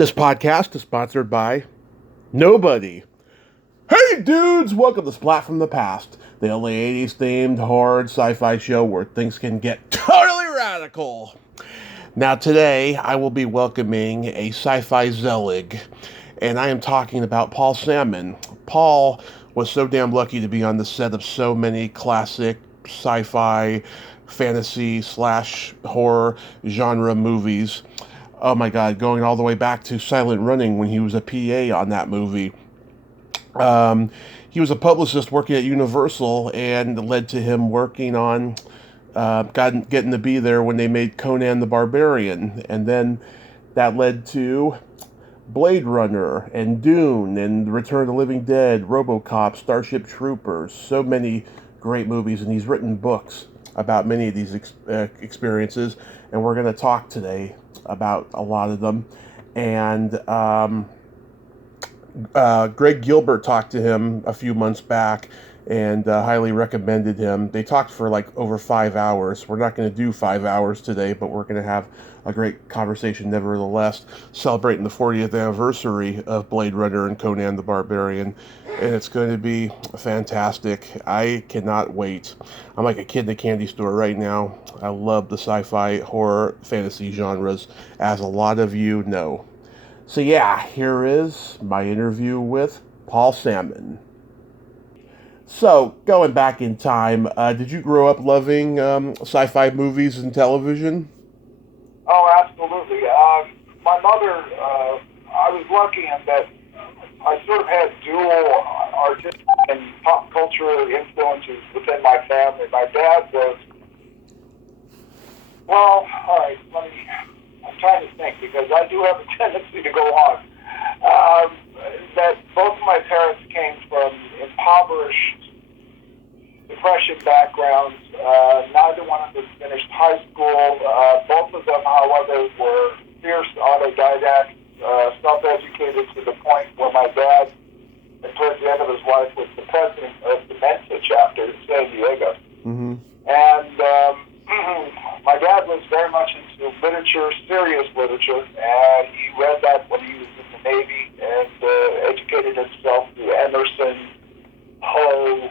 This podcast is sponsored by nobody. Hey dudes, welcome to Splat from the Past, the only 80s themed horror sci-fi show where things can get totally radical. Now today I will be welcoming a sci-fi zealot, and I am talking about Paul Sammon. Paul was so damn lucky to be on the set of so many classic sci-fi, fantasy slash horror genre movies. Oh my God, going all the way back to Silent Running when he was a PA on that movie. He was a publicist working at Universal, and led to him working on getting to be there when they made Conan the Barbarian. And then that led to Blade Runner and Dune and Return of the Living Dead, RoboCop, Starship Troopers, so many great movies. And he's written books about many of these experiences, and we're going to talk today about a lot of them. And Greg Gilbert talked to him a few months back and highly recommended him. They talked for like over 5 hours. We're not going to do 5 hours today, but we're going to have a great conversation nevertheless, celebrating the 40th anniversary of Blade Runner and Conan the Barbarian. And it's going to be fantastic. I cannot wait. I'm like a kid in a candy store right now. I love the sci-fi, horror, fantasy genres, as a lot of you know. So yeah, here is my interview with Paul Sammon. So, going back in time, did you grow up loving sci-fi movies and television? Oh, absolutely. My mother, I was lucky in that I sort of had dual artistic and pop culture influences within my family. My dad was, well, all right, I'm trying to think because I do have a tendency to go on. That both of my parents came from impoverished Depression backgrounds. Neither one of them finished high school. Both of them, however, were fierce autodidacts, self-educated to the point where my dad, and towards the end of his life, was the president of the Mensa chapter in San Diego. Mm-hmm. And my dad was very much into literature, serious literature, and he read that when he was in the Navy and educated himself through Emerson, Poe,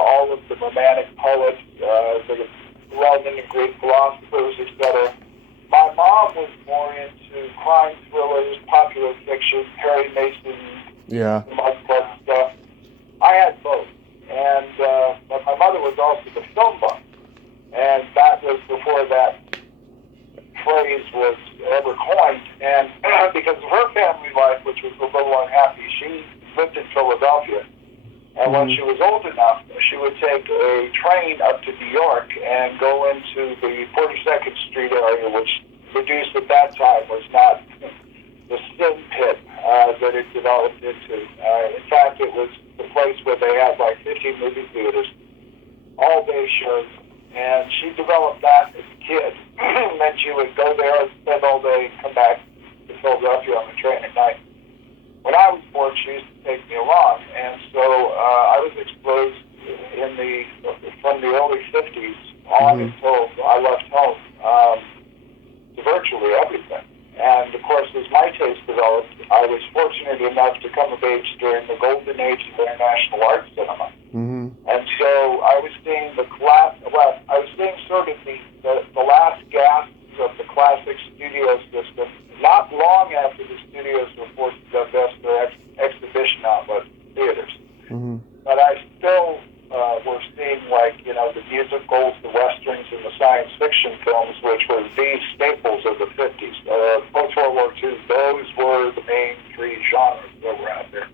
all of the Romantic poets, the Roman and Greek philosophers, etc. My mom was more into crime thrillers, popular fiction, Perry Mason, Mudclub stuff. I had both, and but my mother was also the film buff, and that was before that phrase was ever coined. And because of her family life, which was a little unhappy, she lived in Philadelphia. And when she was old enough, she would take a train up to New York and go into the 42nd Street area, which reduced at that time was not the sin pit that it developed into. In fact, it was the place where they had like 50 movie theaters, all-day shows. And she developed that as a kid. And then she would go there, spend all day, and come back to Philadelphia on the train at night. When I was born, she used to take me along, and so I was exposed from the early 50s on until I left home to virtually everything. And of course, as my taste developed, I was fortunate enough to come of age during the golden age of international art cinema. Mm-hmm. And so I was seeing I was seeing sort of the last gasps of the classic studio system, not long after the studios were forced to divest their exhibition outlet theaters. Mm-hmm. But I still were seeing, the musicals, the westerns, and the science fiction films, which were the staples of the 50s. Post-World War II, those were the main three genres that were out there.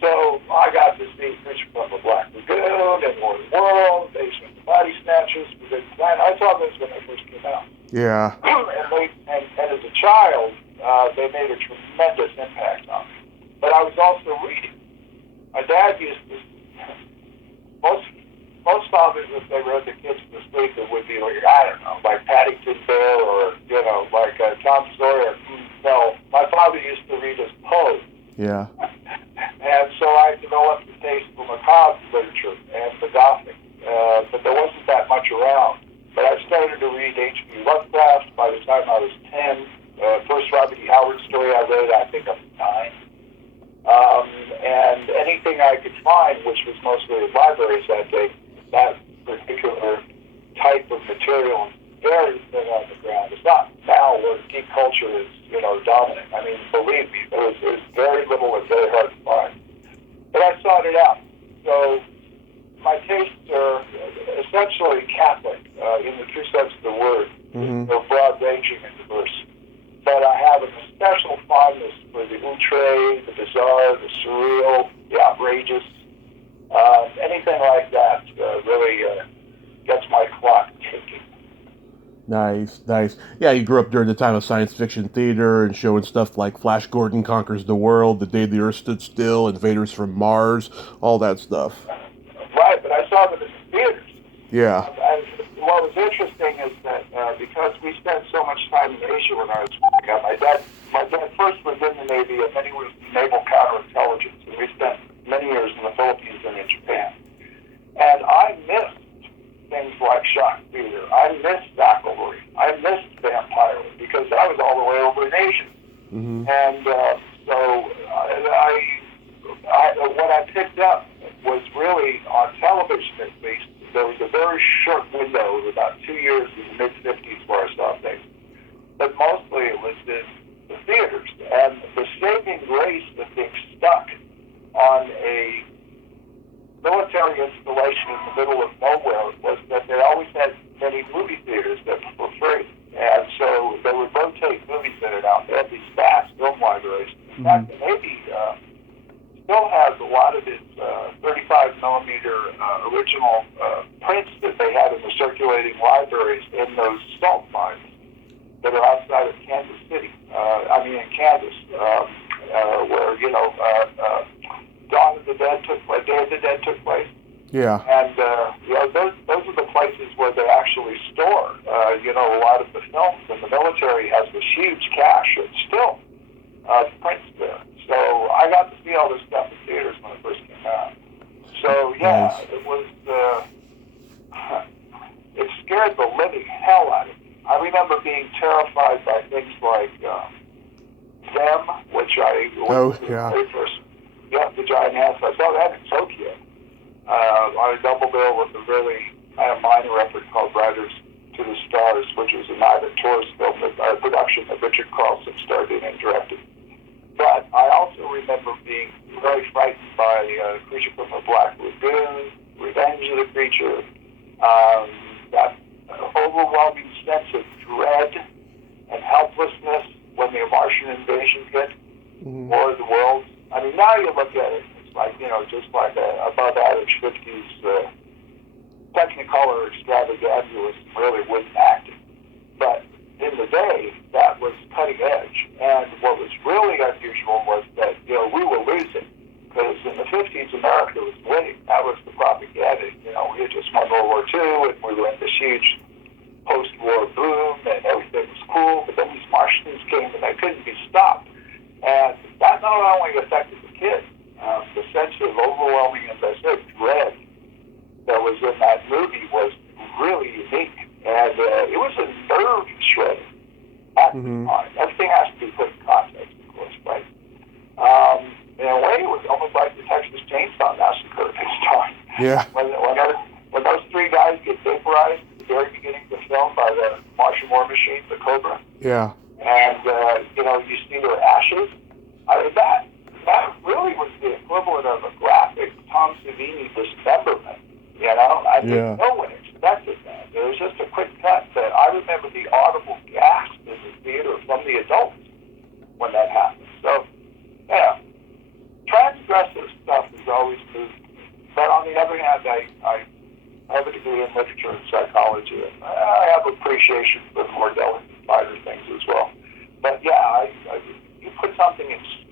So I got to see Creature from the Black Lagoon, and War of the World, Basement of the Body Snatchers, Forbidden Planet. I saw those when they first came out. Yeah. and as a child, they made a tremendous impact on me. But I was also reading. My dad used to, most fathers, if they read the kids to sleep, it would be like Paddington Bear or, Tom Sawyer. No, my father used to read us Poe. Yeah. And so I developed a taste for macabre literature and the Gothic. But there wasn't that much around. But I started to read H.P. Lovecraft by the time I was 10, Howard story I read, I think I was 9. And anything I could find, which was mostly at libraries that day, that particular type of material is very thin on the ground. It's not now where geek culture is, dominant. I mean, believe me, there's very little and very hard to find. But I sought it out. So my tastes are essentially Catholic, in the true sense of the word. Mm-hmm. They're broad-ranging and diverse. But I have a special fondness for the outre, the bizarre, the surreal, the outrageous. Anything like that really gets my clock ticking. Nice. Yeah, you grew up during the time of science fiction theater and showing stuff like Flash Gordon Conquers the World, The Day the Earth Stood Still, Invaders from Mars, all that stuff. Right, but I saw them in the theaters. Yeah. And what was interesting is that because we spent so much time in Asia when I was growing up, my dad first was in the Navy and then he was naval counterintelligence, and we spent many years in the Philippines and in Japan. And I missed things like shock theater. I missed Vacalury. I missed Vampire because I was all the way over in Asia. Mm-hmm. And so what I picked up was really on television, at least. There was a very short window of about 2 years in the mid-50s where I saw things. But mostly it was in the theaters. And the saving grace of being stuck on a military installation in the middle of nowhere was that they always had many movie theaters that were free. And so they would rotate movies in and out. They had these vast film libraries. In fact, the Navy still has a lot of its 35 millimeter original prints that they had in the circulating libraries in those salt mines that are outside of Kansas City. In Kansas, where Dawn of the Dead took place, Day of the Dead took place. Yeah. And those are the places where they actually store a lot of the films, and the military has this huge cache of still prints there. So I got to see all this stuff in theaters when it first came out. So yeah, nice. It was it scared the living hell out of me. I remember being terrified by things like Them, which first. Yeah, the giant ants. I saw that in Tokyo on a double bill with a really kind of minor effort called Riders to the Stars, which was an Ivan Torres film, production that Richard Carlson starred in and directed. But I also remember being very frightened by Creature from the Black Lagoon, Revenge of the Creature, that overwhelming sense of dread and helplessness when the Martian invasion hit, War of the Worlds. I mean, now you look at it, it's like, just like a above-average 50s Technicolor extravaganza with really wooden acting. But in the day, that was cutting edge. And what was really unusual was that, we were losing. Because in the 50s, America was winning. That was the propaganda. We had just won World War II, and we were in this huge post-war boom, and everything was cool. But then these Martians came, and they couldn't be stopped. And that not only affected the kids, the sense of overwhelming, as I said, dread that was in that movie was really unique. And it was a nerve shredder at the time. Everything has to be put in context, of course, right? In a way, it was almost like the Texas Chainsaw Massacre at this time. Yeah. When those three guys get vaporized at the very beginning of the film by the Martian war machine, the Cobra. Yeah. And, you see their ashes. I mean, that really was the equivalent of a graphic Tom Savini dismemberment, No one expected that. There was just a quick cut that I remember the audible gasp in the theater from the adults when that happened. So, yeah, transgressive stuff has always moved me. But on the other hand, I have a degree in literature and psychology, and I have appreciation for the more delicate, finer things as well. But yeah, you put something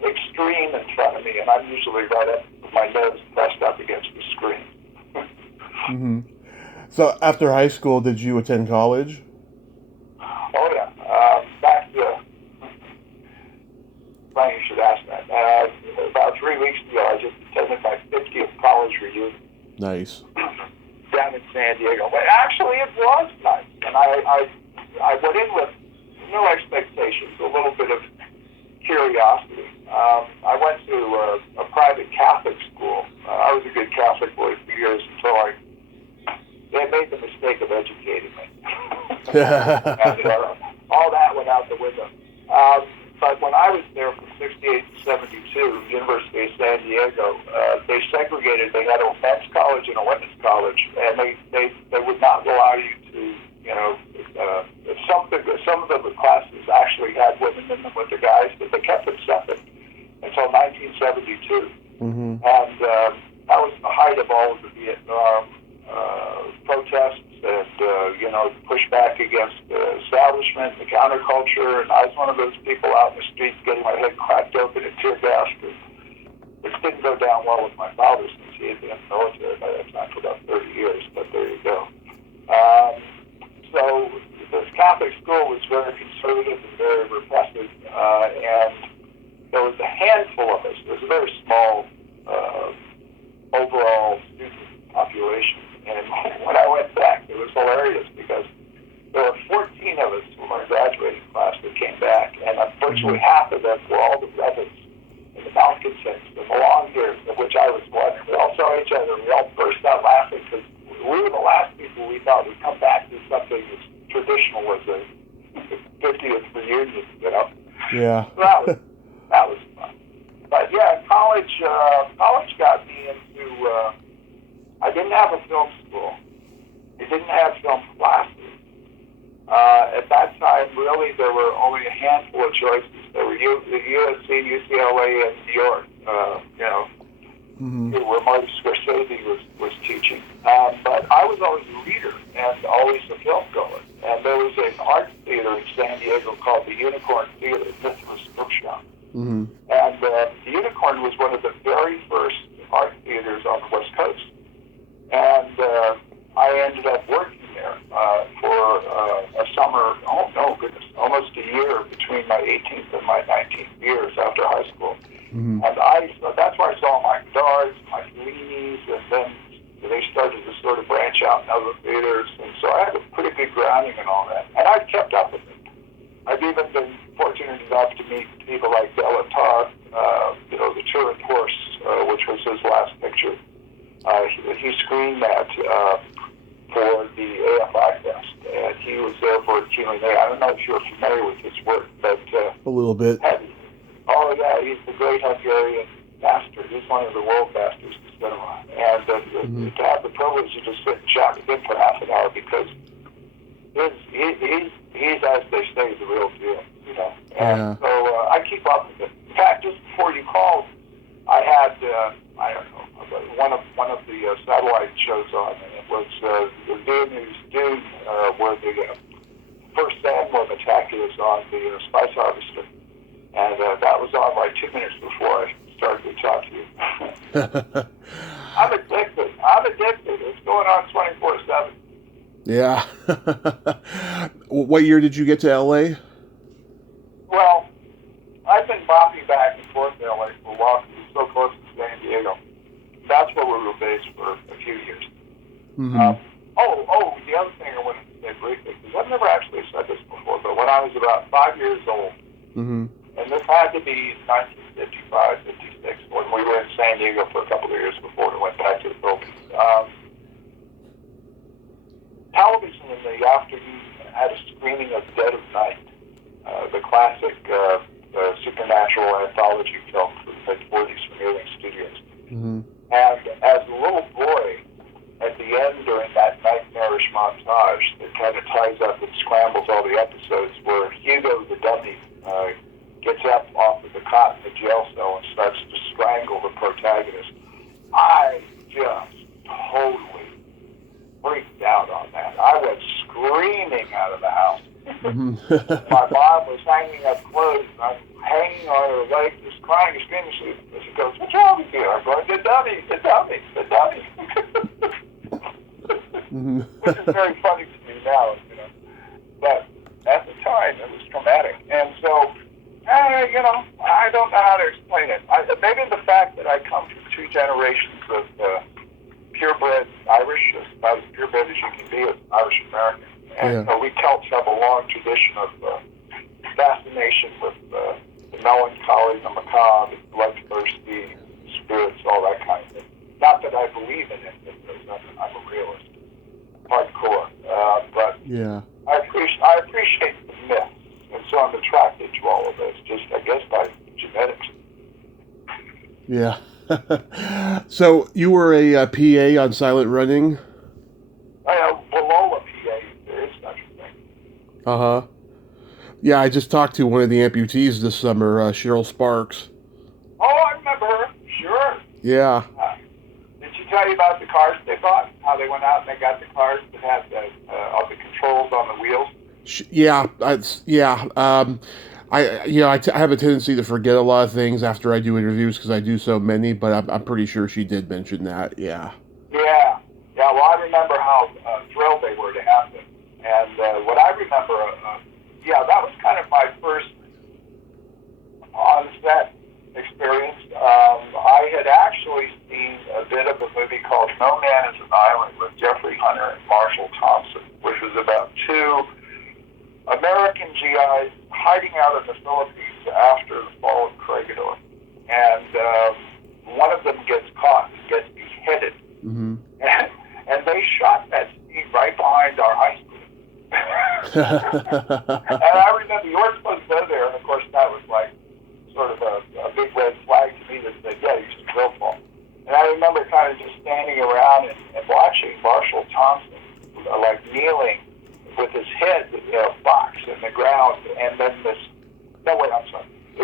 extreme in front of me, and I'm usually right up with my nose pressed up against the screen. So after high school, did you attend college? Oh yeah. Funny you should ask that. About 3 weeks ago, I just attended my 50th college reunion. Nice. Down in San Diego. But actually, it was nice, and I went in with no expectations, a little bit of curiosity. I went to a private Catholic school. I was a good Catholic boy for years until they made the mistake of educating me. And all that went out the window. But when I was there from 68 to 72, University of San Diego, they segregated. They had a men's college and a women's college, and they would not allow you to, some of the classes actually had women in them with the guys, but they kept them separate until 1972. Mm-hmm. And that was the height of all of the Vietnam protests and, pushback against the establishment, the counterculture. And I was one of those people out in the streets getting my head cracked open and tear gassed, which didn't go down well with my father since he had been in the military by that time for about 30 years, but there you go. So this Catholic school was very conservative and very repressive, and there was a handful of us. There was a very small overall student population. And when I went back, it was hilarious because there were 14 of us from our graduating class that came back, and virtually half of them were all the rebels and the malcontents, the long hairs, of which I was one. And we all saw each other, and we all burst out laughing because we were the last people we thought would come back to something as traditional as a 50th reunion, Yeah. So that was fun. But yeah, college got me into. I didn't have a film school. It didn't have film classes. At that time, really, there were only a handful of choices. There were USC, UCLA, and New York. Where Marty Scorsese was teaching. But I was always a reader and always a film goer. And there was an art theater in San Diego called the Unicorn Theater, Mithras Bookshop. Mm-hmm. And the Unicorn was one of the very first art theaters on the West Coast. And I ended up working there for a summer, almost a year between my 18th and my 19th years after high school. Mm-hmm. And that's where I saw my Godards, my Fellinis, and then they started to sort of branch out in other theaters. And so I had a pretty good grounding in all that. And I've kept up with it. I've even been fortunate enough to meet people like Della Todd, the Turin Horse, which was his last picture. He screened that for the AFI Fest, and he was there for a Q&A. I don't know if you're familiar with his work, but a little bit. He's the great Hungarian master. He's one of the world masters of cinema, and to have the privilege to just sit and chat with him for half an hour because he's as they say, the real deal, And so I keep up with it. In fact, just before you called, I had one of the satellite shows on, and it was the News Dune, where the first sandworm attack is on the Spice Harvester, and that was on like 2 minutes before I started to talk to you. I'm addicted. It's going on 24/7. Yeah. What year did you get to LA? Well, I've been bopping back and forth to LA for a while because it's so close to San Diego. That's where we were based for a few years. Mm-hmm. The other thing I wanted to say briefly, because I've never actually said this before, but when I was about 5 years old, mm-hmm. and this had to be 1955, 56, when we were in San Diego for a couple of years before we went back to the Philippines. Television in the afternoon had a screening of Dead of Night, the classic supernatural anthology film from the mid-40s from Ealing Studios. Mm-hmm. And as a little boy, at the end during that nightmarish montage that kind of ties up and scrambles all the episodes where Hugo the dummy gets up off of the cot in the jail cell and starts to strangle the protagonist, I just totally freaked out on that. I went screaming out of the house. Mm-hmm. My mom was hanging up clothes, and I'm hanging on her leg, just crying and screaming. She goes, "What's wrong with you?" I'm going, the dummy. Mm-hmm. Which is very funny to me now, But at the time, it was traumatic. And so, I don't know how to explain it. Maybe the fact that I come from two generations of purebred Irish, about as purebred as you can be as Irish American. And we Celts have a long tradition of fascination with the melancholy, the macabre, the bloodthirsty spirits, all that kind of thing. Not that I believe in it, because I'm a realist, hardcore. But Yeah. I appreciate the myth, and so I'm attracted to all of this, just, I guess, by genetics. Yeah. So you were a PA on Silent Running? Below a PA, there is such a thing. Uh-huh. Yeah, I just talked to one of the amputees this summer, Cheryl Sparks. Oh, I remember her. Sure. Yeah. Did she tell you about the cars they bought? How they went out and they got the cars that had all the controls on the wheels? Yeah. I have a tendency to forget a lot of things after I do interviews because I do so many, but I'm pretty sure she did mention that. Yeah. Yeah. Yeah. Well, I remember how thrilled they were to have them, and what I remember, that was kind of my first on-set experience. I had actually seen a bit of a movie called No Man is an Island with Jeffrey Hunter and Marshall Thompson, which was about two American GIs hiding out in the Philippines after the fall of Corregidor. And one of them gets caught and gets beheaded. Mm-hmm. And they shot that scene right behind our high school. And I remember you weren't supposed to go there, and of course that was like sort of a big red flag to me that said, yeah, you should go for. And I remember kind of just standing around and watching Marshall Thompson like kneeling with his head in a box in the ground, and then it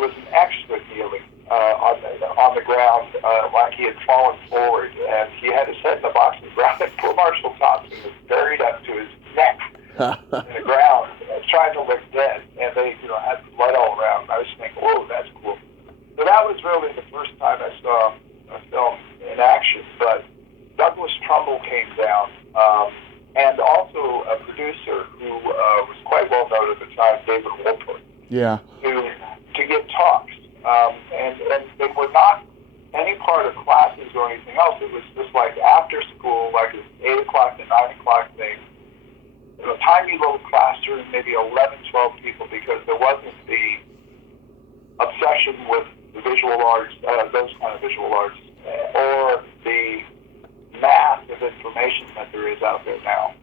was an extra kneeling on the ground, like he had fallen forward, and he had his head in the box in the ground, and poor Marshall Thompson was buried up to his neck in the ground, trying to look dead, and they had blood all around. I was thinking, whoa, that's cool. So that was really the first time I saw a film in action. But Douglas Trumbull came down, and also a producer who was quite well known at the time, David Wolpert. Yeah. To get talks. And they were not any part of classes or anything else. It was just like after school, like an 8 o'clock to 9 o'clock thing. In a tiny little classroom, maybe 11, 12 people, because there wasn't the obsession with the visual arts, those kind of visual arts, or the mass of information that there is out there now.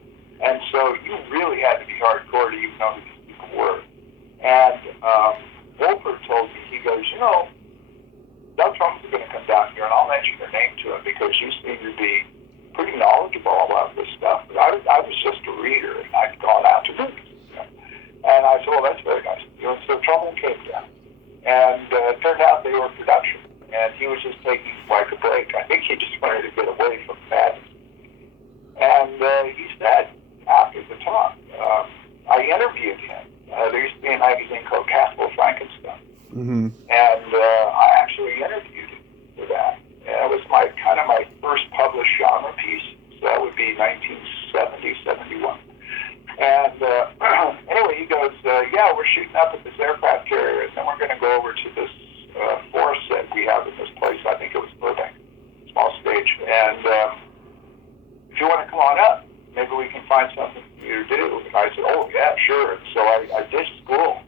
And so you really had to be hardcore to even know who these people were. And Wolpert told me, he goes, Doug Trump is going to come down here, and I'll mention your name to him because you seem to be pretty knowledgeable about this stuff. But I was just a reader, and I'd gone out to movies. And I said, well, that's very nice. So Trumbull came down, and it turned out they were in production, and he was just taking like a break. I think he just wanted to get away from madness. And he said, after the talk, I interviewed him. There used to be a magazine called Castle of Frankenstein. Mm-hmm. And I actually interviewed him for that. And it was my first published genre piece. So that would be 1970, 71. And anyway, he goes, yeah, we're shooting up at this aircraft carrier, and then we're going to go over to this forest set we have in this place. I think it was Throwback, small stage. And if you want to come on up, maybe we can find something for you to do. And I said, oh, yeah, sure. And so I ditched school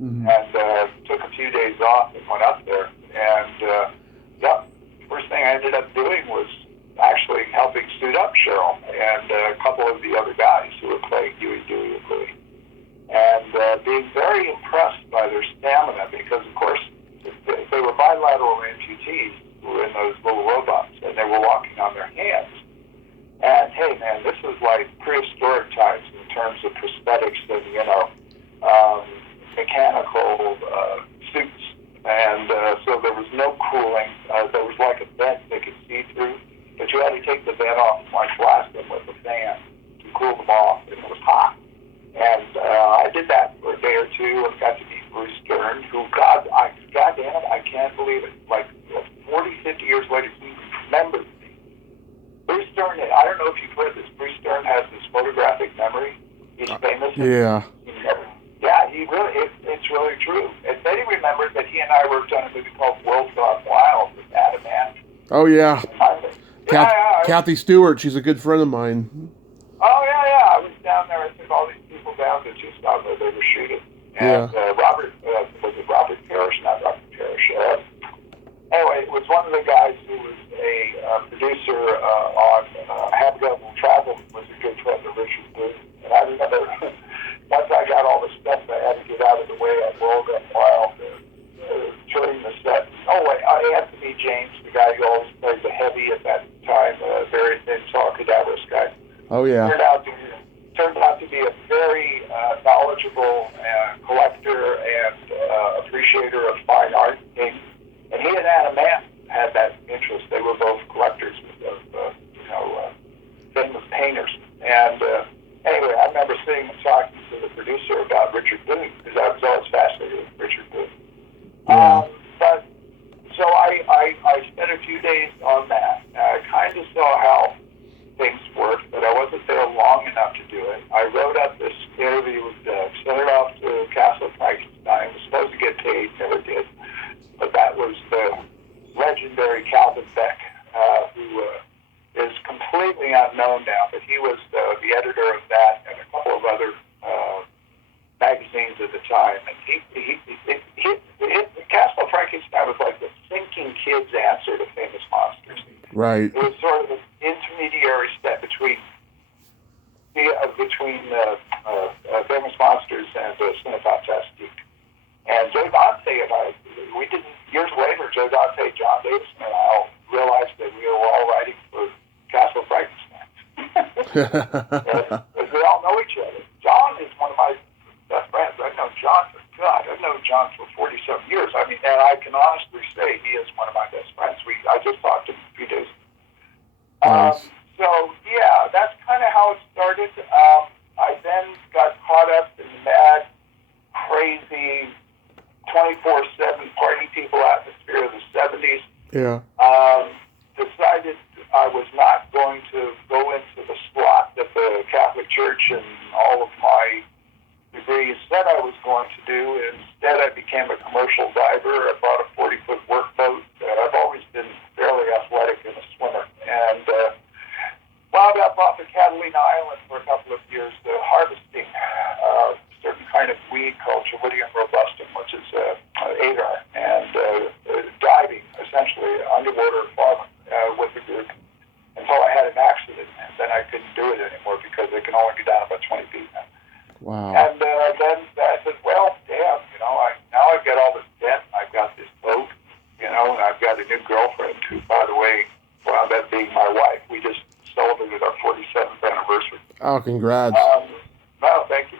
Mm-hmm. and took a few days off and went up there. And, first thing I ended up doing was actually helping suit up Cheryl and a couple of the other guys who were playing Huey, Dewey, and Louie. And being very impressed by their stamina because, of course, they were bilateral amputees who were in those little robots, and they were walking on their hands. And, hey, man, this was like prehistoric times in terms of prosthetics and, mechanical suits. And so there was no cooling. There was like a vent they could see through, but you had to take the vent off and like blast them with a fan to cool them off, and it was hot. And I did that for a day or two and got to meet Bruce Dern, who, God damn it, I can't believe it. Like 40, 50 years later, he remembered me. Bruce Dern, I don't know if you've heard this, Bruce Dern has this photographic memory. He's famous. Yeah. Yeah, it's really true. And then he remembered that he and I worked on a movie called World Gone Wild with Adam Ant. Oh, yeah. Yeah. Kathy Stewart, she's a good friend of mine. Oh, yeah. I was down there. I took all these people down to Tucson where they were shooting. And Robert Parrish Oh yeah. Turned out to be a very knowledgeable collector and appreciator of fine art. And he and Anna Mann had that interest. They were both collectors of famous painters. And anyway, I remember sitting and talking to the producer about Richard Booth, because I was always fascinated with Richard Booth. Yeah. But so I spent a few days on that. I kind of saw how things worked, but I wasn't there long enough to do it. I wrote up this interview with Doug, sent it off to Castle Frankenstein. Was supposed to get paid, never did. But that was the legendary Calvin Beck, who is completely unknown now, but he was the editor of that and a couple of other magazines at the time. And Castle Frankenstein was like the thinking kid's answer to Famous Monsters. Right. It was sort of an intermediary step between Famous Monsters and Cinefantastique. And Joe Dante and I, years later, Joe Dante, John Davison, and I all realized that we were all writing for Castle Frankenstein. Because we all know each other. John is one of my best friends. I've known John for 47 years. I mean, and I can honestly say he is one of my best friends. I just talked to him a few days ago. Nice. So, yeah, that's kind of how it started. I then got caught up in the mad, crazy, 24/7 party people atmosphere of the 70s. Yeah. Decided I was not going to go into the slot that the Catholic Church and all of my degrees said I was going to do. Instead, I became a commercial diver. I bought a 40-foot workboat. I've always been fairly athletic and a swimmer. And wound up off of Catalina Island for a couple of years harvesting a certain kind of weed called Jawidium robustum, which is agar, and diving, essentially, underwater farming with a group until I had an accident, and then I couldn't do it anymore because they can only be down about 20 feet now. Wow. And then I said, well, damn, now I've got all this debt, I've got this boat, and I've got a new girlfriend who, by the way, wound up being my wife. We just celebrated our 47th anniversary. Oh, congrats. No, thank you.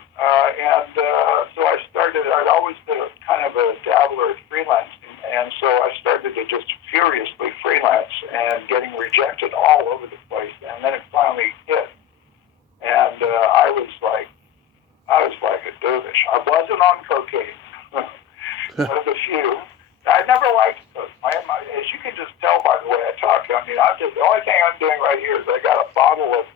So I started, I'd always been kind of a dabbler at freelancing, and so I started to just furiously freelance and getting rejected all over the place, and then it finally hit. And I was like a dervish. I wasn't on cocaine, one of the few. I never liked coke. As you can just tell by the way I talk, I mean, the only thing I'm doing right here is I got a bottle of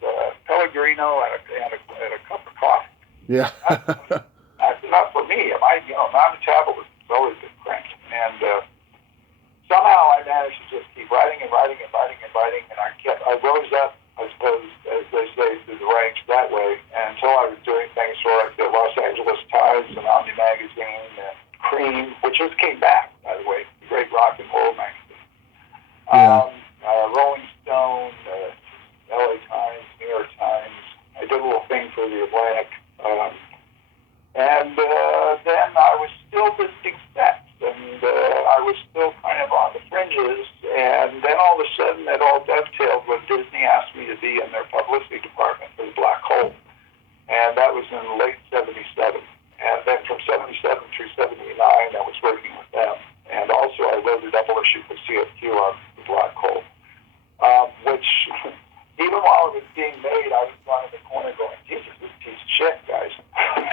Pellegrino and a cup of coffee. Yeah. That's enough for me. My metabolism has always been cranked. And somehow I managed to just keep writing, and I rose up, I suppose, as they say, through the ranks that way, until I was doing things for like the Los Angeles Times and Omni Magazine and Cream, which just came back, by the way, the great rock and roll magazine. Yeah. Rolling Stone, LA Times, New York Times. I did a little thing for the Atlantic. And then I was still visiting sets, and I was still kind of on the fringes, and then all of a sudden it all dovetailed when Disney asked me to be in their publicity department for the Black Hole, and that was in late 77. And then from 77 through 79, I was working with them, and also I wrote a double issue for CFQ on the Black Hole, which even while it was being made, I was down in the corner going, Jesus, this piece of shit, guys.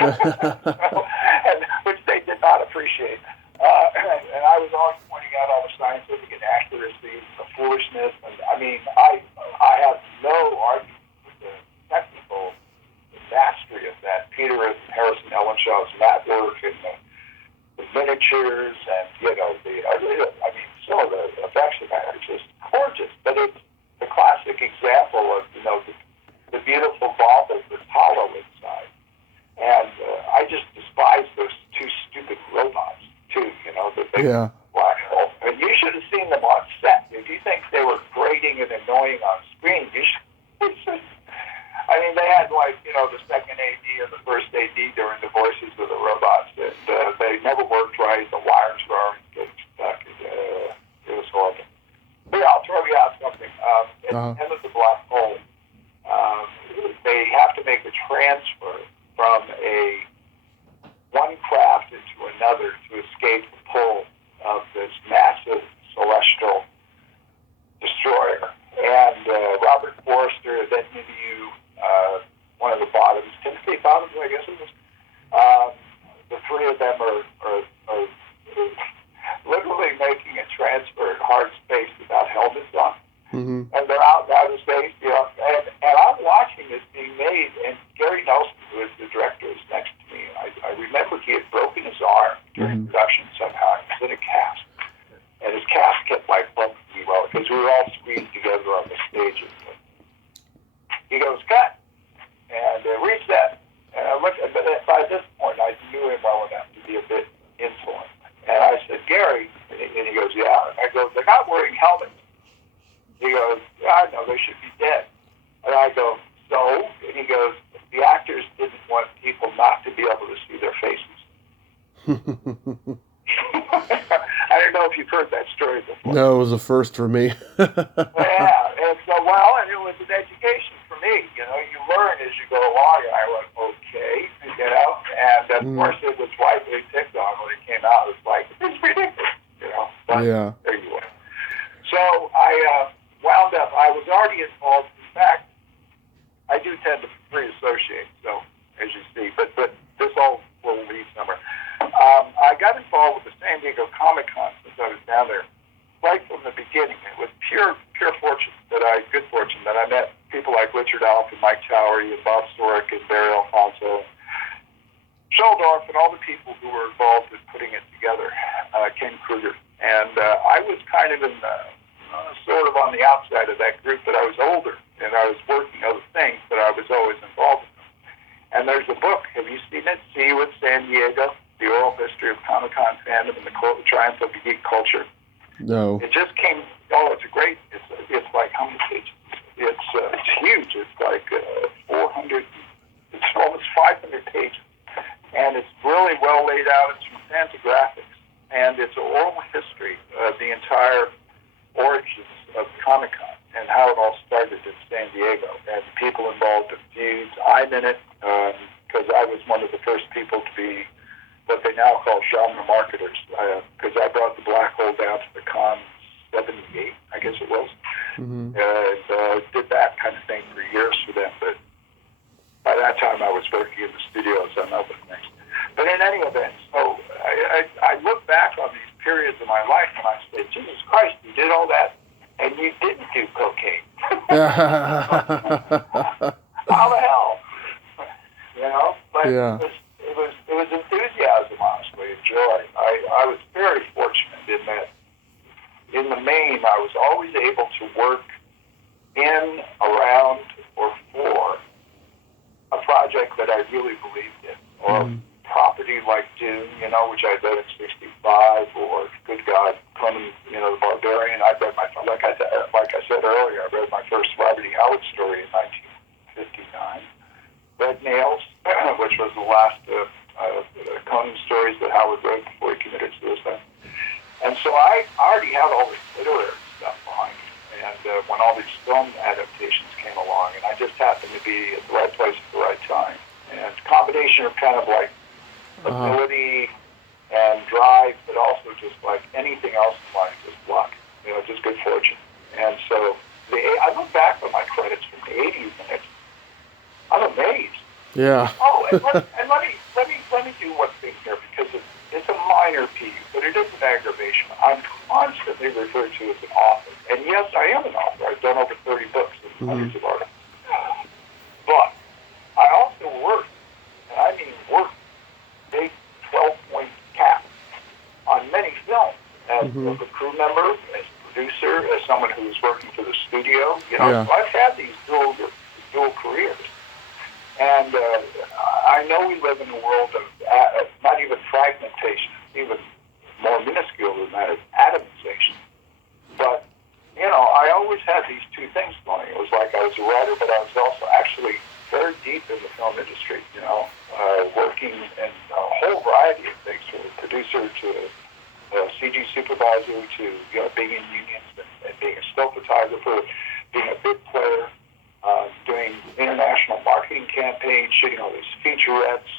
And which they did not appreciate. And I was always pointing out all the scientific inaccuracies and the foolishness. And I mean, I have no argument with the technical mastery of that. Peter and Harrison Ellenshaw's mat work and the miniatures and, some of the effects of that are just gorgeous. But it's the classic example of, the beautiful ball that's hollow inside. And I just despise those two stupid robots, too, the big black hole. And you should have seen them on set. If you think they were grating and annoying on screen, you should. I mean, they had, the second AD and the first AD during the voices of the robots, and they never worked right. The wires were always getting stuck. It was horrible. But yeah, I'll throw you out something. At the end of the Black Hole, to escape the pull of this massive celestial destroyer. And Robert Forster, then you one of the Bottoms, Timothy Bottoms, I guess it was. The three of them are literally making a transfer in hard space without helmets on. Mm-hmm. And they're out in outer space, and I'm watching this being made, and Gary Nelson, who is the director, is next to me. I remember he had broken his arm during production somehow. He was in a cast, and his cast kept bumping me because we were all squeezed together on the stage. He goes, cut, and reset. And I looked, but by this point, I knew him well enough to be a bit insolent. And I said, Gary, and he goes, yeah. And I go, they're not wearing helmets. He goes, I know, they should be dead. And I go, so? And he goes, the actors didn't want people not to be able to see their faces. I don't know if you've heard that story before. No, it was a first for me. Yeah, and so, and it was an education for me. You learn as you go along. And I went, okay, and of course it was widely picked on when it came out. It was like, it's ridiculous, but yeah. There you went. So I wound up, I was already involved. In fact, I do tend to free-associate, so, as you see, but this all will lead somewhere. I got involved with the San Diego Comic-Con since I was down there, right from the beginning. It was pure fortune that I met people like Richard Alf and Mike Towery and Bob Storick and Barry Alfonso, Sheldorf, and all the people who were involved in putting it together, Ken Kruger. And I was kind of in sort of on the outside of that group, but I was older, and I was working other things, but I was always involved in them. And there's a book, have you seen it? See You in San Diego, The Oral History of Comic-Con Fandom and the Triumph of Geek Culture. No. It just came, it's a great, it's like how many pages? It's huge. It's like 400, it's almost 500 pages. And it's really well laid out. It's from Fantagraphics. And it's an oral history of the entire origins of Comic-Con and how it all started in San Diego. And the people involved in feuds. I'm in it because I was one of the first people to be what they now call genre marketers, because I brought the Black Hole down to the con 78, I guess it was. Mm-hmm. And did that kind of thing for years for them. But by that time, I was working in the studios on other things. But in any event, so I look back on these periods of my life and I say, Jesus Christ, you did all that and you didn't do cocaine. How the hell? But yeah. it was enthusiasm, honestly, and joy. I was very fortunate in that, in the main, I was always able to work in, around, or for a project that I really believed in, or property like Dune, which I read at 65, or good God, Conan, the Barbarian. I read like I said earlier, I read my first Robert E. Howard story in 1959. Red Nails, which was the last Conan stories that Howard wrote before he committed suicide. And so I already had all this literary stuff behind me. And when all these film adaptations came along, and I just happened to be at the right place at the right time. And combination of kind of like ability and drive, but also just like anything else in life, just luck, just good fortune. And so I look back on my credits from the 80s, and I'm amazed. Yeah. And let me do one thing here, because it's a minor piece, but it is an aggravation. I'm constantly referred to as an author. And yes, I am an author. I've done over 30 books and hundreds of articles. But I also work, and I mean work, big 12-point cap on many films as a crew member, as a producer, as someone who is working for the studio. So I've had these dual careers. And I know we live in a world of not even fragmentation, even more minuscule than that, is atomization. But, I always had these two things going. It was like I was a writer, but I was also actually very deep in the film industry, working in a whole variety of things, from a producer to a CG supervisor to, being in unions and being a still photographer, being a big player, doing international marketing campaigns, shooting all these featurettes,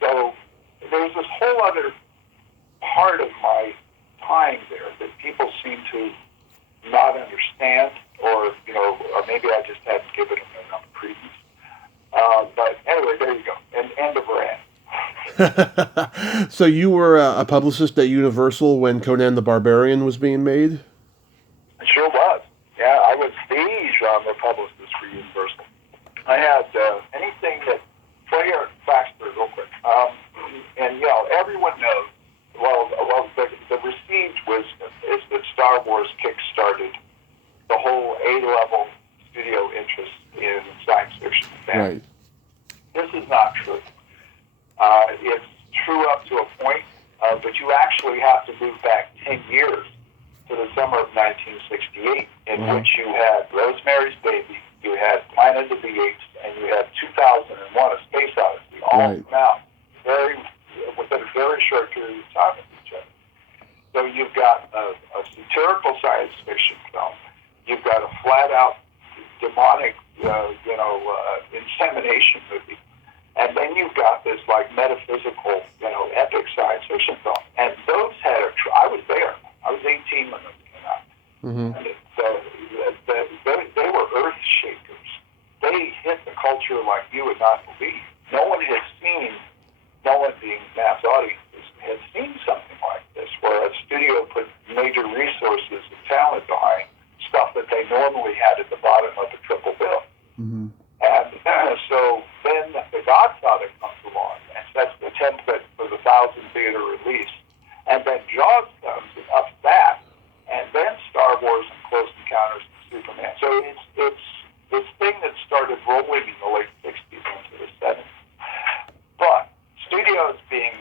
so there's this whole other part of my time there that people seem to not understand, or maybe I just hadn't given them enough credence. But anyway, there you go. And end of rant. So you were a publicist at Universal when Conan the Barbarian was being made? It sure was. Yeah, I was the genre publicist for Universal. I had anything that, well, here, backstory real quick. And, everyone knows, the received wisdom is that Star Wars kickstarted the whole A-level studio interest in science fiction. Right. This is not true. It's true up to a point, but you actually have to move back 10 years to the summer of 1968, in which you had Rosemary's Baby, you had Planet of the Apes, and you had 2001: A Space Odyssey, all come out within a very short period of time of each other. So you've got a satirical science fiction film, you've got a flat-out demonic, insemination movie, and then you've got this metaphysical, epic science fiction film. And those had I was there. I was 18 when those came out. Mm-hmm. And they were earth shakers. They hit the culture like you would not believe. No one being mass audiences, had seen something like this, where a studio put major resources and talent behind stuff that they normally had at the bottom of the triple bill. Mm-hmm. And so then The Godfather comes along and sets the template for the 1,000-theater release. And then Jaws comes and ups that, and then Star Wars and Close Encounters of Superman. So it's this thing that started rolling in the late 60s into the 70s. But studios being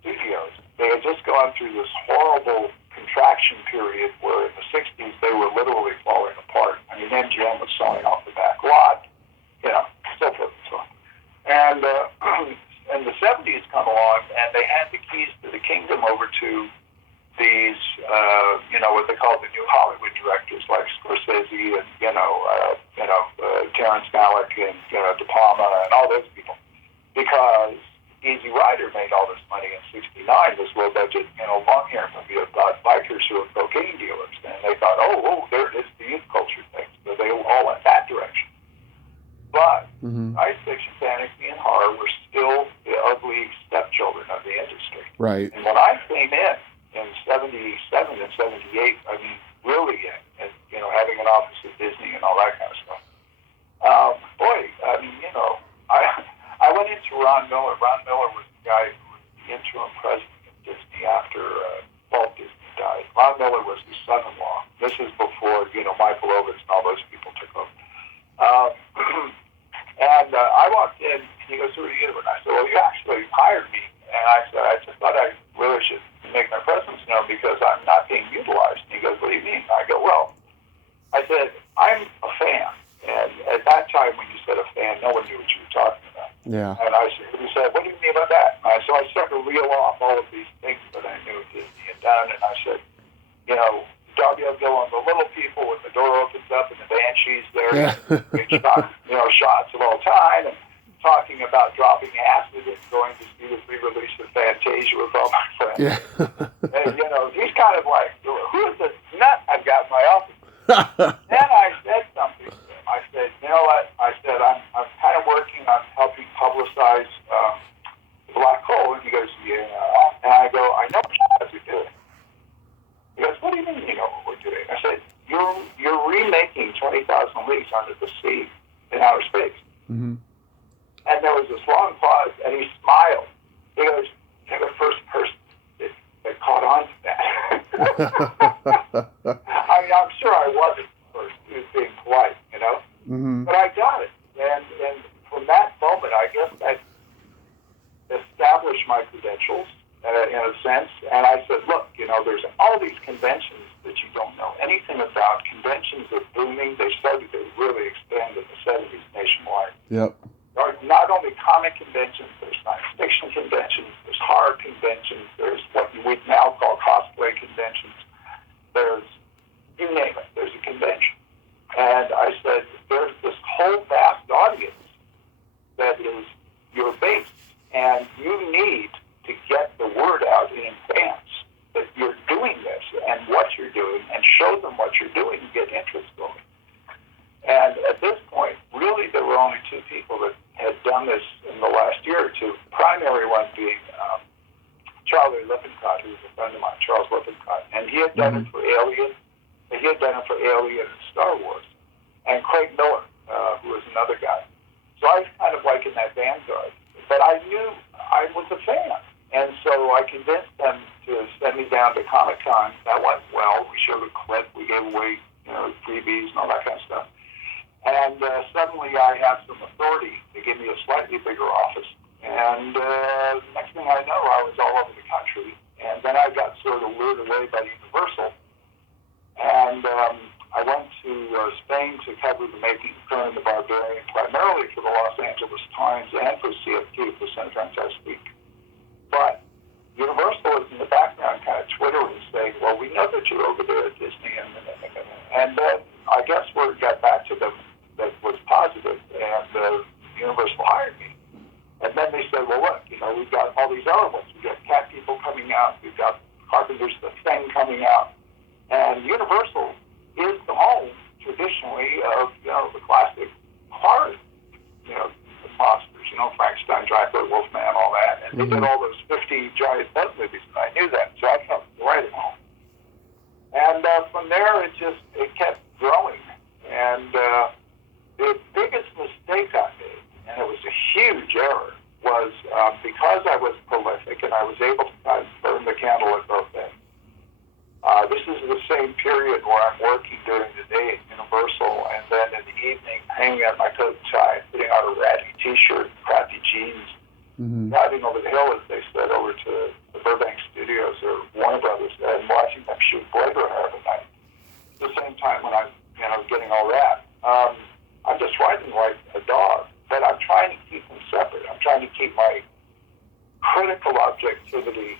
studios, they had just gone through this horrible contraction period where in the 60s they were literally falling apart. I mean, MGM was selling off the back lot, so forth and so on. And the 70s come along, and they hand the keys to the kingdom over to these, what they call the new Hollywood directors, like Scorsese and, Terrence Malick and, De Palma and all those people. Because Easy Rider made all this money in '69, this low-budget, long-hair movie about bikers who are cocaine dealers. And they thought, there it is, the youth culture thing. So they all went that direction. But science fiction, fantasy, and horror were still the ugly stepchildren of the industry. Right. And when I came in 77 and 78, I mean, really, and having an office at Disney and all that kind of stuff. I went into Ron Miller. Ron Miller was the guy who was the interim president of Disney after Walt Disney died. Ron Miller was his son-in-law. This is before, Michael Ovitz and all those people took over. And I walked in, and he goes, "Who are you?" And I said, "Well, you actually hired me." And I said, "I just thought I really should make my presence known because I'm not being utilized." And he goes, "What do you mean?" I go, "Well," I said, "I'm a fan." And at that time, when you said a fan, no one knew what you were talking about. Yeah. And he said, "What do you mean by that?" So I started to reel off all of these things that I knew Disney had done. And I said, Darby O'Gill on the Little People when the door opens up and the Banshee's there. Yeah. Shots of all time. And talking about dropping acid and going to see the re-release of Fantasia with all my friends. Yeah. And, he's kind of like, who is this nut I've got in my office? Then I said something to him. I said, "You know what?" I said, I'm kind of working on helping publicize Black Hole. And he goes, "Yeah." And I go, "I know what you guys are doing." He goes, "What do you mean you know what we're doing?" I said, You're remaking 20,000 Leagues Under the Sea in outer space." Mm-hmm. And there was this long pause, and he smiled. He goes, "You're the first person that caught on to that." I mean, I'm sure I wasn't the first. He was being polite, Mm-hmm. But I got it. And from that moment, I guess that established my credentials in a sense. And I said, "Look, there's all these conventions that you don't know anything about. Conventions are booming. They started to really expand in the 70s nationwide. Yep. There are not only comic conventions, there's science fiction conventions, there's horror conventions, there's what we now call cosplay conventions. There's, you name it, there's a convention." And I said, "There's this whole vast audience that is your base, and you need to brother Lippincott, who was a friend of mine, Charles Lippincott, and he had done it for Alien. He had done it for Alien and Star Wars, and Craig Miller, who was another guy. So I was kind of like in that vanguard, but I knew I was a fan, and so I convinced them to send me down to Comic-Con. That went well. We showed a clip. We gave away, freebies and all that kind of stuff. And suddenly I had some authority. They gave me a slightly bigger office. And next thing I know, I was all over the country. And then I got sort of lured away by Universal. And I went to Spain to cover the making of Conan the Barbarian, primarily for the Los Angeles Times and for CFT, for San Fantastic. But Universal is in the background kind of twittering, saying, well, we know that you're over there at Disney. And then I guess word got back to them that was positive, and Universal hired me. And then they said, well, look, we've got all these other ones. We've got Cat People coming out. We've got Carpenter's The Thing coming out. And Universal is the home, traditionally, of, the classic horror, the monsters, Frankenstein, Dracula, Wolfman, all that. And they did all those 50 giant bug movies, and I knew that. So I felt right at home. And from there, it kept growing. And the biggest mistake I made, and it was a huge error, was because I was prolific and I was able to kind of burn the candle at both ends. This is the same period where I'm working during the day at Universal, and then in the evening, hanging out my coat and tie, putting on a ratty T-shirt, crappy jeans, driving over the hill, as they said, over to the Burbank Studios or Warner Brothers, and watching them shoot Blade Runner every night. At the same time when I'm, getting all that, I'm just riding like a dog, but I'm trying to keep them separate. I'm trying to keep my critical objectivity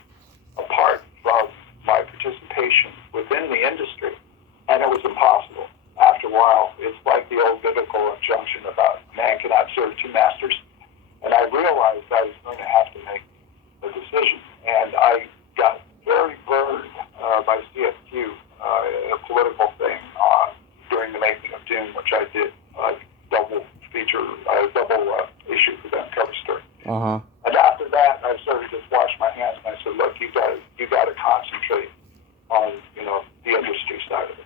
apart from my participation within the industry, and it was impossible. After a while, it's like the old biblical injunction about man cannot serve two masters, and I realized I was going to have to make a decision, and I got very burned by CFQ in a political thing during the making of Dune, which I did double issue for them, cover story. And after that, I sort of just washed my hands and I said, look, you got to concentrate on the industry side of it.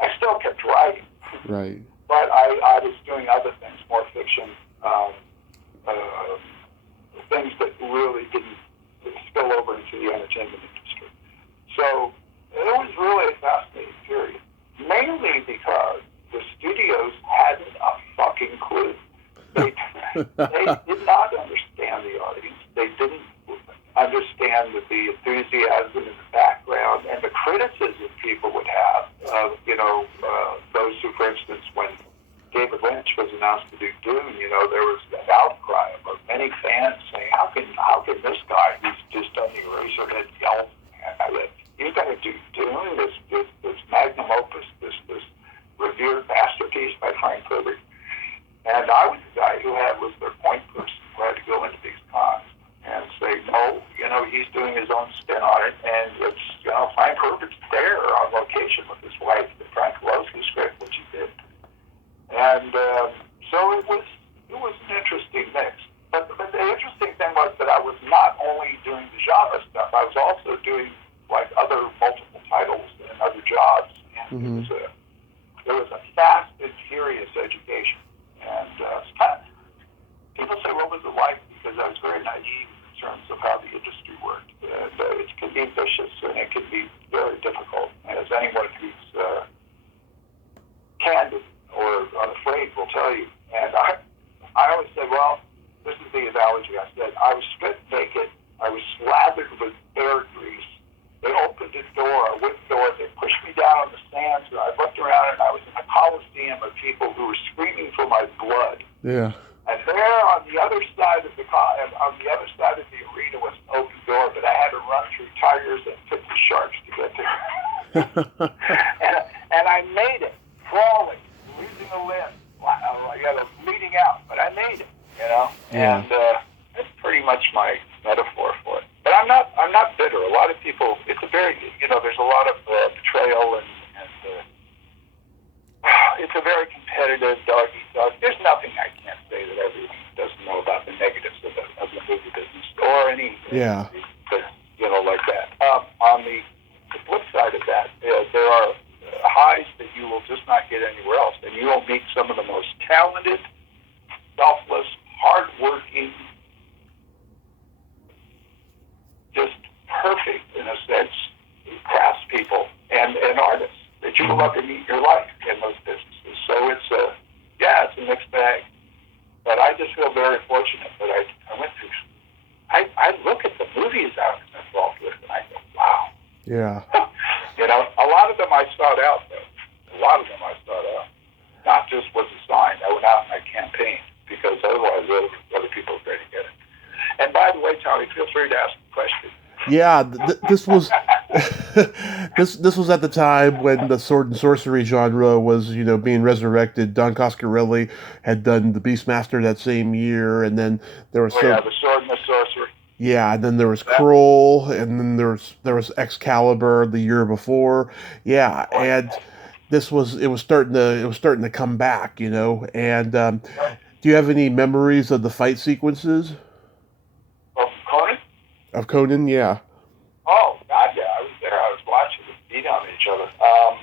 I still kept writing, right? But I was doing other things, more fiction, things that really didn't spill over into the entertainment industry. So it was really a fascinating period, mainly because the studios hadn't a fucking clue. They did not understand the audience. They didn't understand the enthusiasm in the background and the criticism people would have of, those who, for instance, when David Lynch was announced to do Dune, there was an outcry of many fans saying, how can this guy who's just done the Eraserhead yell, he's going to do Dune, this magnum opus, this revered masterpiece by Frank Herbert. And I was the guy who was their point person, who had to go into these cons and say, no, he's doing his own spin on it, and it's, Frank Herbert's there on location with his wife, and Frank loves the script, which he did. And so it was an interesting mix. But the interesting thing was that I was not only doing the genre stuff, I was also doing other multiple titles and other jobs. And it was a fast and furious education. And it's kind of, people say, what was it like? Because I was very naive in terms of how the industry worked. And it can be vicious and it can be very difficult. And as anyone who's candid or unafraid will tell you. And I always say, well, this is the analogy. I said, I was stripped naked. I was slathered with air grease. They opened a door, a wooden door. They pushed me down on the sands. And I looked around, and I was in a coliseum of people who were screaming for my blood. Yeah. And there, on the other side of the arena, was an open door, but I had to run through tigers and 50 sharks to get there. and I made it, crawling, losing a limb, bleeding out, but I made it. Yeah. And that's pretty much my metaphor for it. But I'm not bitter. A lot of people, it's a very, there's a lot of betrayal and it's a very competitive dog-eat-dog. There's nothing I can't say that everyone doesn't know about the negatives of the movie business or any, on the flip side of that, there are highs that you will just not get anywhere else, and you will meet some of the most talented, selfless, hardworking, just perfect, in a sense, craftspeople and artists that you will ever meet in your life in those businesses. So it's a mixed bag. But I just feel very fortunate that I went through. I look at the movies I was involved with, and I go, wow. Yeah. A lot of them I sought out, though. A lot of them I sought out. Not just was assigned. I went out and I campaigned, because otherwise other people are going to get it. And by the way, Tony, feel free to ask a question. Yeah, this was this was at the time when the sword and sorcery genre was, being resurrected. Don Coscarelli had done the Beastmaster that same year, and then there was the sword and the sorcery. Yeah, and then there was Kroll, and then there was Excalibur the year before. Yeah, and it was starting to come back, And do you have any memories of the fight sequences? Of Conan? Of Conan, yeah. Oh, God, yeah. I was there. I was watching them beat on each other. I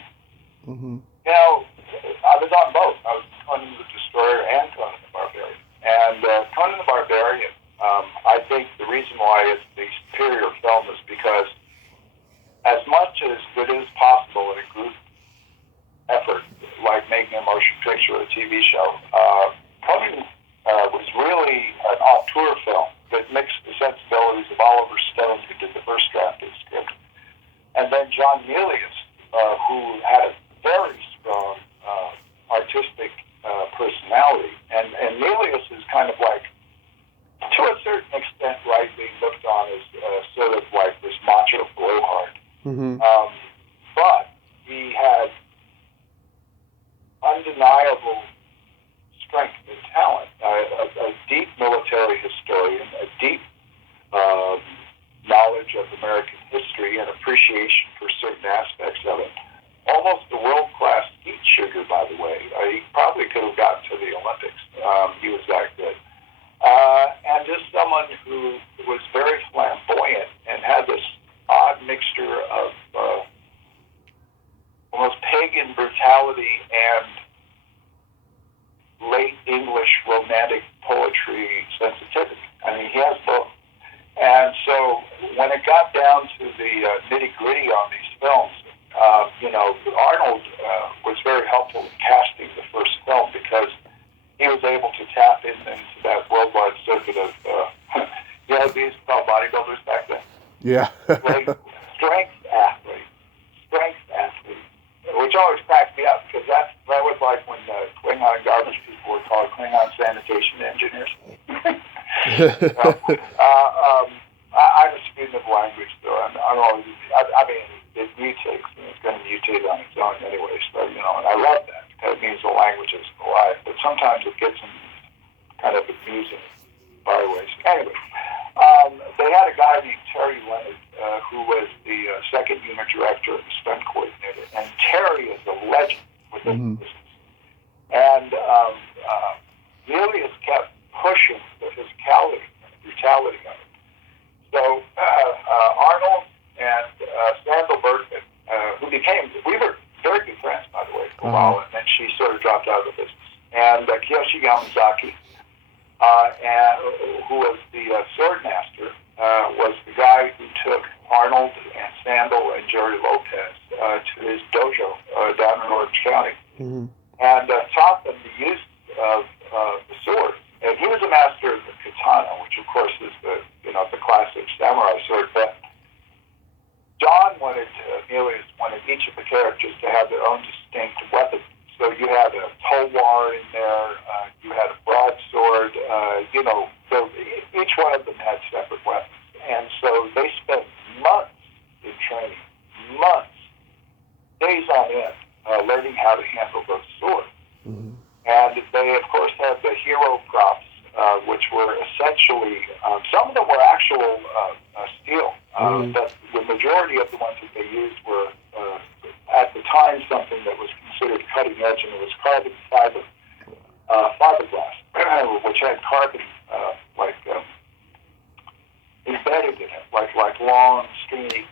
was on both. I was Conan the Destroyer and Conan the Barbarian. And Conan the Barbarian, I think the reason why it's the superior film is because as much as it is possible in a group effort, like making a motion picture or a TV show, Conan was really an auteur film that mixed the sensibilities of Oliver Stone, who did the first draft of the script, and then John Milius, who had a very strong artistic personality. And Milius is kind of like, to a certain extent, right, being looked on as sort of like this macho blowhard. But he had undeniable strength and talent, a deep military historian, a deep knowledge of American history and appreciation for certain aspects of it. Almost a world-class heat sugar, by the way. He probably could have gotten to the Olympics. He was that good. And just someone who was very flamboyant and had this odd mixture of almost pagan brutality and late English romantic poetry sensitivity. I mean, he has both. And so when it got down to the nitty-gritty on these films, Arnold was very helpful in casting the first film, because he was able to tap into that worldwide circuit of, these called bodybuilders back then. Yeah. Like strength athlete, which always cracked me up, because that was like when Klingon garbage people were called Klingon sanitation engineers. I'm a student of language, though. I'm always, it mutates, and it's going to mutate on its own anyway. So, and I love that, because it means the language is alive. But sometimes it gets in kind of amusing byways. Anyway, they had a guy named Terry Leonard, who was the second unit director and stunt coordinator. And Terry is a legend within the business. And Milius kept pushing the physicality and the brutality of it. So Arnold and Sandal Bergman, we were very good friends, by the way, for a while, and then she sort of dropped out of the business. And Kiyoshi Yamazaki, who was the sword master, was the guy who took Arnold and Sandal and Jerry Lopez to his dojo down in Orange County, and taught them the use of the sword. And he was a master of the katana, which of course is the classic samurai sword. But Milius wanted each of the characters to have their own distinct weapon. So you had a tulwar in there, you had a broadsword, so each one of them had separate weapons. And so they spent months in training, days on end, learning how to handle those swords. And they, of course, had the hero props, which were essentially, some of them were actual steel, but the majority of the ones that they used were, at the time, something that was considered cutting edge, and it was carbon fiberglass, which had carbon embedded in it, like long, stringy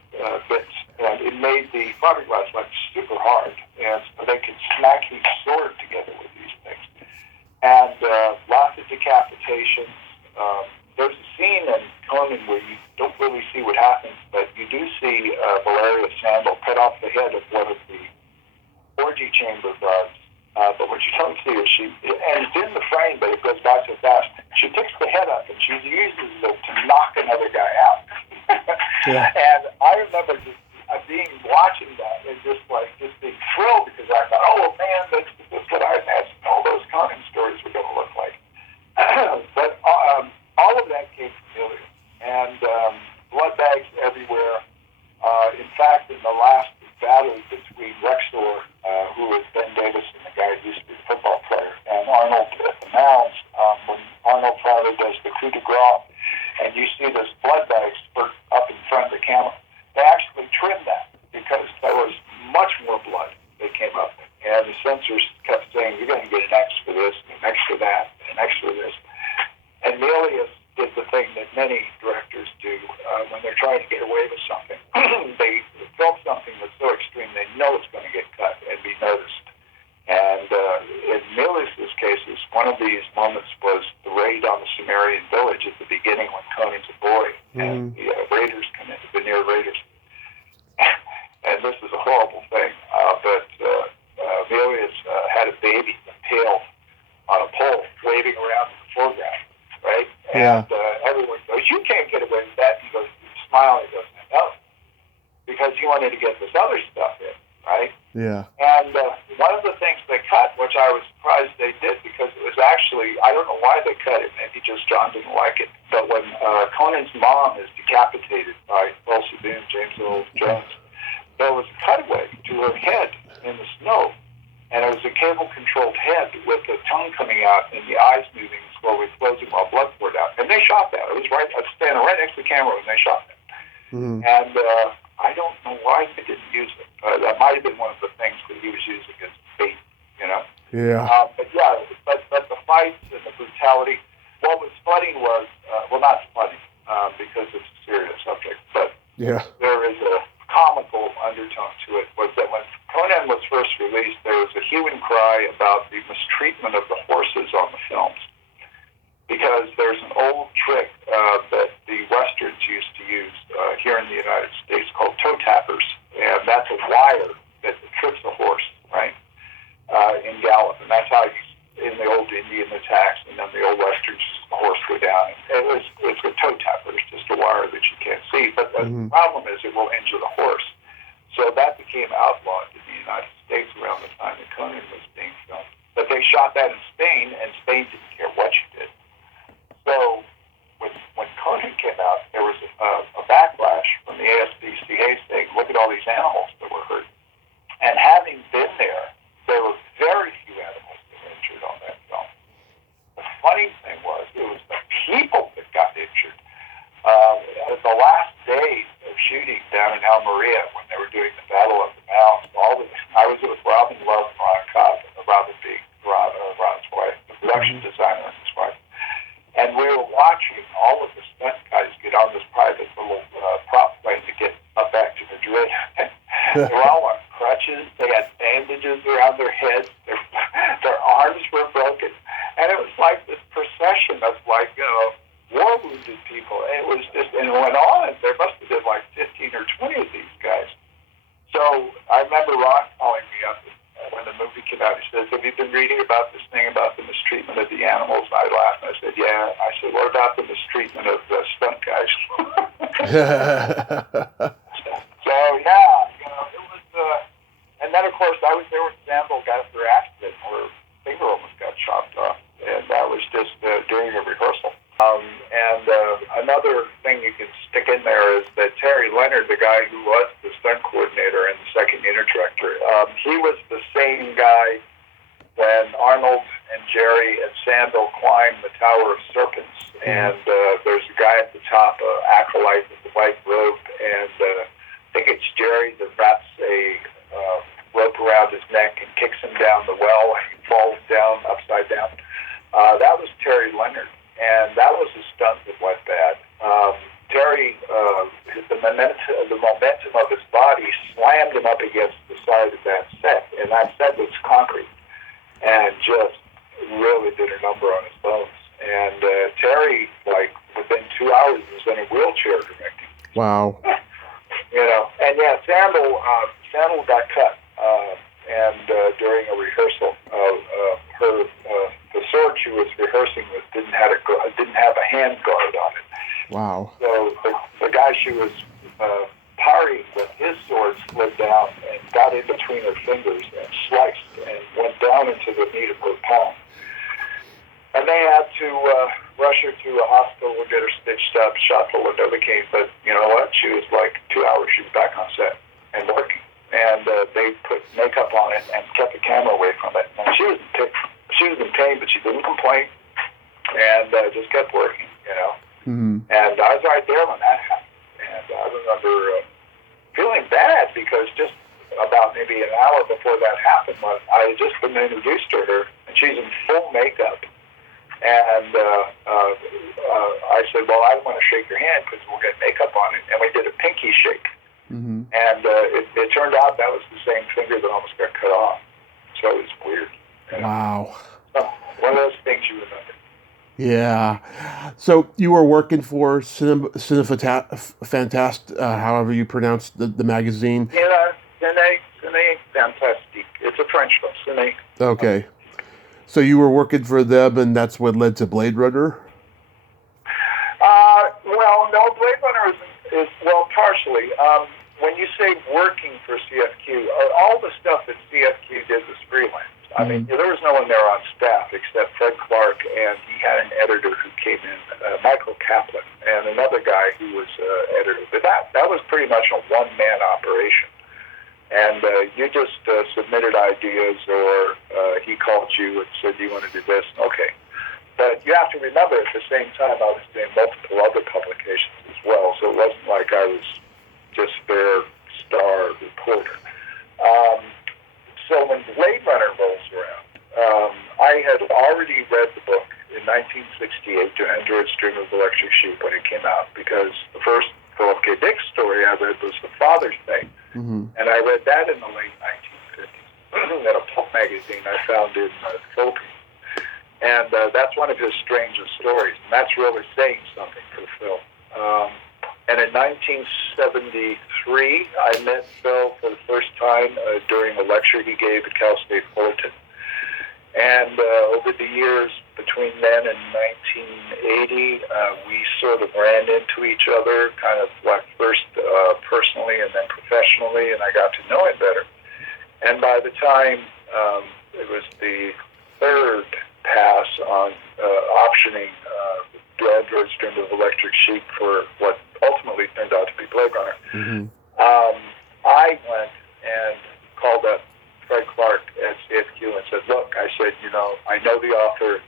bits, and it made the fiberglass like super hard, and so they could smack each sword together with these things. And lots of decapitations. There's a scene in Conan where you don't really see what happens, but you do see Valeria Sandal cut off the head of one of the orgy chamber guards. But what you don't see is and it's in the frame, but it goes by so fast, she picks the head up and she uses it to knock another guy out. Yeah. And I remember just watching that and just being thrilled because I thought, oh man, that's what I imagined all those Conan stories were going to look like. But all of that came from Ilium, and blood bags everywhere. In fact, in the last battle between Rexor, who was Ben Davis and the guy who used to be a football player, and Arnold at the Mounds, when Arnold finally does the coup de grace, and you see those blood bags spurt up in front of the camera, they actually trimmed that because there was much more blood that came up. And the censors kept saying, you're going to get an X for this, and an X for that, and an X for this. And Milius did the thing that many directors do when they're trying to get away with something. They film something that's so extreme, they know it's going to get cut and be noticed. And in Milius's cases, one of these moments was the raid on the Sumerian village at the beginning when Conan's a boy, and the raiders come in, the Veneer raiders. And this is a horrible thing, but Milius had a baby impaled on a pole, waving around in the foreground, right? Yeah. And everyone goes, you can't get away with that. He goes, smiling, he goes, no, because he wanted to get this other stuff in, right? Yeah. And one of the things they cut, which I was surprised they did, because it was actually, I don't know why they cut it, maybe just John didn't like it, but when Conan's mom is decapitated by Paul Sammon, James Earl Jones, there was a cutaway to her head in the snow, and it was a cable-controlled head with the tongue coming out and the eyes moving slowly, closing while blood poured out. And they shot that. It was right, I was standing right next to the camera when they shot that. Mm-hmm. And I don't know why they didn't use it. That might have been one of the things that he was using as bait, you know? Yeah. But the fights and the brutality, what was funny was, well, not funny, because it's a serious subject, but there is a comical undertone to it, was that when Conan was first released, there was a hue and cry about the mistreatment of the horses on the films. Because there's an old trick that the Westerns used to use here in the United States called toe tappers. And that's a wire that trips a horse, right, in gallop. And that's how in the old Indian attacks and then the old Westerns, the horse go down. And it's a toe tapper. It's just a wire that you can't see. But the problem is it will injure the horse. So that became outlawed in the United States around the time that Conan was being filmed. But they shot that in Spain, and Spain didn't care what you did. So when Conan came out, there was a backlash from the ASPCA saying, look at all these animals that were hurt. And having been there were very few animals that were injured on that film. The funny thing was, it was the people that got injured. The last day of shooting down in Almeria, when they were doing the Battle of the Mounds, I was with Robin Love and Ron Cobb, Robin being Ron's wife, the production designer and his wife. And we were watching all of the stunt guys get on this private little prop plane to get up back to Madrid. They were all on crutches. They had bandages around their heads. Their arms were broken. And it was like this procession of war-wounded people. And it was just, and it went on. There must have been like 15 or 20 of these guys. So I remember Ron calling me up when the movie came out. He says, have you been reading about this thing about the mistreatment of the animals? And I laughed and I said, yeah. I said, what about the mistreatment of the stunt guys? So it was, and then of course I was there when Sandal got up their accident where her finger almost got chopped off. And that was just during a rehearsal. Another thing you can stick in there is that Terry Leonard, the guy who was the stunt coordinator and the second unit director, he was the same guy when Arnold and Jerry and Sandal climbed the Tower of Serpents. And there's a guy at the top, acolyte with the white robe, and I think it's Jerry that wraps a rope around his neck and kicks him down the well, and he falls down upside down. That was Terry Leonard. And that was a stunt that went bad. Terry, the the momentum of his body slammed him up against the side of that set, and that set was concrete, and just really did a number on his bones. And Terry, like within 2 hours, was in a wheelchair directing. Wow. And yeah, Sandal got cut, and during a rehearsal, the sword she was rehearsing with didn't have a hand guard on it. Wow. So the guy she was parrying with, his sword slid down and got in between her fingers and sliced and went down into the meat of her palm. And they had to rush her to a hospital and get her stitched up, shot full of Novocaine. But you know what? She was like 2 hours. She was back on set and working. And they put makeup on it and kept the camera away from it. And she was in pain, but she didn't complain and just kept working, Mm-hmm. And I was right there when that happened. And I remember feeling bad because just about maybe an hour before that happened, when I had just been introduced to her, and she's in full makeup. And I said, well, I want to shake your hand because we'll get makeup on it. And we did a pinky shake. Mm-hmm. And it turned out that was the same finger that almost got cut off. So it was weird. Wow. So, one of those things you remember. Yeah. So you were working for Cinefantast, however you pronounce the magazine. Yeah, Cine Fantastique. It's a French one, Cine. Okay. So you were working for them, and that's what led to Blade Runner? Well, no, Blade Runner is well, partially. When you say working for CFQ, all the stuff that CFQ did was freelance. I mean, there was no one there on staff except Fred Clark, and he had an editor who came in, Michael Kaplan, and another guy who was editor. But that was pretty much a one-man operation. And you just submitted ideas, or he called you and said, do you want to do this? Okay. But you have to remember, at the same time, I was doing multiple other publications as well, so it wasn't like I was just their star reporter. So when Blade Runner rolls around, I had already read the book in 1968, To Android's Dream of Electric Sheep, when it came out, because the first Philip K. Dick story I read was The Father's Day. Mm-hmm. And I read that in the late 1950s in a pulp magazine I found in the Philippines. And that's one of his strangest stories, and that's really saying something for the film. And in 1973, I met Phil for the first time during a lecture he gave at Cal State Fullerton. And over the years between then and 1980, we sort of ran into each other, kind of like first personally and then professionally, and I got to know him better. And by the time it was the third pass on optioning the Android's Dream of Electric Sheep for what ultimately turned out to be Blade Runner, I went and called up Fred Clark at CFQ and said, look, I said, I know the author,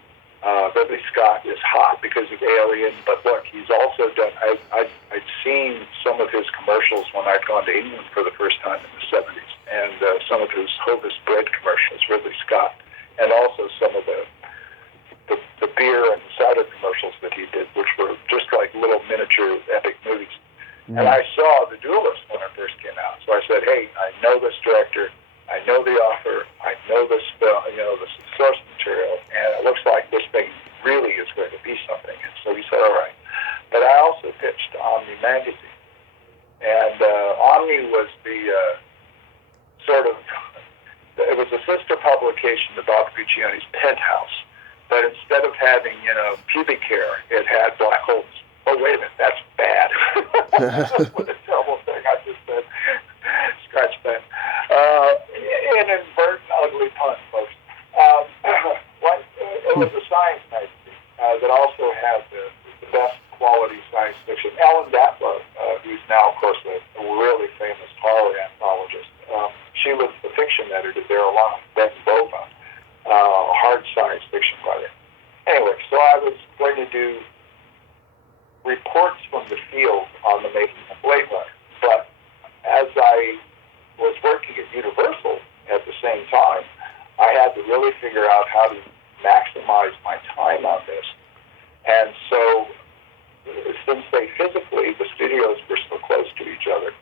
Ridley Scott, is hot because of Alien, but look, he's also done, I'd seen some of his commercials when I'd gone to England for the first time in the 70s, and some of his Hovis bread commercials, Ridley Scott, and also some of the beer and cider commercials that he did, which were just like little miniature epic movies. And I saw The Duelist when it first came out. So I said, hey, I know this director, I know the author, I know this film, the source material, and it looks like this thing really is going to be something. And so he said, all right. But I also pitched Omni magazine. And Omni was the it was a sister publication to Bob Guccioni's Penthouse. But instead of having, pubic hair, it had black holes. Oh, wait a minute, that's bad. What a terrible thing I just said. Scratch that. An inadvertent, ugly pun, folks. It was a science magazine that also had the best quality science fiction. Ellen Datlow, who's now, of course, a really famous horror anthologist, she was the fiction editor there along with Ben Bova. Hard science fiction writer. Anyway, so I was going to do reports from the field on the making of Blade Runner. But as I was working at Universal at the same time, I had to really figure out how to maximize my time on this. And so, since the studios were so close to each other,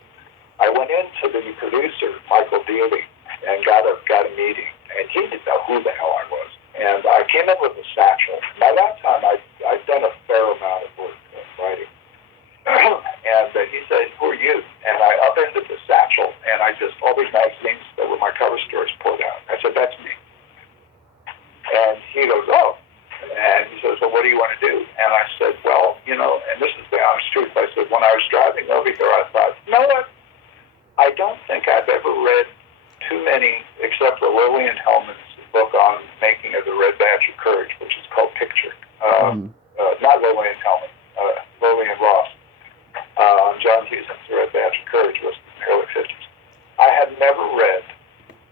went into the producer, Michael Dealey, and got a meeting, and he didn't know who the hell I was. And I came in with a satchel. By that time, I'd done a fair amount of work in writing. And he said, "Who are you?" And I upended the satchel, and all these magazines that were my cover stories poured out. I said, "That's me." And he goes, "Oh." And he says, "Well, what do you want to do?" And I said, "Well, and this is the honest truth." I said, when I was driving over here, I thought, you know what? I don't think I've ever read too many, except for Lillian Hellman's book on making of the Red Badge of Courage, which is called Picture. Not Lillian Hellman, Lillian Ross. On John Huston's The Red Badge of Courage was in the early 50s. I had never read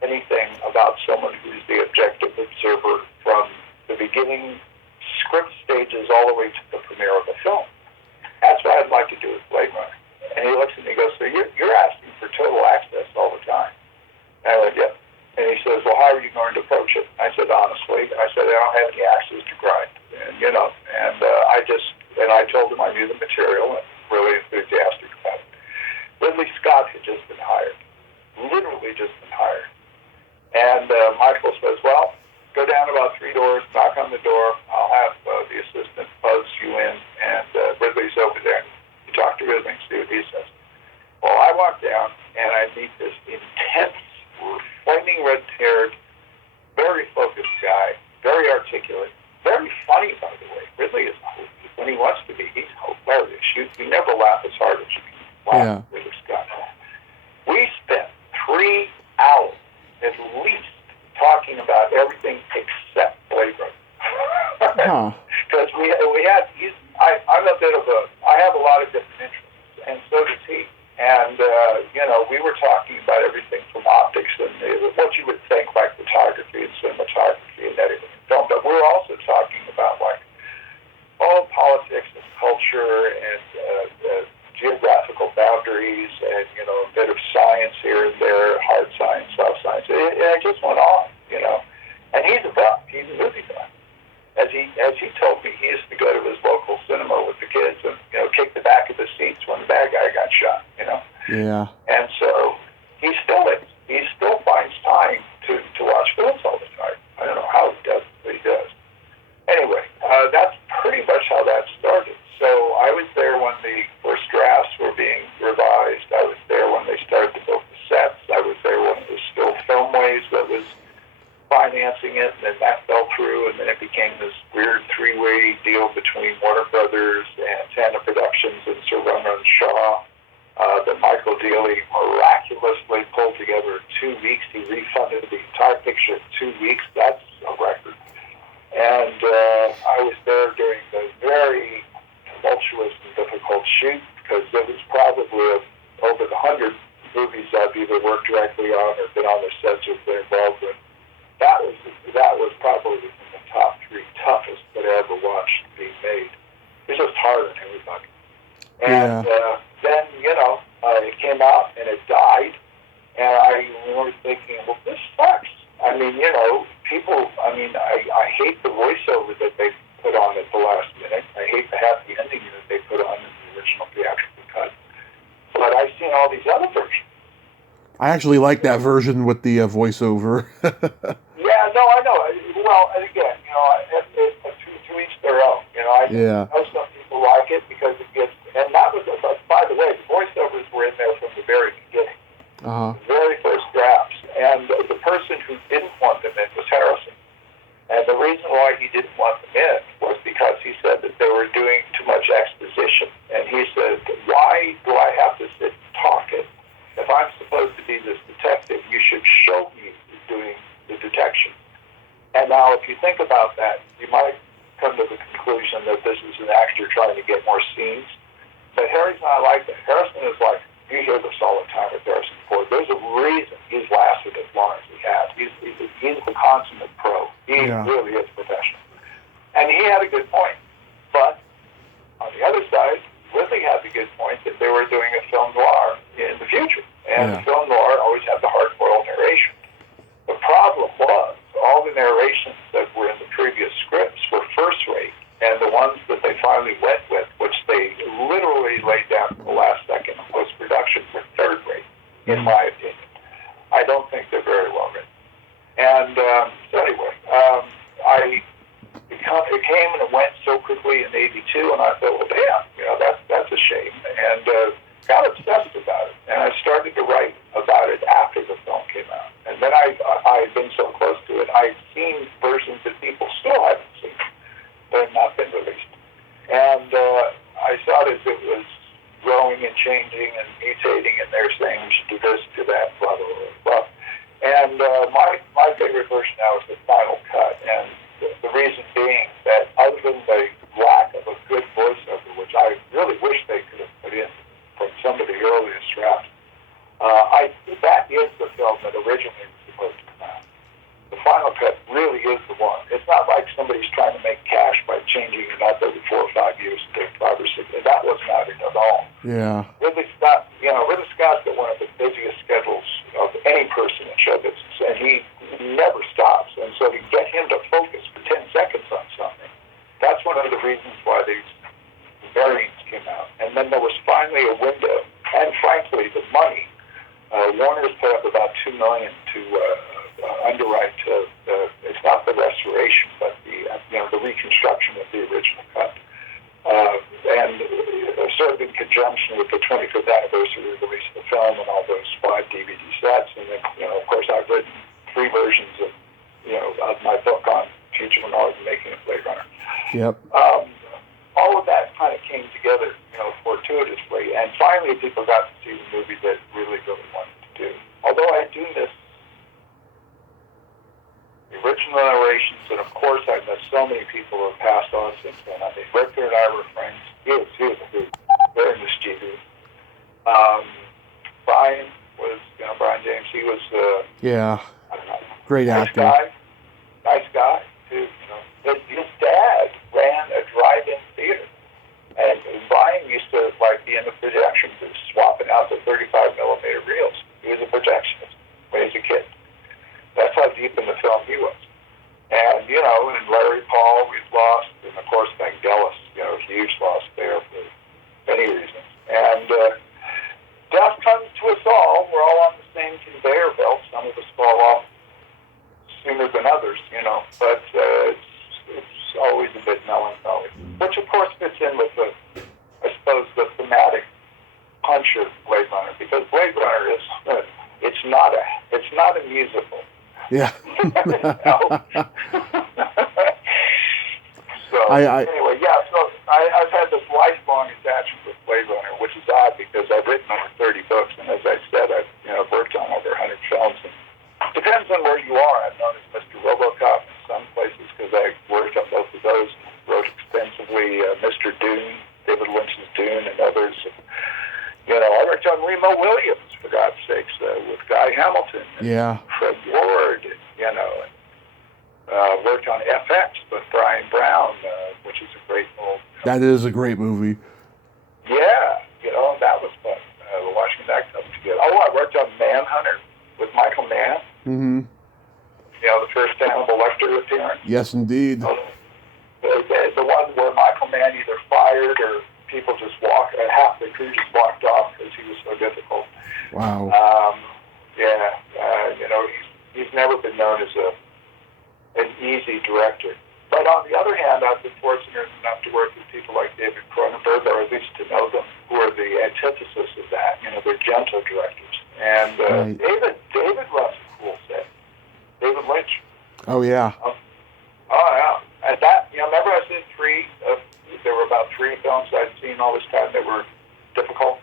anything about someone who's the objective observer from the beginning script stages all the way to the premiere of the film. That's what I'd like to do with Blade Runner. And he looks at me and goes, "So you're asking for total access all the time?" And I went, "Yep." And he says, "Well, how are you going to approach it?" I said, "Honestly," I said, "I don't have any axes to grind." And I told him I knew the material and really enthusiastic about it. Ridley Scott had just been hired, literally just been hired. And Michael says, "Well, go down about 3 doors, knock on the door. I'll have the assistant buzz you in, and Ridley's over there. You talk to Ridley and see what he says." Well, I walk down, and I meet this intense, flaming red-haired, very focused guy, very articulate, very funny, by the way. Ridley is, when he wants to be, he's hilarious. You never laugh as hard as you can laugh at Ridley Scott. We spent 3 hours at least talking about everything except Blade Runner. Because I have a lot of different interests, and so does he. And, we were talking about everything from optics and what you would think, like photography and cinematography and editing and film, but we were also talking about, politics and culture and geographical boundaries and, a bit of science here and there, hard science, soft science. And it just went on, And he's a buff. He's a movie buff. As he told me, he used to go to his local cinema with the kids and, kick the back of the seats when the bad guy got shot, Yeah. And so he still finds time to watch films all the time. I don't know how he does it, but he does. Anyway, that's pretty much how that started. So I was there when the first drafts were being revised. I was there when they started to build the sets. I was there when it was still Filmways that was financing it, and then that fell through, and then it became this weird 3-way deal between Warner Brothers and Tana Productions and Sir Run Shaw that Michael Dealey miraculously pulled together in 2 weeks. He refunded the entire picture in 2 weeks. That's a record. And I was there during the very tumultuous and difficult shoot, because there was probably over the 100 movies I've either worked directly on or been on the sets or been involved with. That was probably in the top 3 toughest that I ever watched being made. It was just hard on everybody. And then, it came out and it died. And I remember thinking, well, this sucks. I mean, I hate the voiceover that they put on at the last minute. I hate the happy ending that they put on in the original theatrical cut. But I've seen all these other versions. I actually like that version with the voiceover. Yeah, no, I know. Well, and again, to each their own. I know some people like it because it gets, and that was, by the way, the voiceovers were in there from the very beginning, the very first drafts, and the person who didn't want them in was Harrison. And the reason why he didn't want them in was because he said that they were doing too much exposition, and he said, "Why do I have to sit and talk it? If I'm supposed to be this detective, you should show me doing the detection." And now, if you think about that, you might come to the conclusion that this is an actor trying to get more scenes. But Harry's not like that. Harrison is like, you hear this all the time with Harrison Ford. There's a reason he's lasted as long as he has. He's the consummate pro. He really is professional. And he had a good point. But on the other side, Ridley had the good point that they were doing a film noir in the future. And the film noir always had the hard-boiled narration. The problem was all the narrations that were in the previous scripts were first-rate, and the ones that they finally went with, which they literally laid down at the last second of post-production, were third-rate. in my opinion. I don't think they're very well written. And so anyway, it came and it went so quickly in '82, and I thought, well, damn, that's a shame, and got obsessed about it. And I started to write about it after the film came out. And then I had been so close to it, I'd seen versions that people still haven't seen that have not been released. And I saw it as it was growing and changing and mutating, and they're saying we should do this, do that, blah, blah, blah, blah. And my favorite version now is the final cut. And the reason being that other than the lack of a good voiceover, which I really wish they could have put in from some of the earliest drafts, that is the film that originally was supposed to come out. The final cut really is the one. It's not like somebody's trying to make cash by changing it up every 4 or 5 years to 5 or 6. That was not it at all. Yeah. Ridley Scott's got one of the busiest schedules of any person in show business, and he never stops. And so to get him to focus for 10 seconds on something, that's one of the reasons why these variants came out. And then there was finally a window, and frankly, the money. Warner's put up about $2 million to underwite. It's not the restoration, but the reconstruction of the original cut, and sort of in conjunction with the 25th anniversary release of the film and all those 5 DVD sets. And then, of course, I've written 3 versions of my book on future knowledge and making of Blade Runner. Yep. All of that kind of came together, fortuitously, and finally people got to see the movie that really wanted to do. Although I do miss the original narrations, and of course I miss so many people who have passed on since then. I mean, Richter and I were friends. He was very mischievous. Brian James, he was, I don't know, great actor. Nice guy, too. His dad ran a drive-in theater. And Brian used to be in the projections and swapping out the 35 millimeter reels. He was a projectionist when he was a kid. That's how deep in the film he was. And, and Larry Paul we've lost, and of course Vangelis, huge loss there for many reasons. And death comes to us all. We're all on the same conveyor belt. Some of us fall off sooner than others, but it's always a bit melancholy, which of course fits in with the thematic punch of Blade Runner, because Blade Runner is it's not a musical. Yeah. So anyway, so I've had this lifelong attachment with Blade Runner, which is odd because I've written over 30 books, and as I said, I've worked on over 100 films. And depends on where you are. I'm known as Mr. RoboCop in some places because I worked on both of those. Wrote extensively Mr. Dune, David Lynch's Dune, and others. I worked on Remo Williams, for God's sakes, with Guy Hamilton and Fred Ward, and worked on FX with Brian Brown, which is a great film. That is a great movie. Yeah, that was fun. Watching that come together. Oh, I worked on Manhunter with Michael Mann. Mm-hmm. The first Hannibal Lecter appearance. Yes, indeed. The one where Michael Mann either fired or people just half the crew just walked off because he was so difficult. Wow. He's never been known as an easy director. But on the other hand, I've been fortunate enough to work with people like David Cronenberg, or at least to know them, who are the antithesis of that. They're gentle directors. And right. David runs a cool set. David Lynch. Oh, yeah. Oh, yeah. And that, remember I said 3? There were about 3 films I'd seen all this time that were difficult.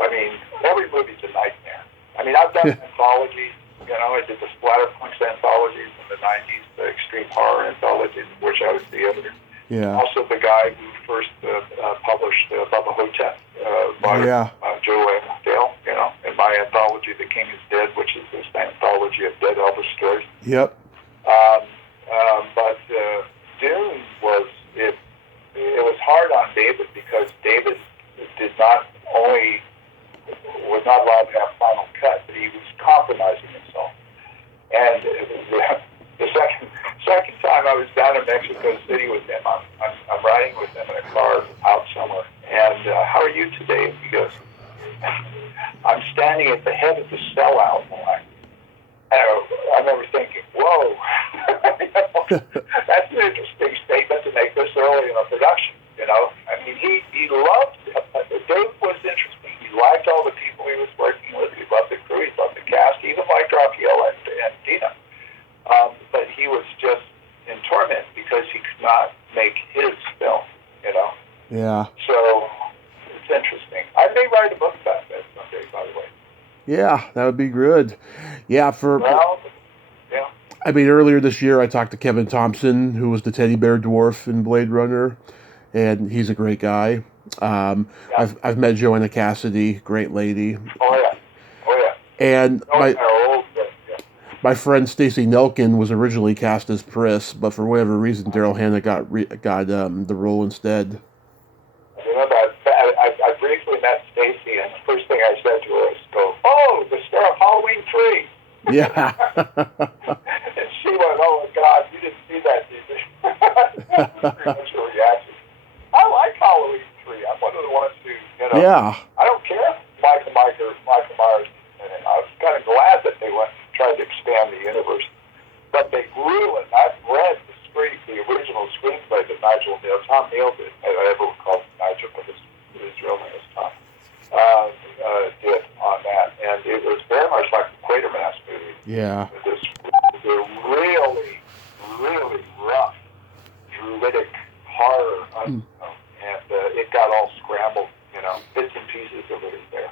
Every movie's a nightmare. I've done anthologies. I did the Splatterpunks anthologies in the 90s, the extreme horror anthologies, which I was the editor. Yeah. Also the guy who first published Bubba Hotep by Joe Dale, in my anthology, The King is Dead, which is this anthology of dead Elvis stories. Yep. But Dune was, it was hard on David because David was not allowed to have final cut, but he was compromising himself. And the second time I was down in Mexico City with him, I'm riding with him in a car out somewhere, and how are you today? And he goes, I'm standing standing at the head of the sellout line. I remember thinking, whoa, that's an interesting statement to make this early in a production, you know. I mean, he loved, Dave was interesting. He liked all the people he was working with. He loved the crew. He loved the cast. He even liked Raphael and Dina. But he was just in torment because he could not make his film, you know. Yeah. So it's interesting. I may write a book about that someday, by the way. Yeah, that would be good. Yeah, Well, yeah. I mean, earlier this year, I talked to Kevin Thompson, who was the teddy bear dwarf in Blade Runner, and he's a great guy. Yeah. I've met Joanna Cassidy, great lady. Oh yeah. And Yeah. my friend Stacey Nelkin was originally cast as Pris, but for whatever reason, Daryl Hannah got the role instead. I remember I briefly met Stacey, and the first thing I said to her was, "Oh, the star of Halloween 3." Yeah. And she went, "Oh my God, you didn't see that, did you?" That's pretty much her reaction. I like Halloween 3. I'm one of the ones who, you know. Yeah. I don't care if Michael Myers. And I was kind of glad that they went and tried to expand the universe, but they ruined. I've read the original screenplay that Tom Neal did. I never called him Nigel, but his real name is Tom. Did on that, and it was very much like the Quatermass movie. Yeah. This really, really rough, druidic horror, and it got all scrambled. You know, bits and pieces of it in there.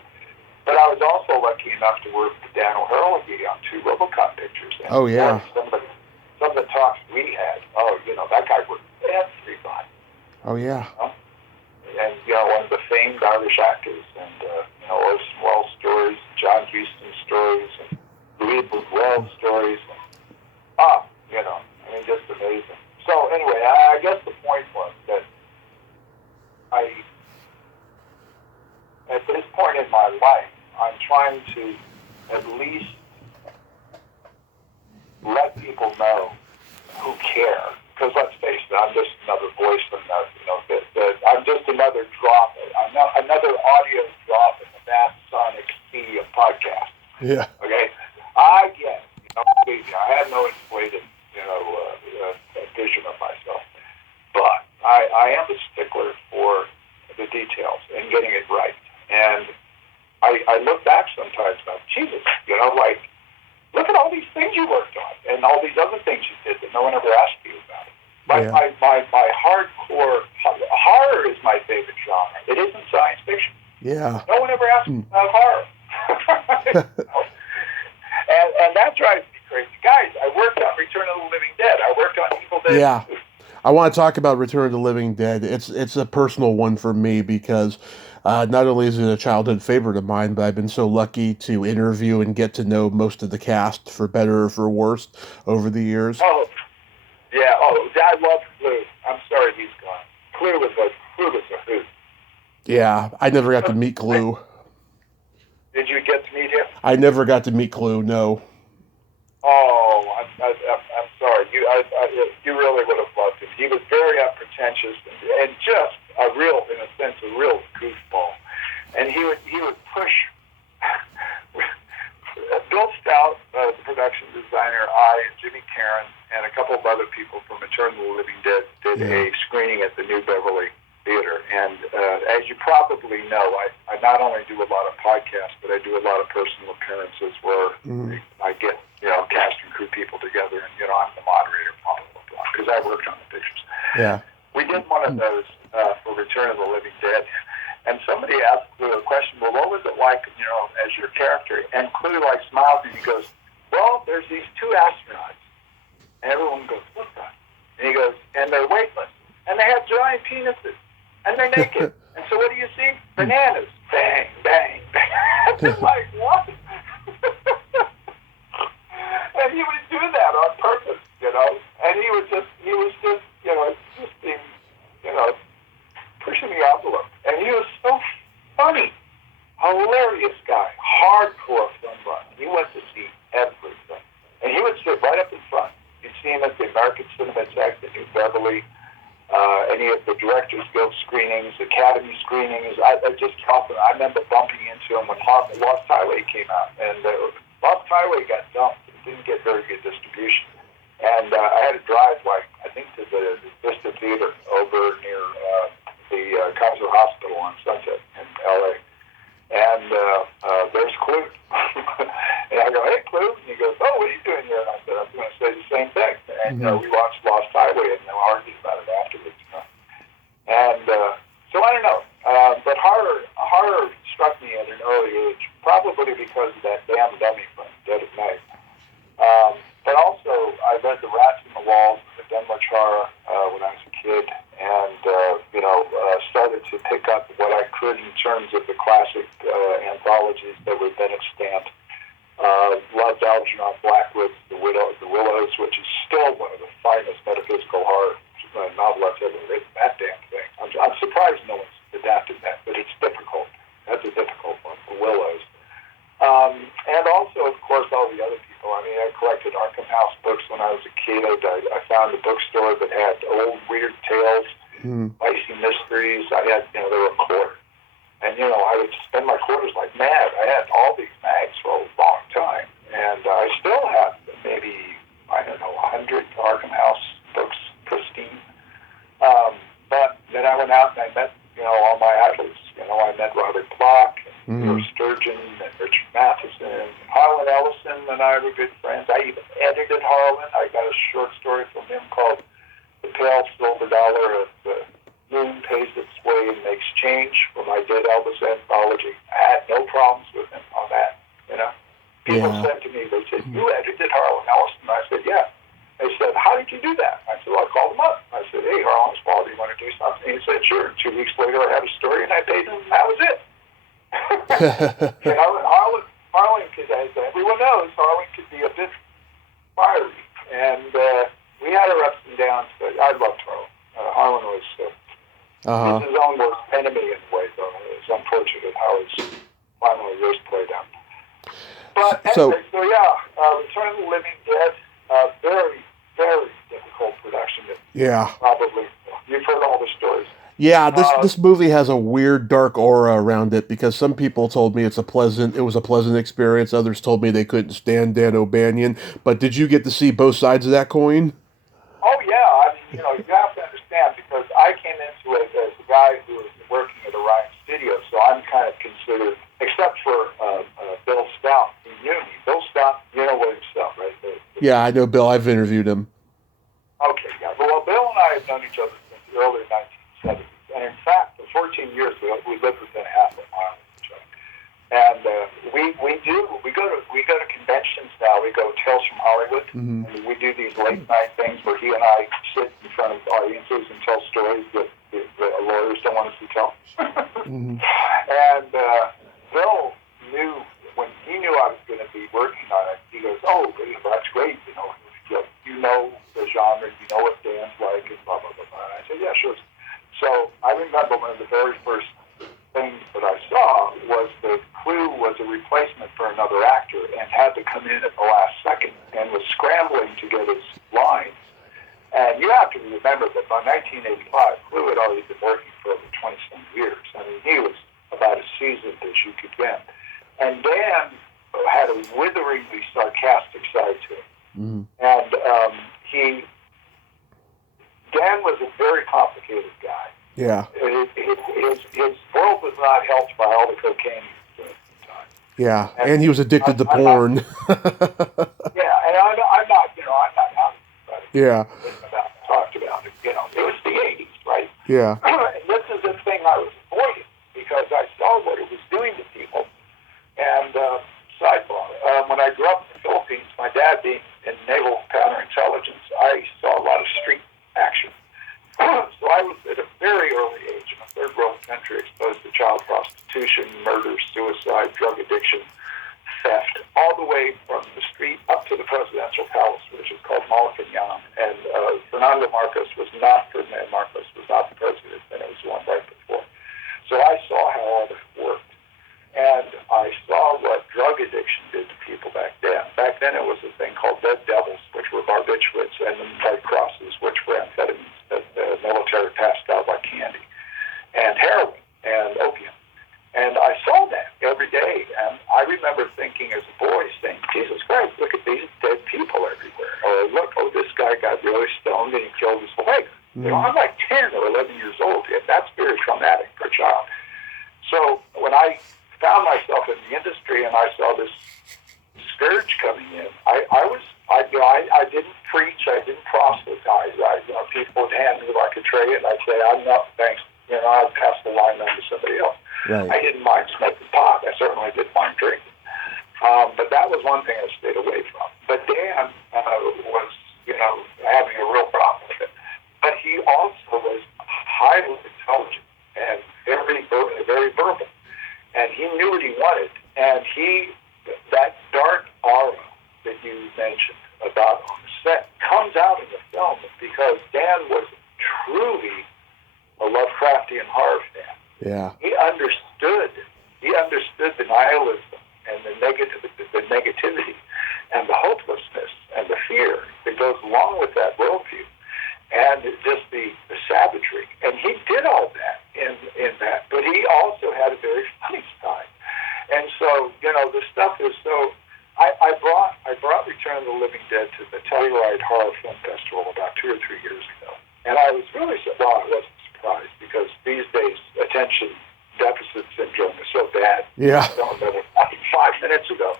But I was also lucky enough to work with Dan O'Herlihy on 2 RoboCop pictures. And oh yeah. Some of the talks we had. Oh, you know, that guy worked with everybody. Oh yeah. You know? And you know, one of the famed Irish actors, and you know, Orson Welles stories, John Huston stories, and Louis Buñuel stories. And, you know, I mean, just amazing. So anyway, I guess the point was that at this point in my life, I'm trying to at least let people know who care. Because let's face it, I'm just another voice from the, you know, I'm just another drop, another audio drop in the vast sonic sea of podcasts. Yeah. Okay? I get it. You know, believe me, I have no inflated, you know, vision of myself. But I am a stickler for the details and getting it right. And I look back sometimes and I'm, Jesus, you know, like, look at all these things you worked on and all these other things you did that no one ever asked you about. My hardcore horror is my favorite genre. It isn't science fiction. Yeah. No one ever asked me about horror. and that drives me crazy. Guys, I worked on Return of the Living Dead. I worked on Evil Dead. Yeah. I want to talk about Return of the Living Dead. It's a personal one for me because not only is it a childhood favorite of mine, but I've been so lucky to interview and get to know most of the cast, for better or for worse, over the years. Oh, yeah. Oh, I love Clue. I'm sorry he's gone. Clue was a hoot. Yeah, I never got to meet Clue. Did you get to meet him? I never got to meet Clue, no. Oh, I'm sorry. You really would have loved him. He was very unpretentious and just in a sense, a real goofball. And he would push. Bill Stout, the production designer, I and Jimmy Karen and a couple of other people from Return of the Living Dead did a screening at the New Beverly Theater. And as you probably know, I not only do a lot of podcasts, but I do a lot of personal appearances where I get, you know, cast and crew people together, and, you know, I'm the moderator, blah, blah, blah, because I worked on the pictures. Yeah. We did one of those for Return of the Living Dead, and somebody asked Clue a question, well, what was it like, you know, as your character? And Clue, like, smiles, and he goes, well, there's these 2 astronauts. And everyone goes, what's that? And he goes, and they're weightless, and they have giant penises, and they're naked. And so what do you see? Bananas. Bang, bang, bang. It's like, what? And he would do that on purpose, you know. And he was just, you know, just being, you know, pushing the envelope. And he was so funny. Hilarious guy. Hardcore film buff. He went to see everything. And he would sit right up in front. You'd see him at the American Cinematheque, the New Beverly, any of the Directors Guild screenings, Academy screenings. I just often, I remember bumping into him when Lost Highway Highway came out, and Lost Highway got dumped. It didn't get very good distribution. And I had to drive, I think, to the Vista Theater over near the Kaiser Hospital on Sunset in L.A. And there's Clue. And I go, hey, Clue. And he goes, oh, what are you doing here? And I said, I'm going to say the same thing. And we watched Lost Highway and argued about it afterwards. And so I don't know. But horror struck me at an early age, probably because of that damn dummy from Dead of Night. But also, I read The Rats in the Walls, the Dunwich Horror, when I was a kid, and, started to pick up what I could in terms of the classic anthologies that were then extant. Loved Algernon Blackwood's The Willows, which is still one of the finest metaphysical horror novels I've ever written. That damn thing. I'm surprised no one's adapted that, but it's difficult. That's a difficult one, The Willows. And also, of course, all the other people. I mean, I collected Arkham House books when I was a kid. I found a bookstore that had old weird tales, icy mysteries. I had, they were a quarter. And, I would spend my quarters like mad. I had all these mags for a long time. And I still have maybe, 100 Arkham House books pristine. But then I went out and I met, all my idols. I met Robert Bloch and George Sturgeon and Richard Matheson and Harlan Ellison and I were good friends. I even edited Harlan. I got a short story from him called The Pale Silver Dollar of the Moon Pays Its Way and Makes Change for my Dead Elvis anthology. I had no problems with him on that, People said to me, they said, you edited Harlan Ellison? I said, yeah. They said, how did you do that? I said, well, I called him up. I said, hey, Harlan, it's Paul, do you want to do something? He said, sure. 2 weeks later, I had a story, and I paid him, and that was it. And Harlan could, as everyone knows, Harlan could be a bit fiery. And we had our ups and downs, but I loved Harlan. Harlan was his own worst enemy in a way, though. It's unfortunate how his final years played out. But anyway, Return of the Living Dead, very, very difficult production. Probably. You've heard all the stories. Yeah, this movie has a weird dark aura around it because some people told me it was a pleasant experience. Others told me they couldn't stand Dan O'Banion. But did you get to see both sides of that coin? Oh yeah, I mean, you have to understand because I came into it as a guy who was working at Orion Studios, so I'm kind of considered, except for Bill Stout, who knew me. Bill Stout, you know William Stout, right? Yeah, I know Bill. I've interviewed him. Okay, yeah. Well, Bill and I have known each other since the early 1970s. And in fact, for 14 years, we lived within half a mile of each other. And we go to conventions now. We go Tales from Hollywood. And we do these late night things where he and I sit in front of audiences and tell stories that the lawyers don't want us to tell. And Bill knew, when he knew I was going to be working on it, he goes, oh, that's great, you know the genre, you know what Dan's like, and blah, blah, blah, blah. And I said, yeah, sure. So I remember one of the very first things that I saw was that Clue was a replacement for another actor and had to come in at the last second and was scrambling to get his lines. And you have to remember that by 1985, Clue had already been working for over 20-some years. I mean, he was about as seasoned as you could get. And Dan had a witheringly sarcastic side to him. And Dan was a very complicated guy. Yeah. His world was not helped by all the cocaine he was doing at the time. Yeah, and he was addicted to porn. And I'm not out about it. Yeah. Talked about it. It was the 80s, right? Yeah. And this is the thing I was avoiding because I saw what it was doing to people. And sidebar, when I grew up in the Philippines, my dad being in naval counterintelligence, I saw a lot of street action. So I was at a very early age in a third world country exposed to child prostitution, murder, suicide, drug addiction, theft, all the way from the street up to the presidential palace, which is called Malacanang. And Fernando Marcos was not the president, and it was the one right before. So I saw how all this worked. And I saw what drug addiction did to people back then. Back then it was a thing called Red Devils, which were barbiturates, and then Red Crosses, which were amphetamines that the military passed out like candy, and heroin and opium. And I saw that every day. And I remember thinking as a boy, saying, Jesus Christ, look at these dead people everywhere. Or look, oh, this guy got really stoned and he killed his wife. You know, I'm like 10 or 11 years old. And that's very traumatic for a child. So when I found myself in the industry and I saw this scourge coming in, I didn't preach, I didn't proselytize. People would hand me like a tray and I'd say, I'm not, thanks. You know, I'd pass the line on to somebody else. Right. I didn't mind smoking pot. I certainly didn't mind drinking. But that was one thing I stayed away from. But Dan was, having a real problem with it. But he also was highly intelligent and very verbal. And he knew what he wanted. And that dark aura that you mentioned about on the set comes out in the film because Dan was truly a Lovecraftian horror fan. Yeah. He understood the nihilism and the negativity and the hopelessness and the fear that goes along with that worldview and just the savagery. And he did all that in that, but he also had a very funny side. And so, the stuff is so. I brought Return of the Living Dead to the Telluride Horror Film Festival about 2 or 3 years ago, and I was really I wasn't surprised because these days attention deficit syndrome is so bad. Yeah. I don't know what happened 5 minutes ago,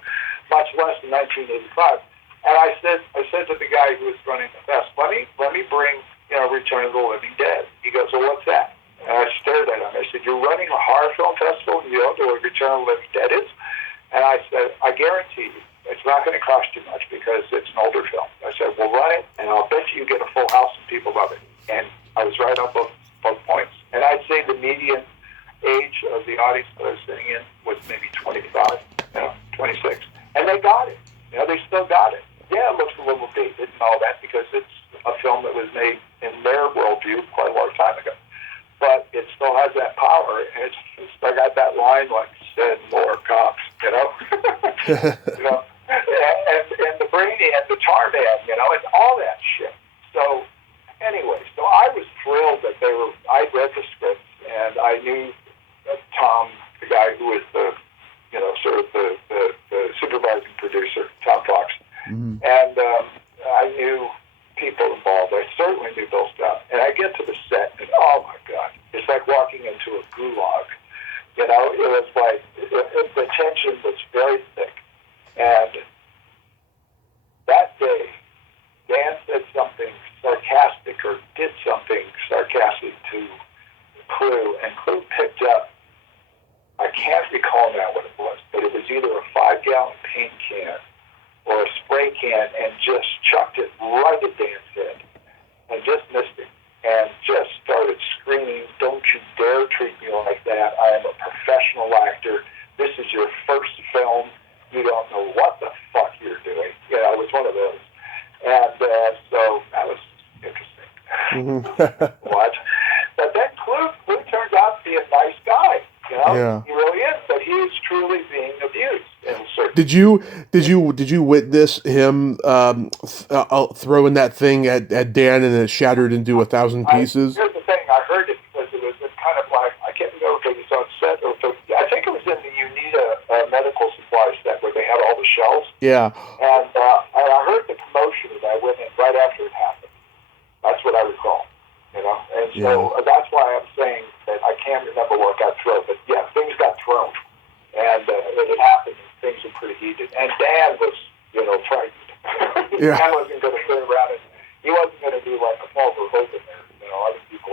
much less in 1985. And I said to the guy who was running the fest, let me bring Return of the Living Dead. He goes, well, what's that? And I stared at him. I said, you're running a horror film festival and you don't know what Return of the Living Dead is? And I said, I guarantee you, it's not going to cost you much because it's an older film. I said, we'll run it, and I'll bet you get a full house and people love it. And I was right on both points. And I'd say the median age of the audience that I was sitting in was maybe 25, 26. And they got it. They still got it. Yeah, it looks a little dated and all that because it's a film that was made in their worldview quite a long time ago. But it still has that power, and it's still got that line like, said more cops, and the brainy and the tar man, and all that shit. So anyway, I was thrilled that I read the script, and I knew that Tom, the guy who was the supervising producer, Tom Fox, and I knew people involved. I certainly knew Bill Stout. And I get to the set, and oh my God, it's like walking into a gulag. It was like the tension was very thick. And that day, Dan said something sarcastic or did something sarcastic to Clue, and Clue picked up, I can't recall now what it was, but it was either a 5-gallon paint can or a spray can and just chucked it right at Dan's head and just missed it. And just started screaming, don't you dare treat me like that. I am a professional actor. This is your first film. You don't know what the fuck you're doing. It was one of those. And so that was interesting. What? But then Clue turns out to be a nice guy. Yeah. He really is, but he is truly being abused in certain. Did you witness him throwing that thing at Dan and it shattered into 1,000 pieces? Here's the thing, I heard it because it was kind of like, I can't remember if it was on set or I think it was in the UNITA medical supply set where they had all the shelves. Yeah. And I heard the promotion and I went in right after it happened. That's what I recall. And so that's why I'm saying that I can't remember what got thrown, but yeah, things got thrown, and it happened. Things were pretty heated, and Dan was, frightened. Yeah. Dan wasn't going to sit around and he wasn't going to do like a Paul Verhoeven there. Other people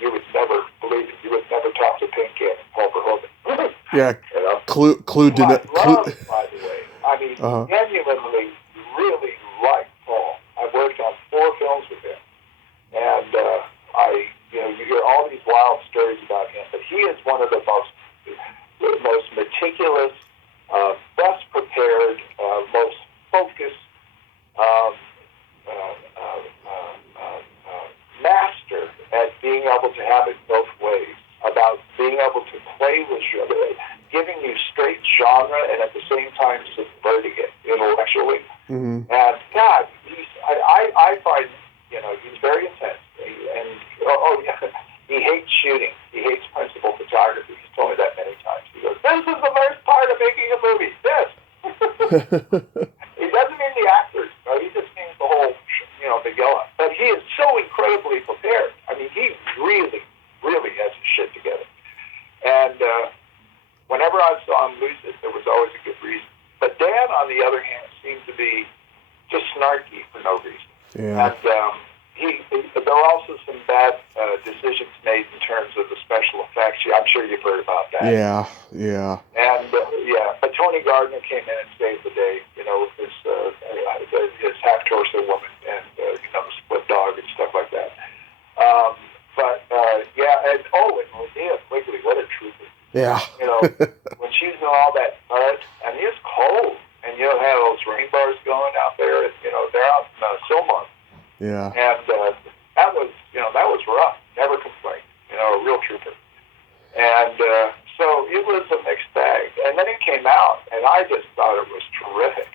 you would never believe it. You would never talk to Pink Can and Paul Verhoeven. Yeah. Clue did not. By the way, I mean, genuinely, really like Paul. I've worked on 4 films with him. And you hear all these wild stories about him, but he is one of the most meticulous, best prepared, most focused master at being able to have it both ways, about being able to play with genre, giving you straight genre and at the same time subverting it intellectually. Mm-hmm. And God, I find he's very intense, and he hates shooting. He hates principal photography. He's told me that many times. He goes, "This is the worst part of making a movie. This." He doesn't mean the actors, no, he just means the whole, the yellow. But he is so incredibly prepared. I mean, he really, really has his shit together. And whenever I saw him lose it, there was always a good reason. But Dan, on the other hand, seemed to be just snarky for no reason. Yeah. And there were also some bad decisions made in terms of the special effects. I'm sure you've heard about that. Yeah. And but Tony Gardner came in and saved the day. With his half torso woman and the split dog and stuff like that. And Linnea Quigley, what a trooper. Yeah. When she's in all that mud, and it's cold, and have those rain bars going out there, and they're out in Silmar. Yeah. And that was rough. Never complained. A real trooper. And so it was a mixed bag. And then it came out, and I just thought it was terrific.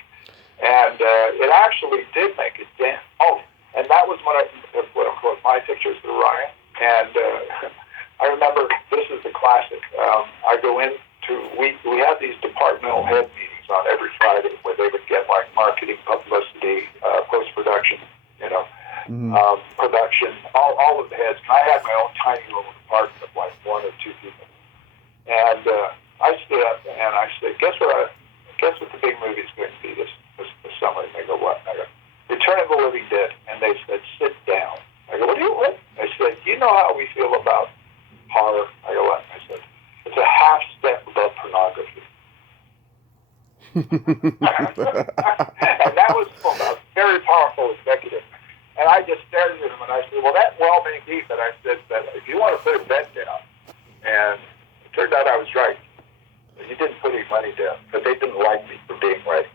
And it actually did make a dent. Oh, and that was one of my pictures of Ryan. And I remember, this is the classic. I go into, we had these departmental head meetings on every Friday where they would get like marketing, publicity, post-production, production, all of the heads. And I had my own tiny little department of like one or two people. And I stood up and I said, guess what the big movie is going to be this summer? And they go, what? I go, Return of the Living Dead. And they said, sit down. I go, what? I said, you know how we feel about horror? I go, what? I said, it's a half step above pornography. And that was from a very powerful executive. And I just stared at him and I said, well, that well may be, but I said that if you want to put a bet down, and it turned out I was right. You didn't put any money down, but they didn't like me for being right.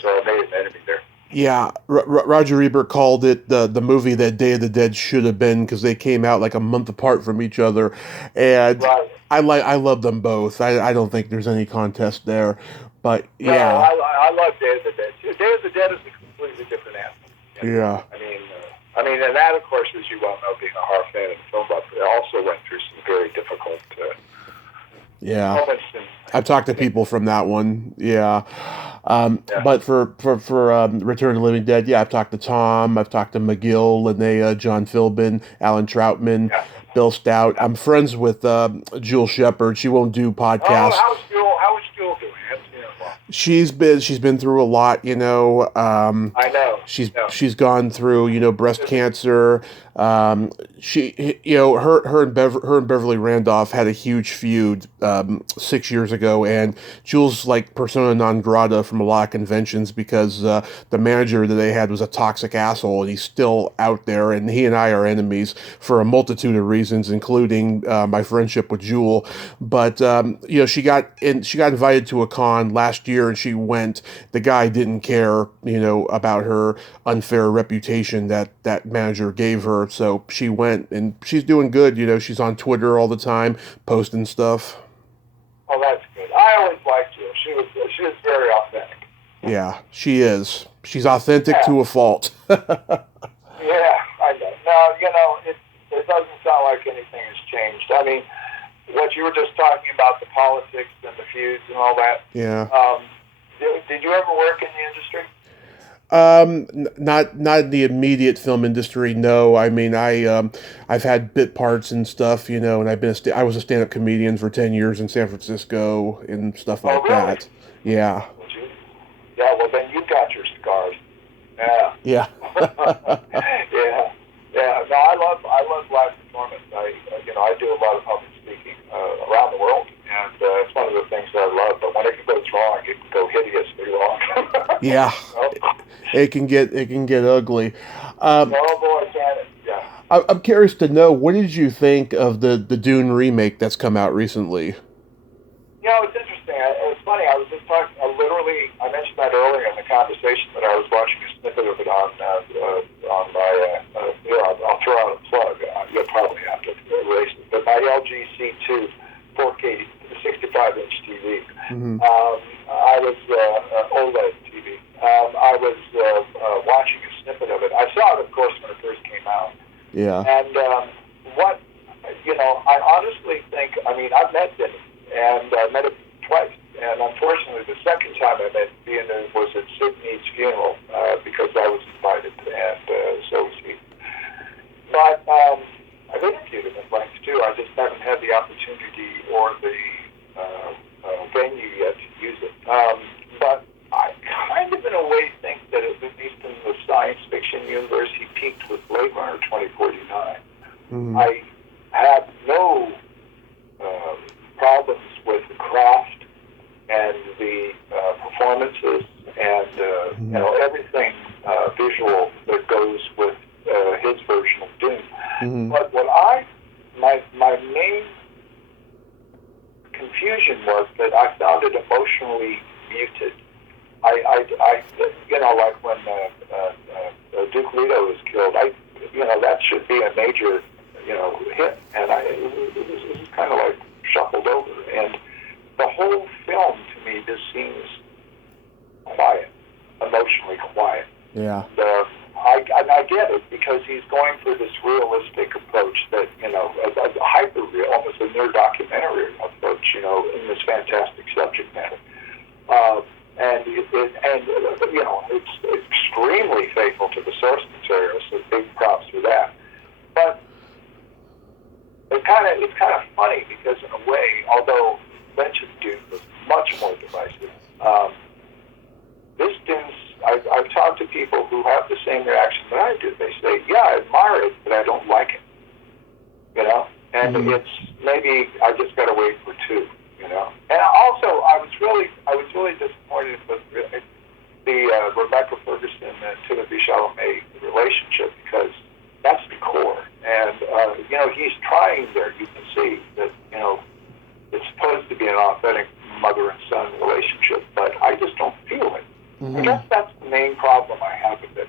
So I made an enemy there. Yeah, Roger Ebert called it the movie that Day of the Dead should have been, because they came out like a month apart from each other, and right. I love them both. I don't think there's any contest there, but yeah. No, I love Day of the Dead too. Day of the Dead is a completely different animal. Yeah. I mean, and that, of course, as you well know, being a horror fan and film buff, it also went through some very difficult moments. I've talked to people from that one. Yeah. But for Return of the Living Dead, I've talked to Tom, I've talked to McGill, Linnea, John Philbin, Alan Troutman, Bill Stout. I'm friends with Jewel Shepard. She won't do podcasts. Oh, how is Jewel doing? She's been through a lot, I know. She's gone through, breast cancer. She, her and Beverly Randolph had a huge feud 6 years ago, and Jewel's like persona non grata from a lot of conventions because the manager that they had was a toxic asshole, and he's still out there. And he and I are enemies for a multitude of reasons, including my friendship with Jewel. But she got invited to a con last year, and she went. The guy didn't care, about her unfair reputation that manager gave her. So she went, and she's doing good. She's on Twitter all the time, posting stuff. Oh, that's good. I always liked her. She was very authentic. Yeah, she is. She's authentic to a fault. Yeah, I know. No, it doesn't sound like anything has changed. I mean, what you were just talking about, the politics and the feuds and all that. Yeah. Did you ever work in the industry? Not in the immediate film industry. No, I mean, I've had bit parts and stuff, and I was a stand-up comedian for 10 years in San Francisco and stuff like that. Yeah. Yeah. Well, then you got your scars. Yeah. Yeah. Yeah. No, I love live performance. I do a lot of public speaking around the world, and it's one of the things that I love. But when it goes wrong, it can go hideously wrong. Yeah. It can get ugly. Oh boy, can it? Yeah. I'm curious to know, what did you think of the Dune remake that's come out recently? It's interesting. It's funny. I was just talking. I mentioned that earlier in the conversation that I was watching a snippet of it on my. I'll throw out a plug. You'll probably have to erase it. But my LG C2 4K 65-inch TV. Mm-hmm. I was OLED TV. I was watching a snippet of it. I saw it, of course, when it first came out. Yeah. And I honestly think, I've met Denny, and I met him twice, And unfortunately, the second time I met Ian was at Sid Mead's funeral because I was invited, and so was he. But I've interviewed him at length too. I just haven't had the opportunity or the venue yet to use it. But I kind of, in a way, think that at least in the science fiction universe, he peaked with Blade Runner 2049. Mm-hmm. I have no problems with the craft and the performances and everything visual that goes with his version of Doom. Mm-hmm. But what my main confusion was that I found it emotionally muted. I like when Duke Leto is killed, that should be a major, hit, and it was kind of like shuffled over, and the whole film to me just seems quiet, emotionally quiet. Yeah. And I get it because he's going for this realistic approach that, a hyper-real, almost a near documentary approach, in this fantastic subject matter. And it's extremely faithful to the source material, so big props for that. But it's kind of funny because in a way, although Lynch's Dune was much more divisive, this Dune's, I've talked to people who have the same reaction that I do. They say, yeah, I admire it, but I don't like it. And it's maybe I just got to wait for two. And also, I was really disappointed with the Rebecca Ferguson and Timothy Chalamet relationship because that's the core. And he's trying there. You can see that it's supposed to be an authentic mother and son relationship, but I just don't feel it. I guess that's the main problem I have with it.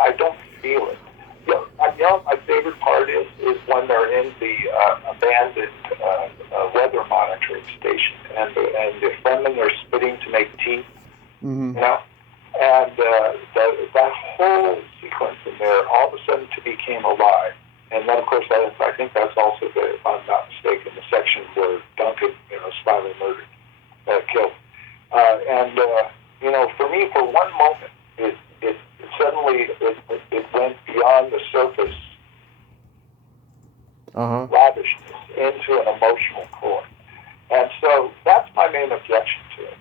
I don't feel it. My favorite part is when they're in the abandoned weather monitoring station, and the Fremen are spitting to make teeth, and that whole sequence in there all of a sudden to me came alive. And then, of course, I think that's also, if I'm not mistaken, the section where Duncan, is finally murdered, killed. For me, for one moment, it suddenly went beyond the surface lavishness into an emotional core. And so that's my main objection to it.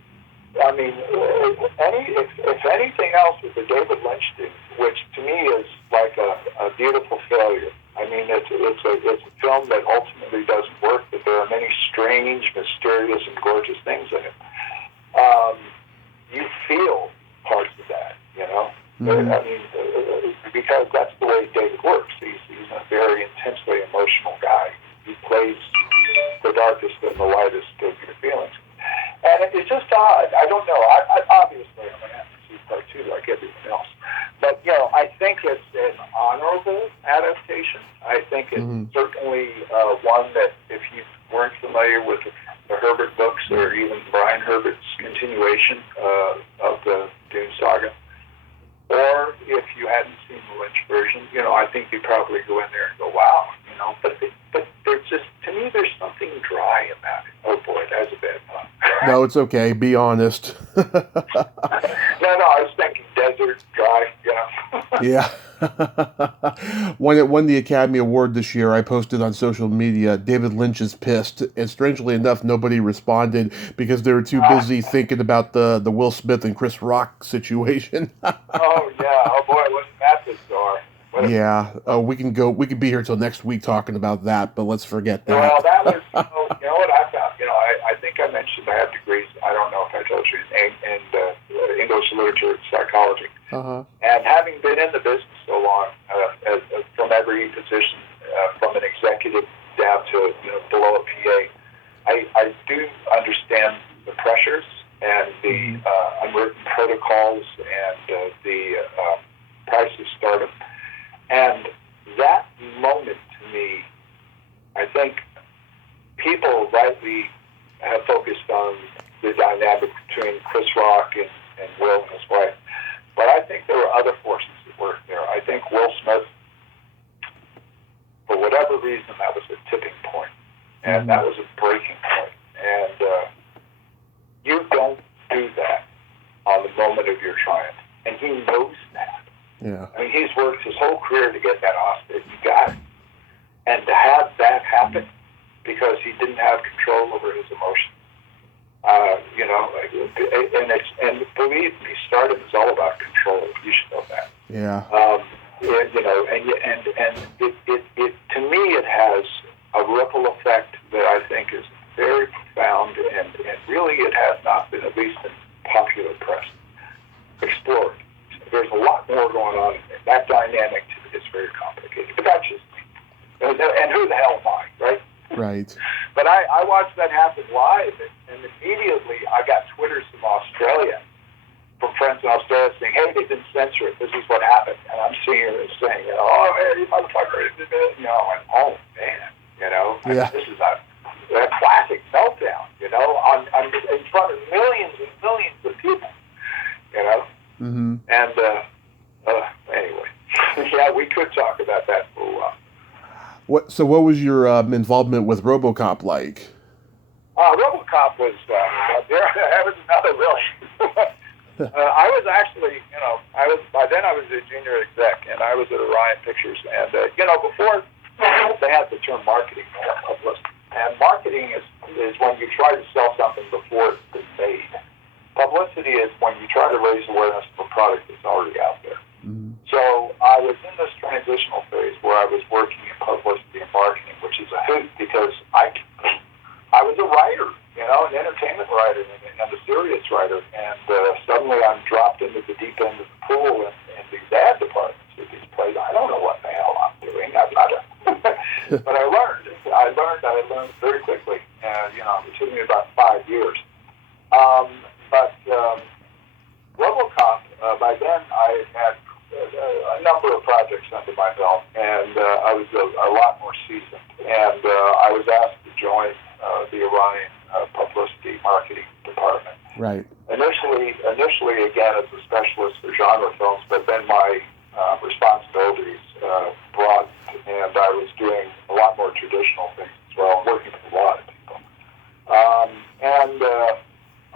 I mean, if anything else with the David Lynch Dune, which to me is like a beautiful failure. I mean, it's a film that ultimately doesn't work, but there are many strange, mysterious, and gorgeous things in it. You feel parts of that, I mean, because that's the way David works. He's a very intensely emotional guy. He plays the darkest and the lightest of your feelings. And it's just odd. I don't know. I obviously, I'm going to have to see part two like everyone else. But, I think it's an honorable adaptation. I think it's certainly one that if you weren't familiar with the Herbert books or even Brian Herbert's continuation of the Dune saga, or if you hadn't seen the Lynch version, I think you'd probably go in there and go, wow, but there's just, to me, there's something dry about it. Oh boy, that's a bad pun. No, it's okay. Be honest. No, I was thinking desert, dry, Yeah. When it won the Academy Award this year, I posted on social media, David Lynch is pissed. And strangely enough, nobody responded because they were too busy thinking about the Will Smith and Chris Rock situation. Oh, yeah. Oh, boy, wasn't that bizarre? Yeah. We could be here till next week talking about that, but let's forget that. Well, that was, what I found, I think I mentioned I have degrees, I don't know if I told you, in English literature and psychology. And having been in the business so long, from every position, from an executive down to below a PA, I do understand the pressures and the unwritten protocols and the price of stardom. And that moment to me, I think people rightly have focused on the dynamic between Chris Rock and Will and his wife. But I think there were other forces at work there. I think Will Smith, for whatever reason, that was a tipping point. And that was a breaking point. And, You don't do that on the moment of your triumph. And he knows that. Yeah. I mean, he's worked his whole career to get that Oscar. You got it. And to have that happen because he didn't have control over his emotions. You know, and believe me, stardom is all about control. You should know that. Yeah. You know, and it to me it has a ripple effect that I think is very profound, and really it has not been, at least in popular press, explored. There's a lot more going on in there. That dynamic is very complicated, but that's just me. And who the hell am I, right? Right. But I watched that happen live, and immediately I got Twitters from Australia, from friends in Australia saying, hey, they didn't censor it. This is what happened. And I'm seeing it saying, you know, oh, man, you motherfucker. You know, I went, oh, man, you know, yeah. This is a classic meltdown, you know, in front of millions and millions of people, you know. Mm-hmm. And anyway, yeah, we could talk about that for a while. So what was your involvement with RoboCop like? RoboCop was, that was another really. I was actually, you know, by then I was a junior exec, and I was at Orion Pictures, and, you know, before they had the term marketing publicity, and marketing is when you try to sell something before it's been made. Publicity is when you try to raise awareness of a product that's already out there. Mm-hmm. So I was in this transitional phase where I was working in publicity and marketing, which is a hoot because I was a writer, you know, an entertainment writer and a serious writer, and suddenly I'm dropped into the deep end of the pool in these ad departments with these plays. I don't know what the hell I'm doing. I'm not but I learned very quickly, and, you know, it took me about 5 years. But RoboCop, by then I had a number of projects under my belt, and I was a lot more seasoned. And I was asked to join the Orion publicity marketing department. Right. Initially, again, as a specialist for genre films, but then my responsibilities broadened, and I was doing a lot more traditional things as well, working with a lot of people. And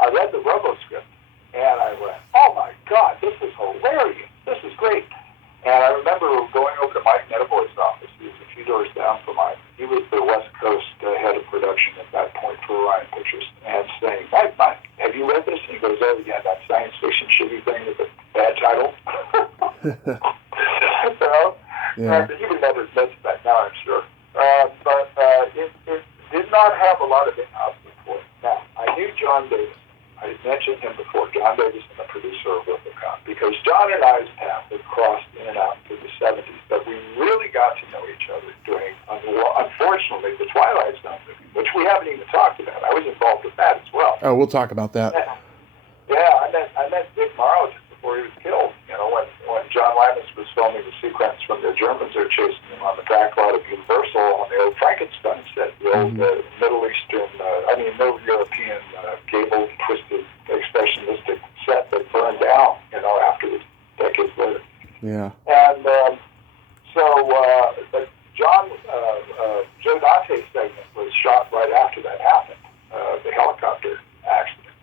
I read the Robo script, and I went, oh my God, this is hilarious. This is great. And I remember going over to Mike Netterboy's office. He was a few doors down from mine. He was the West Coast head of production at that point for Orion Pictures, and saying, Mike, have you read this? And he goes, oh, yeah, that science fiction shitty thing with a bad title. So, yeah. he would never admit to that now, I'm sure. But it did not have a lot of in-house support. Now, I knew John Davis. I had mentioned him before, John Davis, the producer of RoboCop, because John and I's path had crossed in and out through the 70s, but we really got to know each other during, unfortunately, the Twilight Zone movie, which we haven't even talked about. I was involved with that as well. Oh, we'll talk about that. Yeah, I met Dick Morrow just before he was killed. You know, when John Landis was filming the sequence when the Germans are chasing him on the back lot of Universal on the old Frankenstein set, the old Middle Eastern, Middle European, gabled, twisted, expressionistic set that burned down, you know, afterwards, decades later. Yeah. And but Joe Dante's segment was shot right after that happened, the helicopter accident.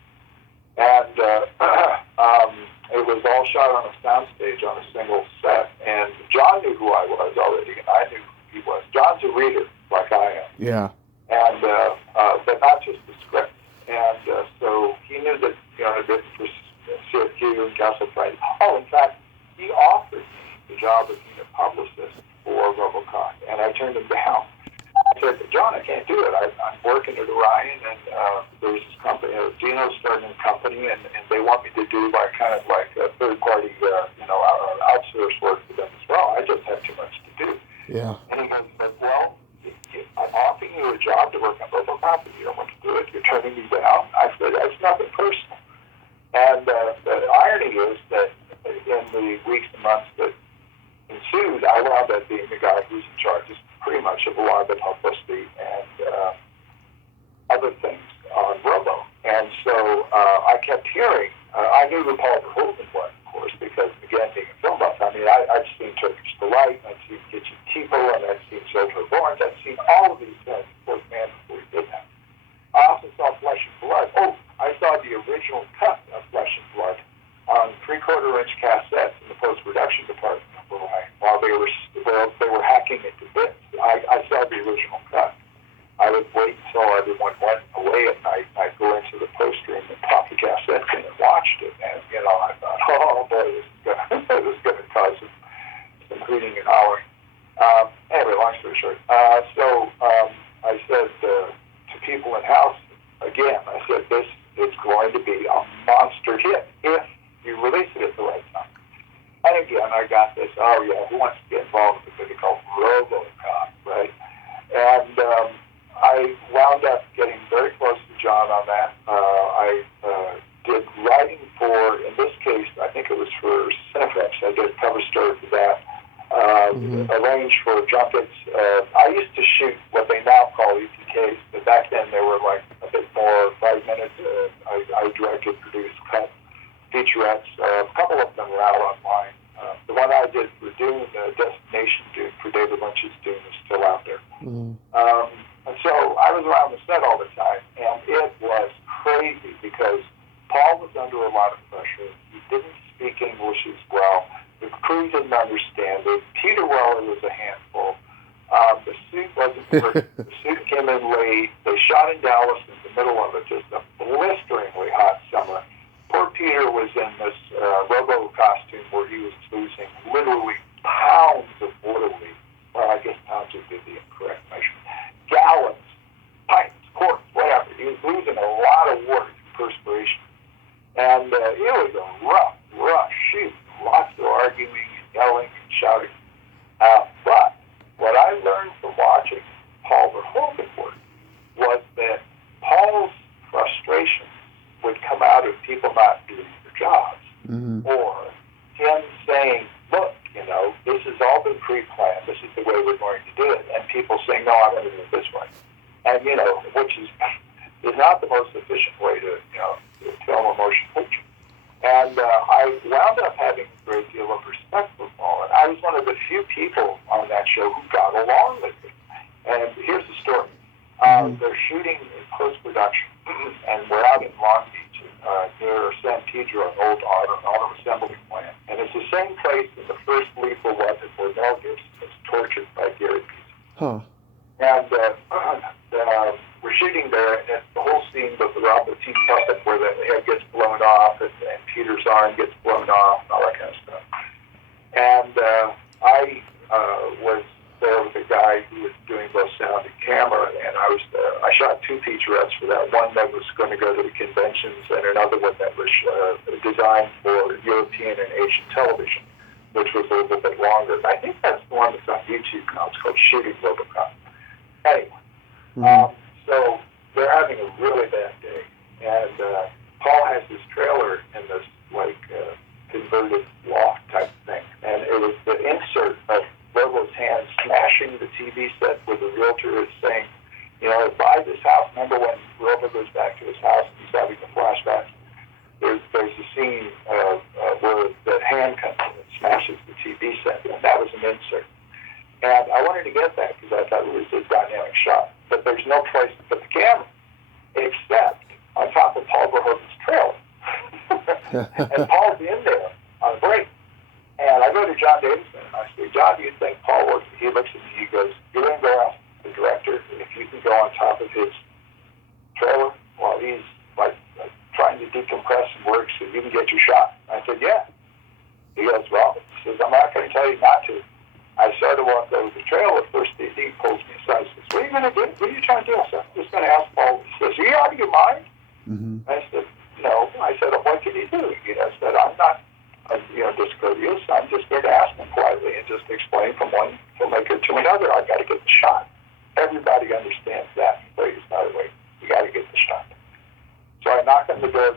And it was all shot on a soundstage on a single set. And John knew who I was already, and I knew who he was. John's a reader, like I am. Yeah. And but not just the script. And so he knew that, you know, that for CFQ and Castlefrey. Oh, in fact, he offered me the job of being a publicist for RoboCop, and I turned him down. I said, John, I can't do it. I'm working at Orion, and there's this company, Dino's starting a company, and they want me to do kind of like a third-party, outsource work for them as well. I just have too much to do. Yeah. And he said, well, I'm offering you a job to work on RoboCop, and you don't want to do it. You're turning me down. I said, that's nothing personal. And the irony is that in the weeks and months that ensued, I wound up being the guy who's in charge pretty much of a lot of the publicity and other things on Robo. And so I kept hearing, I knew who Paul Verhoeven was, of course, because, again, being a film buff, I mean, I'd seen Turkish Delight, and I'd seen Kitchen Tipo, and I'd seen Social Lawrence, I'd seen all of these things before he did that. I also saw Flesh and Blood. Oh, I saw the 3/4-inch cassettes in the post-production department. While they were hacking it to bits, I saw the original cut. I would wait until everyone went away at night. I'd go into the post room and pop the cassettes in and watched it. And, I thought, oh, boy, this is going to cause some hooting and hollering. Anyway, long story short. I said to people in house, again, I said, this is going to be a monster hit if you release it at the right time. And again, I got this, oh, yeah, who wants to get involved with what they call RoboCop, right? And I wound up getting very close to John on that. I did writing for, in this case, I think it was for Cinefex. I did a cover story for that. Arranged for junkets. I used to shoot what they now call EPKs, but back then they were like a bit more 5 minutes. I directed, produced, cut featurettes. A couple of them were out online. The one I did for Dune, Destination Dune, for David Lynch's Dune, is still out there. And so I was around the set all the time, and it was crazy because Paul was under a lot of pressure. He didn't speak English as well. The crew didn't understand it. Peter Weller was a handful. The suit wasn't perfect. The suit came in late. They shot in Dallas in the middle of it, just a blisteringly hot summer. Poor Peter was in this robo costume where he was losing literally pounds of water weight. Well, I guess pounds would be the incorrect measurement. Gallons, pints, quarts, whatever. He was losing a lot of water through perspiration. And it was a rough shoot. Lots of arguing and yelling and shouting. But what I learned from watching Paul Verhoeven work was that Paul's frustration would come out of people not doing their jobs. Or him saying, look, this has all been pre-planned. This is the way we're going to do it. And people saying, no, I'm going to do it this way. And, which is not the most efficient way to film a motion picture. And I wound up having a great deal of respect for Paul. And I was one of the few people on that show who got along with him. And here's the story. They're shooting in post-production, and we're out in Long Beach near San Pedro, an old auto assembly plant. And it's the same place in the first Lethal Weapon where Mel Gibson was tortured by Gary Busey. And we're shooting there, and the whole scene with the Robert T. puppet where the head gets blown off and Peter's arm gets blown off and all that kind of stuff. And I was there with a guy who was doing both sound and camera, and I shot 2 featurettes for that. One that was going to go to the conventions, and another one that was designed for European and Asian television, which was a little bit longer. And I think that's the one that's on YouTube now. It's called Shooting RoboCop. Anyway, so they're having a really bad day, and Paul has this trailer in this converted loft type thing, and it was the insert of Robo's hand smashing the TV set where the realtor is saying, buy this house. Remember when Robo goes back to his house and he's having the flashbacks? There's a scene where the hand comes in and smashes the TV set, and that was an insert. And I wanted to get that because I thought it was a dynamic shot. But there's no place to put the camera except on top of Paul Verhoeven's trailer. And Paul's in there on a break. And I go to John Davidson and I say, John, do you think Paul works? He looks at me, he goes, you're going to go ask the director if you can go on top of his trailer while he's trying to decompress and work so you can get your shot. I said, yeah. He goes, well, he says, I'm not going to tell you not to. I started to walk over the trailer. First, he pulls me aside and says, what are you going to do? What are you trying to do? I said, I'm just going to ask Paul. He says, are you out of your mind? I said, no. I said, what can you do? I said, I'm not discourteous. I'm just going to ask him quietly and just explain from one filmmaker to another. I've got to get the shot. Everybody understands that. Please, by the way, you got to get the shot. So I knock on the door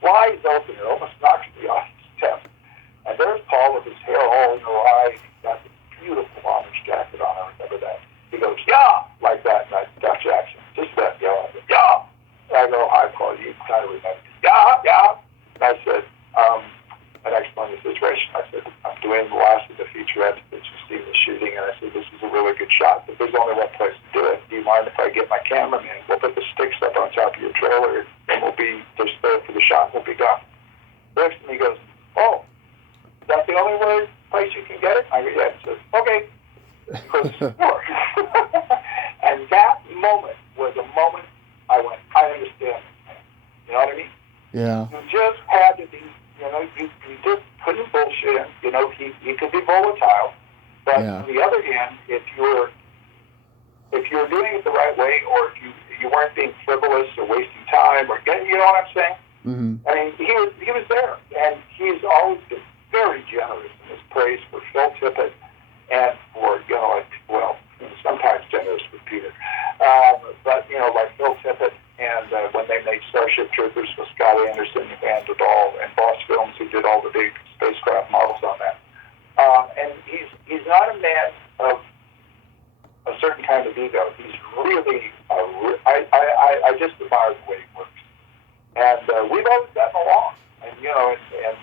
flies open. It almost knocks me off his step. And there's Paul with his hair all awry. He's got this beautiful orange jacket on. I remember that. He goes, yeah, like that in that Dutch accent. Just that, yeah. And I go, hi, Paul. You kind of remember. Yeah. And I said, and I explained the situation. I said, I'm doing the last of the featurettes that you see the shooting, and I said, this is a really good shot, but there's only one place to do it. Do you mind if I get my cameraman? We'll put the sticks up on top of your trailer, and we'll be just there for the shot, and we'll be done. Next, and he goes, oh, the only place you can get it? I go, yeah. He says, okay. Because and that moment was a moment I went, I understand. You know what I mean? Yeah. You just had to be, you just couldn't bullshit him. He could be volatile. But on the other hand, if you were doing it the right way, or if you weren't being frivolous or wasting time, or you know what I'm saying? Mm-hmm. I mean, he was there, and he's always been very generous in his praise for Phil Tippett and for sometimes generous with Peter, but like Phil Tippett and when they made Starship Troopers with Scott Anderson and Van der Dahl and Boss Films, who did all the big spacecraft models on that. And he's not a man of a certain kind of ego. He's really, I just admire the way he works. And we've always gotten along. And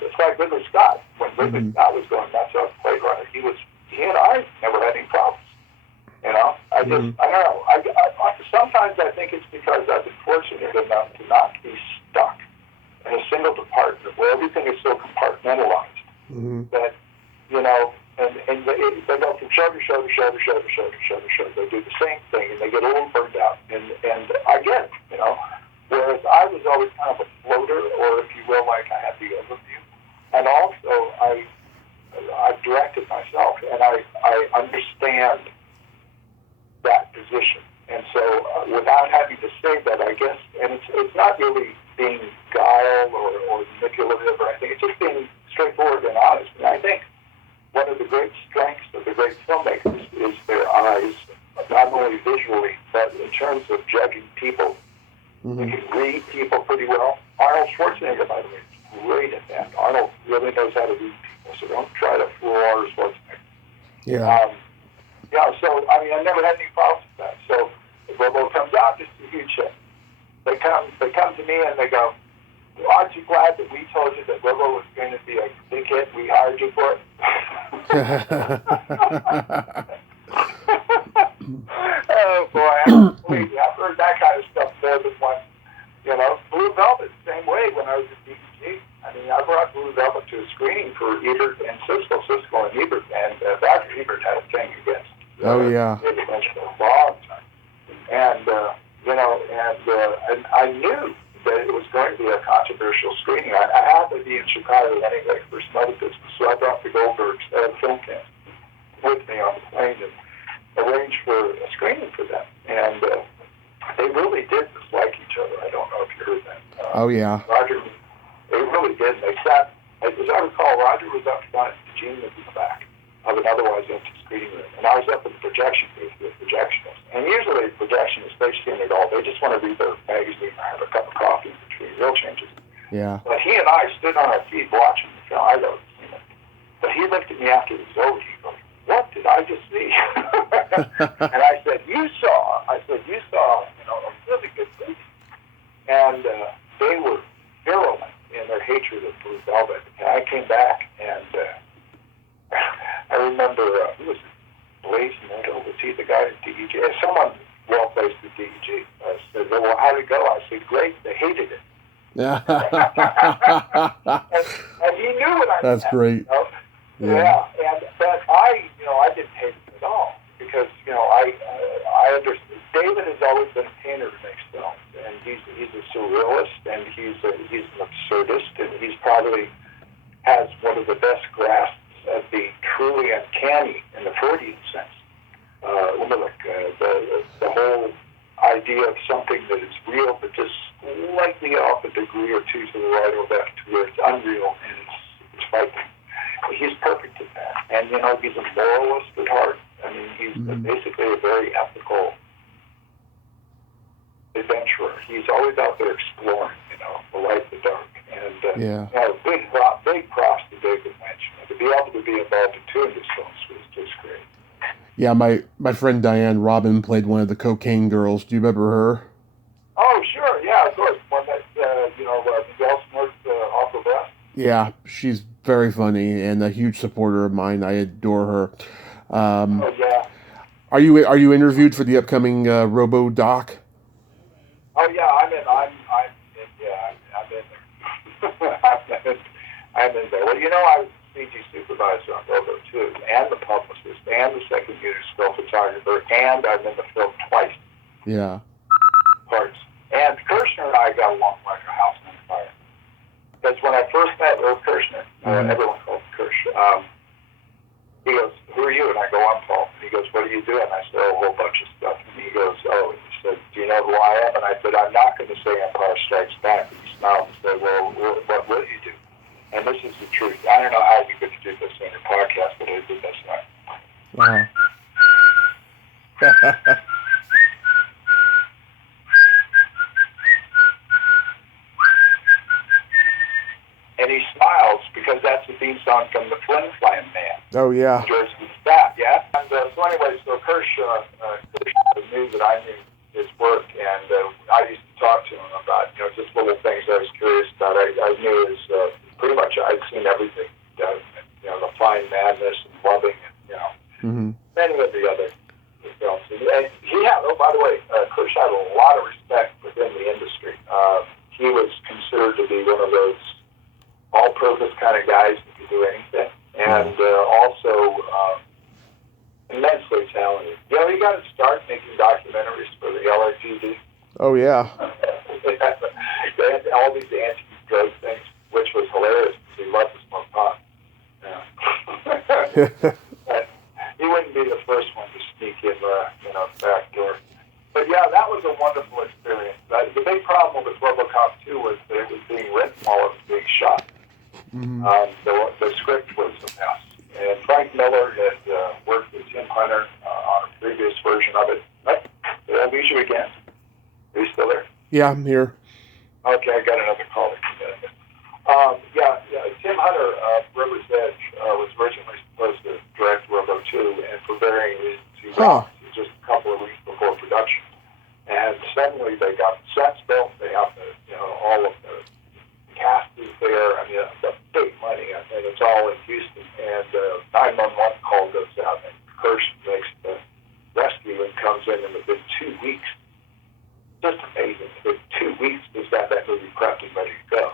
it's like Ridley Scott. When Ridley Scott was going nuts off Blade Runner, he and I never had any problems. I don't know. I sometimes I think it's because I've been fortunate enough to not be stuck in a single department where everything is so compartmentalized that, and they go from show to show to show to show to show to show to show. They do the same thing, and they get a little burned out. And I get it, Whereas I was always kind of a floater, or if you will, like I had the overview. And also, I've directed myself, and I understand that position. And so, without having to say that, I guess, and it's not really being guile or manipulative, or anything. It's just being straightforward and honest. And I think one of the great strengths of the great filmmakers is their eyes, not only visually, but in terms of judging people. They can read people pretty well. Arnold Schwarzenegger, by the way, is great at that. Arnold really knows how to read people, so don't try to fool Arnold Schwarzenegger. Yeah. So, I mean, I never had any problems with that. So, if Robo comes out, just a huge hit. They come to me and they go, well, aren't you glad that we told you that Robo was going to be a big hit? We hired you for it. Oh, boy. I've heard that kind of stuff more than once. Blue Velvet, same way when I was at DEG. I mean, I brought Blue Velvet to a screening for Ebert and Siskel and Ebert, and Dr. Ebert had a thing against David Lynch for a long time. And, and I knew that it was going to be a controversial screening. I had to be in Chicago anyway for some other business, so I brought the Goldbergs film cast with me on the plane and arranged for a screening for them. And they really did dislike each other. I don't know if you heard that. Roger, they really did. They sat, as I recall, Roger was up front, Gene was in the back of an otherwise empty screening room. And I was up in the projection booth with projectionists. And usually projectionists, they've seen it all. They just want to read their magazine or have a cup of coffee between reel changes. Yeah. But he and I stood on our feet watching the film. I don't see it. But he looked at me after it was over. He goes, what did I just see? And I said, you saw a really good movie. And they were virulent in their hatred of Blue Velvet. And I came back, and I remember, who was it? Blaze Mental? Was he the guy at DEG? Someone well-placed at DEG said, well, how did it go? I said, great. They hated it. and he knew what I meant. That's great. Yeah. But I didn't hate it at all because I understand. David has always been a painter who makes films, and he's a surrealist, and he's an absurdist, and he's probably has one of the best grasps of the truly uncanny in the Freudian sense. The whole idea of something that is real, but just slightly off a degree or two to the right or left, to where it's unreal and it's frightening. He's perfect at that. And, he's a moralist at heart. I mean, he's basically a very ethical adventurer. He's always out there exploring, the light, the dark. And, big props to David Lynch. To be able to be involved in two of his films was just great. Yeah, my friend Diane Robin played one of the Cocaine Girls. Do you remember her? Oh, sure. Yeah, of course. One that, Miguel snorts off her breast. Yeah, she's very funny and a huge supporter of mine. I adore her. Oh, yeah. Are you interviewed for the upcoming Robo doc? Oh, yeah, I'm in there. I'm in there. Well, I was CG supervisor on Robo 2, and the publicist, and the second unit still photographer, and I'm in the film twice. Yeah. Parts. And Kirshner and I got along like a house on fire. Because when I first met Earl Kirshner, everyone called him Kirsh, he goes, "Who are you?" And I go, "I'm Paul." And he goes, "What do you do?" And I said, "Oh, a whole bunch of stuff." And he goes, "Oh," and he said, "Do you know who I am?" And I said, "I'm not going to say Empire Strikes Back." And he smiled and said, "Well, what will you do?" And this is the truth. I don't know how you get to do this in your podcast, but I did this way. Wow. And he smiles because that's the theme song from the Flim Flam Man. Oh, yeah. George Splat, yeah? And so anyway, so Kirsch knew that I knew his work, and I used to talk to him about, just little things I was curious about. I knew his, pretty much, I'd seen everything, the Fine Madness and Loving, and, many of the other films. And he had, oh, by the way, Kirsch had a lot of respect within the industry. He was considered to be one of those all-purpose kind of guys that could do anything, and also immensely talented. He got to start making documentaries for the LAPD. Oh, yeah. They had all these anti-drug things, which was hilarious because he loved to smoke pot. Yeah. He wouldn't be the first one to sneak in the back door. But yeah, that was a wonderful experience. The big problem with RoboCop 2 was that it was being written while it was being shot. The script was a mess. And Frank Miller had worked with Tim Hunter on a previous version of it. Did I lose you again? Are you still there? Yeah, I'm here. Okay, I got another call. Tim Hunter, River's Edge, was originally supposed to direct Robo 2, and for varying reasons, he dropped just a couple of weeks before production. And suddenly they got the sets built, they have all of the cast is there, the big money, and it's all in Houston. And 911 call goes out, and Kirsch makes the rescue and comes in within 2 weeks. Just amazing. Within 2 weeks, he's got that movie prepped and ready to go.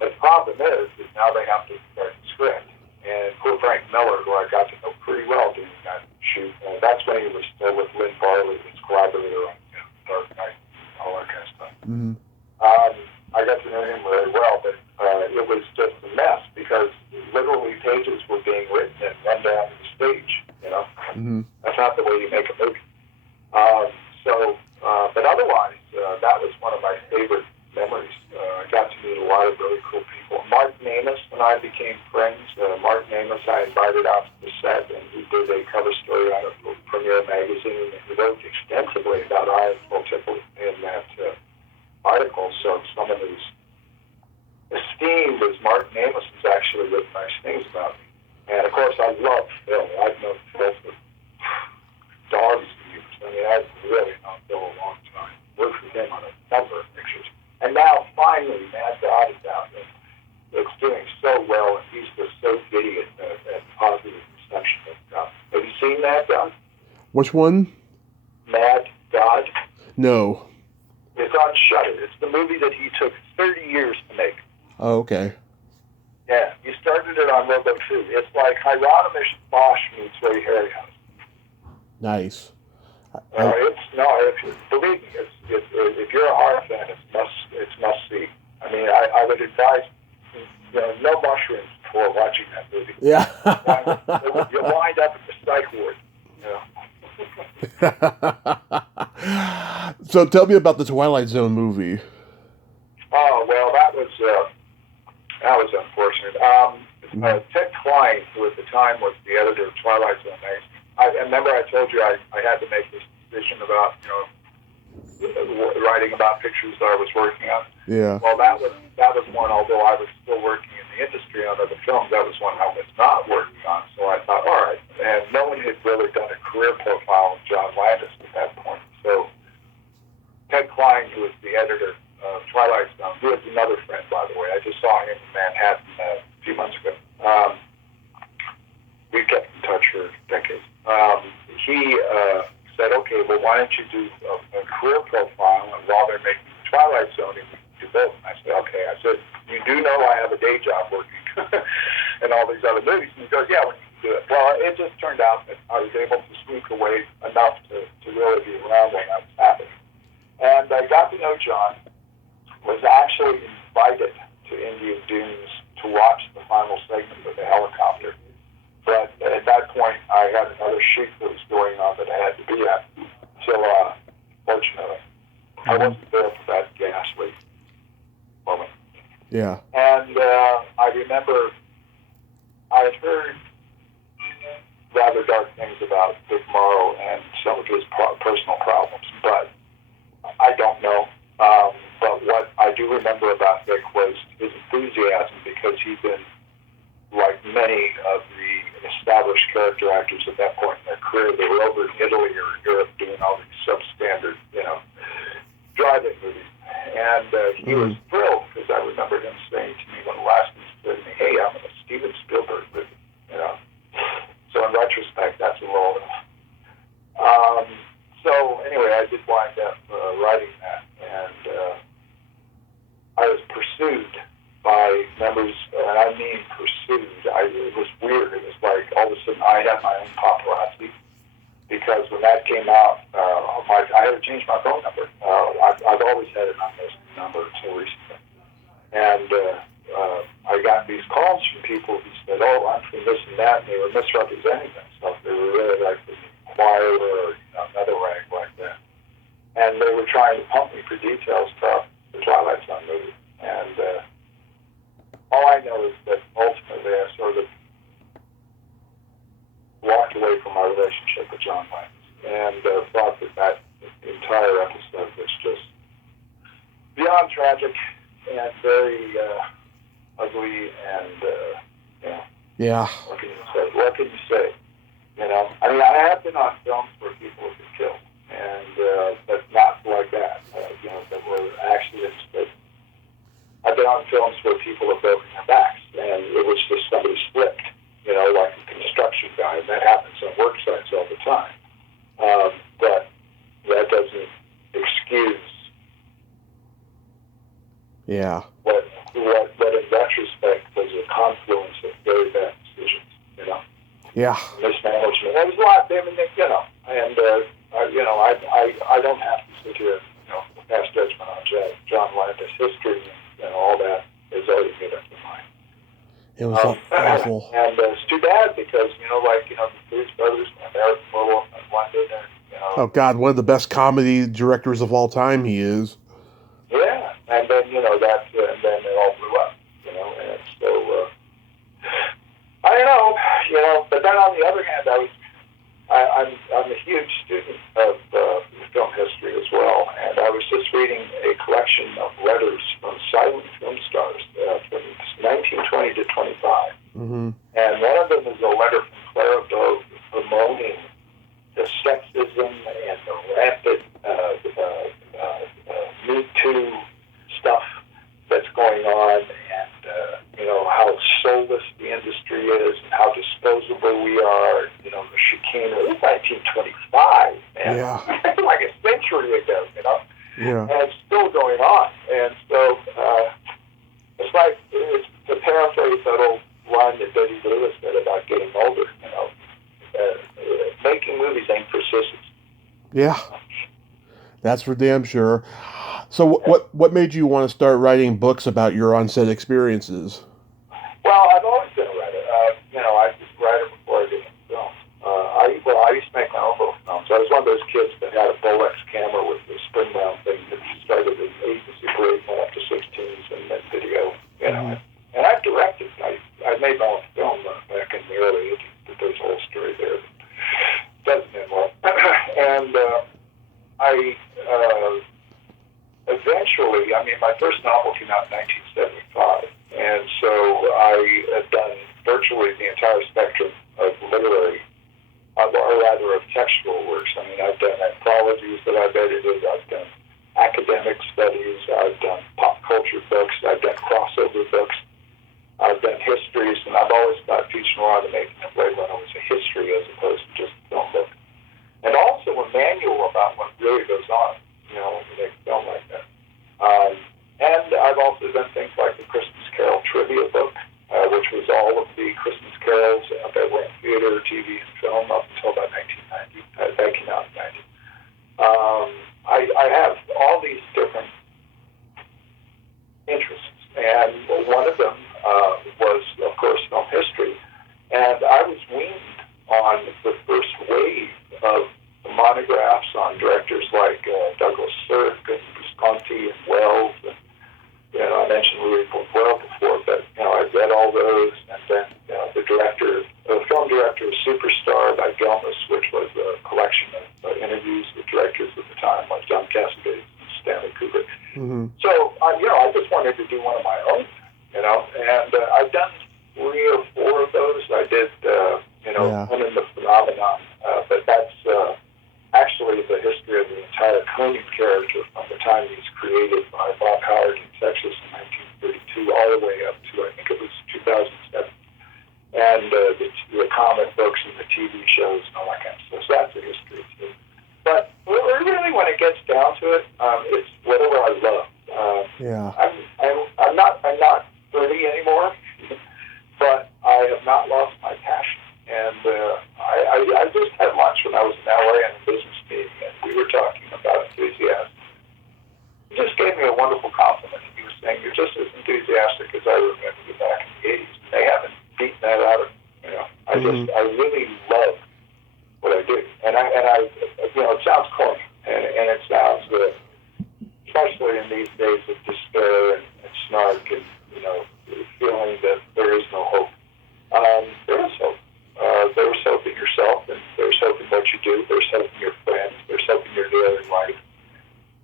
The problem is that now they have to start the script. And poor Frank Miller, who I got to know pretty well during that shoot, that's when he was still with Lynn Barley, his collaborator on Dark Knight, all that kind of stuff. I got to know him very well, but it was just a mess because literally pages were being written and run down to the stage. That's not the way you make a movie. But otherwise, that was one of my favorite memories. I got to meet a lot of really cool people. Mark Namus and I became friends. Mark Namus I invited out to the set, and he did a cover story on a Premiere magazine, and he wrote extensively about Ayatollah Tipple in that article. So someone as esteemed as Mark Namus has actually written nice things about me. And of course, I love Phil. I've known Phil for dog's years. I've really known Phil a long time. Worked with him on a number of pictures. And now, finally, Mad God is out there. It's doing so well, and he's just so giddy at positive reception of God. Have you seen Mad God? Which one? Mad God. No. It's on Shudder. It's the movie that he took 30 years to make. Oh, okay. Yeah, he started it on Robo 2. It's like Hieronymus Bosch meets Ray Harryhausen. Nice. Believe me, if you're a horror fan, it's must see. I would advise no mushrooms before watching that movie. Yeah. You'll wind up in the psych ward. So tell me about the Twilight Zone movie. Oh well, that was unfortunate. Ted Klein, who at the time was the editor of Twilight Zone magazine. I remember I told you I had to make this decision about writing about pictures that I was working on. Yeah. Well, that was one. Although I was still working in the industry on other films, that was one I was not working on. So I thought, all right. And no one had really done a career profile of John Landis at that point. So Ted Klein, who was the editor of Twilight Zone, who is another friend, by the way. I just saw him in Manhattan a few months ago. We kept in touch for decades. He said, okay, well, why don't you do a career profile, and while they're making the Twilight Zone, you do both. And I said, okay. I said, you do know I have a day job working. and all these other movies. And he goes, yeah, we can do it. Well, it just turned out that I was able to sneak away enough to really be around when that was happening. And I got to know John, was actually invited to Indian Dunes to watch the final segment with the helicopter. But at that point, I had another shoot that was going on that I had to be at. So, fortunately, I wasn't there for that ghastly moment. Yeah. And I remember I had heard rather dark things about Vic Morrow and some of his personal problems, but I don't know. But what I do remember about Vic was his enthusiasm, because he'd been, like many of the established character actors at that point in their career, they were over in Italy or Europe doing all these substandard, drive-in movies. And he was thrilled, because I remember him saying to me when the last one said to me, hey, I'm in a Steven Spielberg movie, So in retrospect, that's a little... So anyway, I did wind up writing that, and I was pursued by members, and I mean pursued. It was weird. It was like all of a sudden I had my own paparazzi, because when that came out, I had to change my phone number. I've always had an unlisted number until recently. And I got these calls from people who said, oh, I'm from this and that, and they were misrepresenting themselves. They were really like the Inquirer or another rag like that. And they were trying to pump me for details about the Twilight Zone movie. And all I know is that ultimately I sort of walked away from my relationship with John Landis, and thought that entire episode was just beyond tragic and very ugly, and yeah. What can you say? What can you say? I mean, I have been on films where people have been killed, and but not like that. That were accidents. That I've been on films where people have broken their backs, and it was just somebody slipped. Like a construction guy, and that happens on work sites all the time. But that doesn't excuse what in retrospect was a confluence of very bad decisions, Yeah. Mismanagement. There was a lot, and I don't have to sit here, pass judgment on John Landis' history, and all that is already made up in mind. It was awful. And it's too bad, because, the Blues Brothers and American Werewolf and London, and, Oh, God, one of the best comedy directors of all time he is. Yeah, and then, and then it all blew up, and so, I don't know, but then on the other hand, I'm a huge student of film history as well, and I was just reading a collection of letters from silent film stars from 1920 to 25. Mm-hmm. And one of them is a letter from Clara Bow bemoaning the sexism and the rampant Me Too stuff that's going on, and how soulless the industry is, and how disposable we are. The chicane. It was 1925, man. Yeah. Like a century ago, Yeah. And it's still going on. And so it's like, to paraphrase that old line that Betty Lewis said about getting older, making movies ain't for sissies. Yeah. That's for damn sure. So what made you want to start writing books about your on-set experiences? Well, I've always been a writer. I was a writer before I did film. I used to make my own little films. I was one of those kids that had a Bolex camera with the spring mount thing that started at 8 to Super 8, went up to 16s, and then video. Mm-hmm. And I've directed. I made my own film back in the early 80s, but there's a whole story there. Doesn't end well. And I eventually, my first novel came out in 1975, and so I have done virtually the entire spectrum of literary, or rather of textual works. I've done anthologies that I've edited, I've done academic studies, I've done pop culture books, I've done crossover books, I've done histories, and I've always thought Future Noir, the Making of Blade Runner, was a history as opposed to just a film book. And also a manual about what really goes on, when you make a film like that. And I've also done things like the Christmas Carol trivia book, which was all of the 3 Christmas carols that were in theater, TV, and film up until about 1990. That came out in 90. I have all these different interests, and one of them was, of course, film history. And I was weaned on the first wave of monographs on directors like Douglas Sirk and Visconti and Wells. And, I mentioned Louis Buñuel before, but, I read all those. And then, the film director of Superstar by Gelmus, which was a collection of interviews with directors at the time, like John Cassavetes and Stanley Kubrick. Mm-hmm. So, I just wanted to do one of my own, and I've done 3 or 4 of those. I did, Conan the Phenomenon, but that's actually the history of the entire Conan character from the time he was created by Bob Howard in Texas in 1932 all the way up to, I think it was 2007. And the comic books and the TV shows and all that kind of stuff. So that's a history too. But really, when it gets down to it, it's whatever I love. I'm not 30 anymore, but I have not lost my passion. And I just had lunch when I was in LA in a business meeting, and we were talking about enthusiasm. He just gave me a wonderful compliment. He was saying, "You're just as enthusiastic as I remember you back in the '80s." And they haven't beaten that out of me. I really love what I do, and I it sounds corny, and it sounds good, especially in these days of despair and snark and feeling that there is no hope. There is hope. There's hope in yourself, and there's hope in what you do. There's hope in your friends. There's hope in your daily life.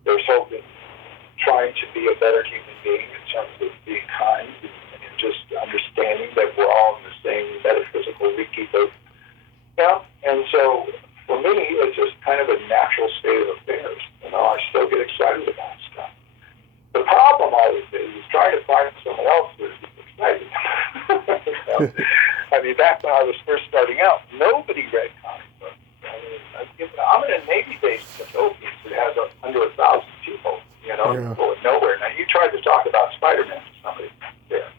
There's hope in trying to be a better human being in terms of being kind and just understanding that we're all in the same metaphysical leaky boat. And so for me, it's just kind of a natural state of affairs. I still get excited about stuff. The problem always is trying to find someone else who's excited. Back when I was first starting out, nobody read comic books. I'm in a Navy base in the Philippines that has under 1,000 people, going nowhere. Now, you tried to talk about Spider-Man to somebody there,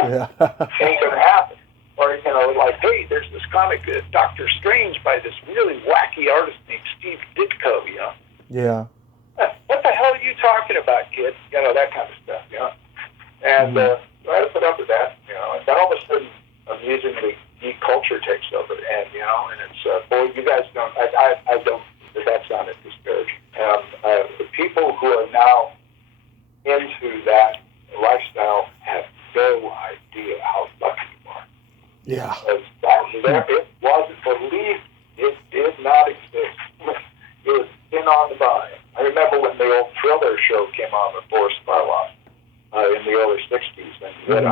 ain't going to happen. Or, like, hey, there's this comic, Doctor Strange, by this really wacky artist named Steve Ditko, Yeah. What the hell are you talking about, kid? That kind of stuff, And so I had to put up with that, and then all of a sudden, amusingly, geek culture takes over, and it's, boy, you guys don't, I don't, that sounded disparaging. The people who are now into that lifestyle have no idea how lucky you are. Yeah. It wasn't believed. It did not exist. It was in on the vine. I remember when the old Thriller show came on with Boris Karloff in the early 60s, and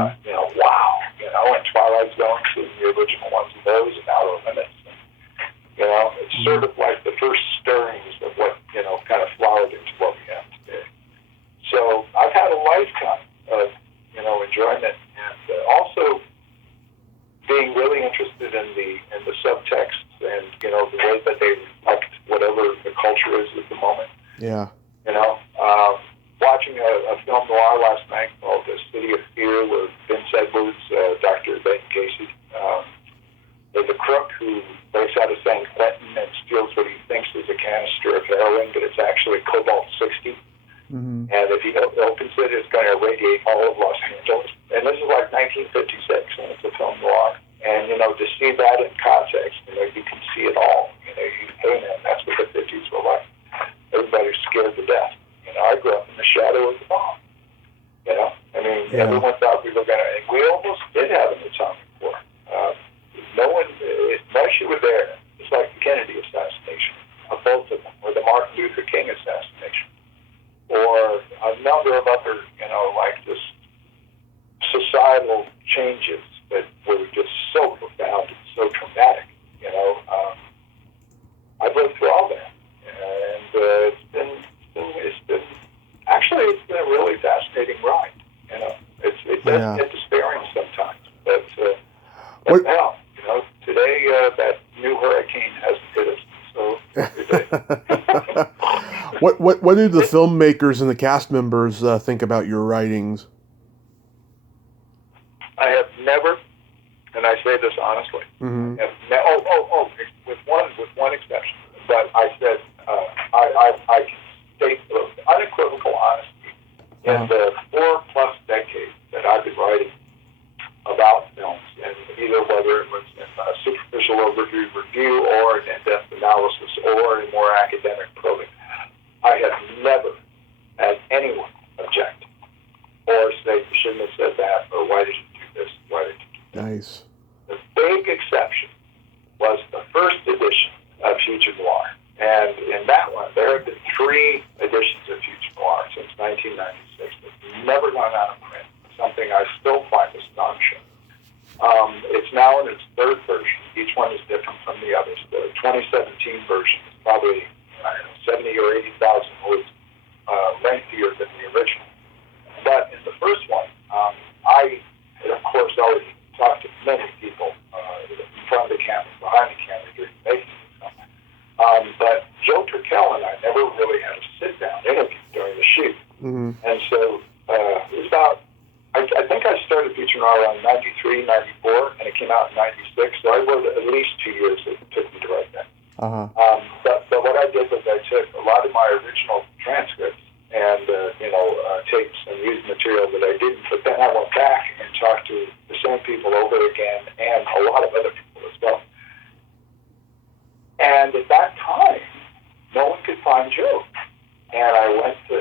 wow, and Twilight Zone, the original ones of those, and Outer Limits. And, it's sort of like the first stirrings of what, kind of flowered into what we have today. So I've had a lifetime of, enjoyment, and also being really interested in the subtext and, the way that they reflect whatever the culture is at the moment. Yeah. Watching a film noir last night called The City of Fear, where Vince Edwards, Dr. Ben Casey, there's a crook who breaks out of San Quentin and steals what he thinks is a canister of heroin, but it's actually Cobalt-60. Mm-hmm. And if he opens it, it's going to irradiate all of Los Angeles. And this is like 1956, and it's a film noir. And, to see that in context, you can see it all. Hey, man, that's what the 50s were like. Everybody was scared to death. I grew up in the shadow of the bomb. Everyone thought we were going to, and we almost did have an atomic war. No one, unless you were there, it's like the Kennedy assassination, of both of them, or the Martin Luther King assassination, or a number of other, like just societal changes that were just so profound and so traumatic. I've lived through all that, and it's been a really fascinating ride. It does get despairing sometimes, but now, today that new hurricane hasn't hit us. So What do the filmmakers and the cast members think about your writings? I have never, and say this honestly. Mm-hmm. And with one exception. But I said I can state unequivocal honesty in the 4+ decades that I've been writing about films, and either whether it was in a superficial overview review or an in-depth analysis or a more academic probing, I have never had anyone object or say you shouldn't have said that, or why did you do this, why did you do that. Nice. The big exception was the first edition of Future Noir. And in that one, there have been 3 editions of Future Noir since 1996. It's never gone out of print. Something I still find astonishing. It's now in its 3rd version. Each one is different from the others. The 2017 version is probably 70 or 80,000 words lengthier than the original. But in the first one, I had, of course, already talked to many people in front of the camera, behind the camera during making the film. But Joe Turkel and I never really had a sit-down interview during the shoot. Mm-hmm. And so it was about, I think I started Future Noir around 93, 94, and it came out in 96. So I wrote at least 2 years it took me to write that. Uh-huh. But what I did was I took a lot of my original transcripts and, tapes and used material that I didn't, but then I went back and talked to the same people over again and a lot of other people as well. And at that time, no one could find Joe. And I went to,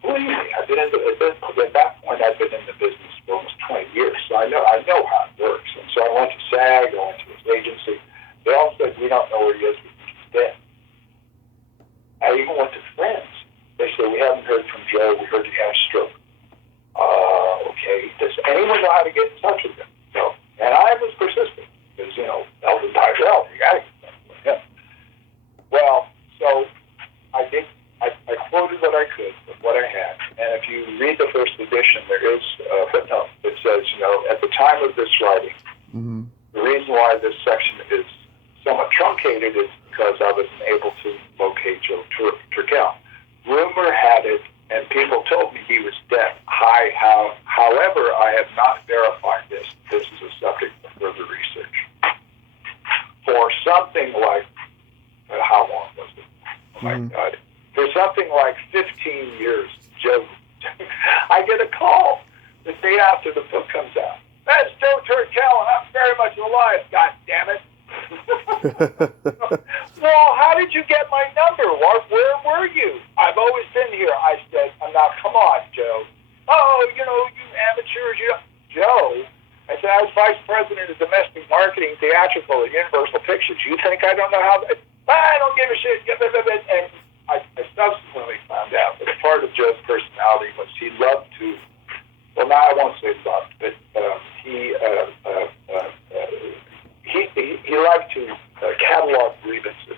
believe me, I've been at that point, I've been in the business for almost 20 years, so I know how it works. And so I went to SAG, I went to his agency. They all said, we don't know where he is, we think he's dead. I even went to friends. They said, we haven't heard from Joe, we heard he had a stroke. Okay, does anyone know how to get in touch with him? No. And I was persistent, because, Elvin Tyrell, you got to get in touch with him. Well, so I did. I quoted what I could with what I had. And if you read the first edition, there is a footnote that says, at the time of this writing, mm-hmm. the reason why this section is somewhat truncated is because I wasn't able to locate Joe Turkel. Rumor had it, and people told me he was dead. However, I have not verified this. This is a subject of further research. For something like, how long was it? Oh my God. For something like 15 years, Joe, I get a call the day after the book comes out. That's Joe Turkel, and I'm very much alive, God damn it. Well, how did you get my number? Where were you? I've always been here. I said, now, come on, Joe. Oh, you amateurs, Joe. I said, I was vice president of domestic marketing, theatrical at Universal Pictures. You think I don't know how? I don't give a shit. And I subsequently found out that a part of Joe's personality was he loved to, well, now I won't say loved, but he liked to catalog grievances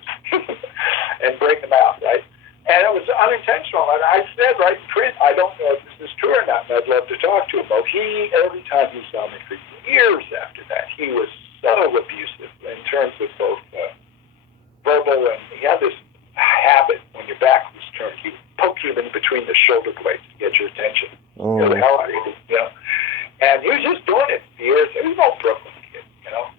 and break them out, right? And it was unintentional. And I said right in print, I don't know if this is true or not, and I'd love to talk to him. But every time he saw me for years after that, he was so abusive in terms of both verbal, and he had this habit when your back was turned, he would poke you in between the shoulder blades to get your attention. Oh. The hell out of you, And he was just doing it for years. He was no Brooklyn kid,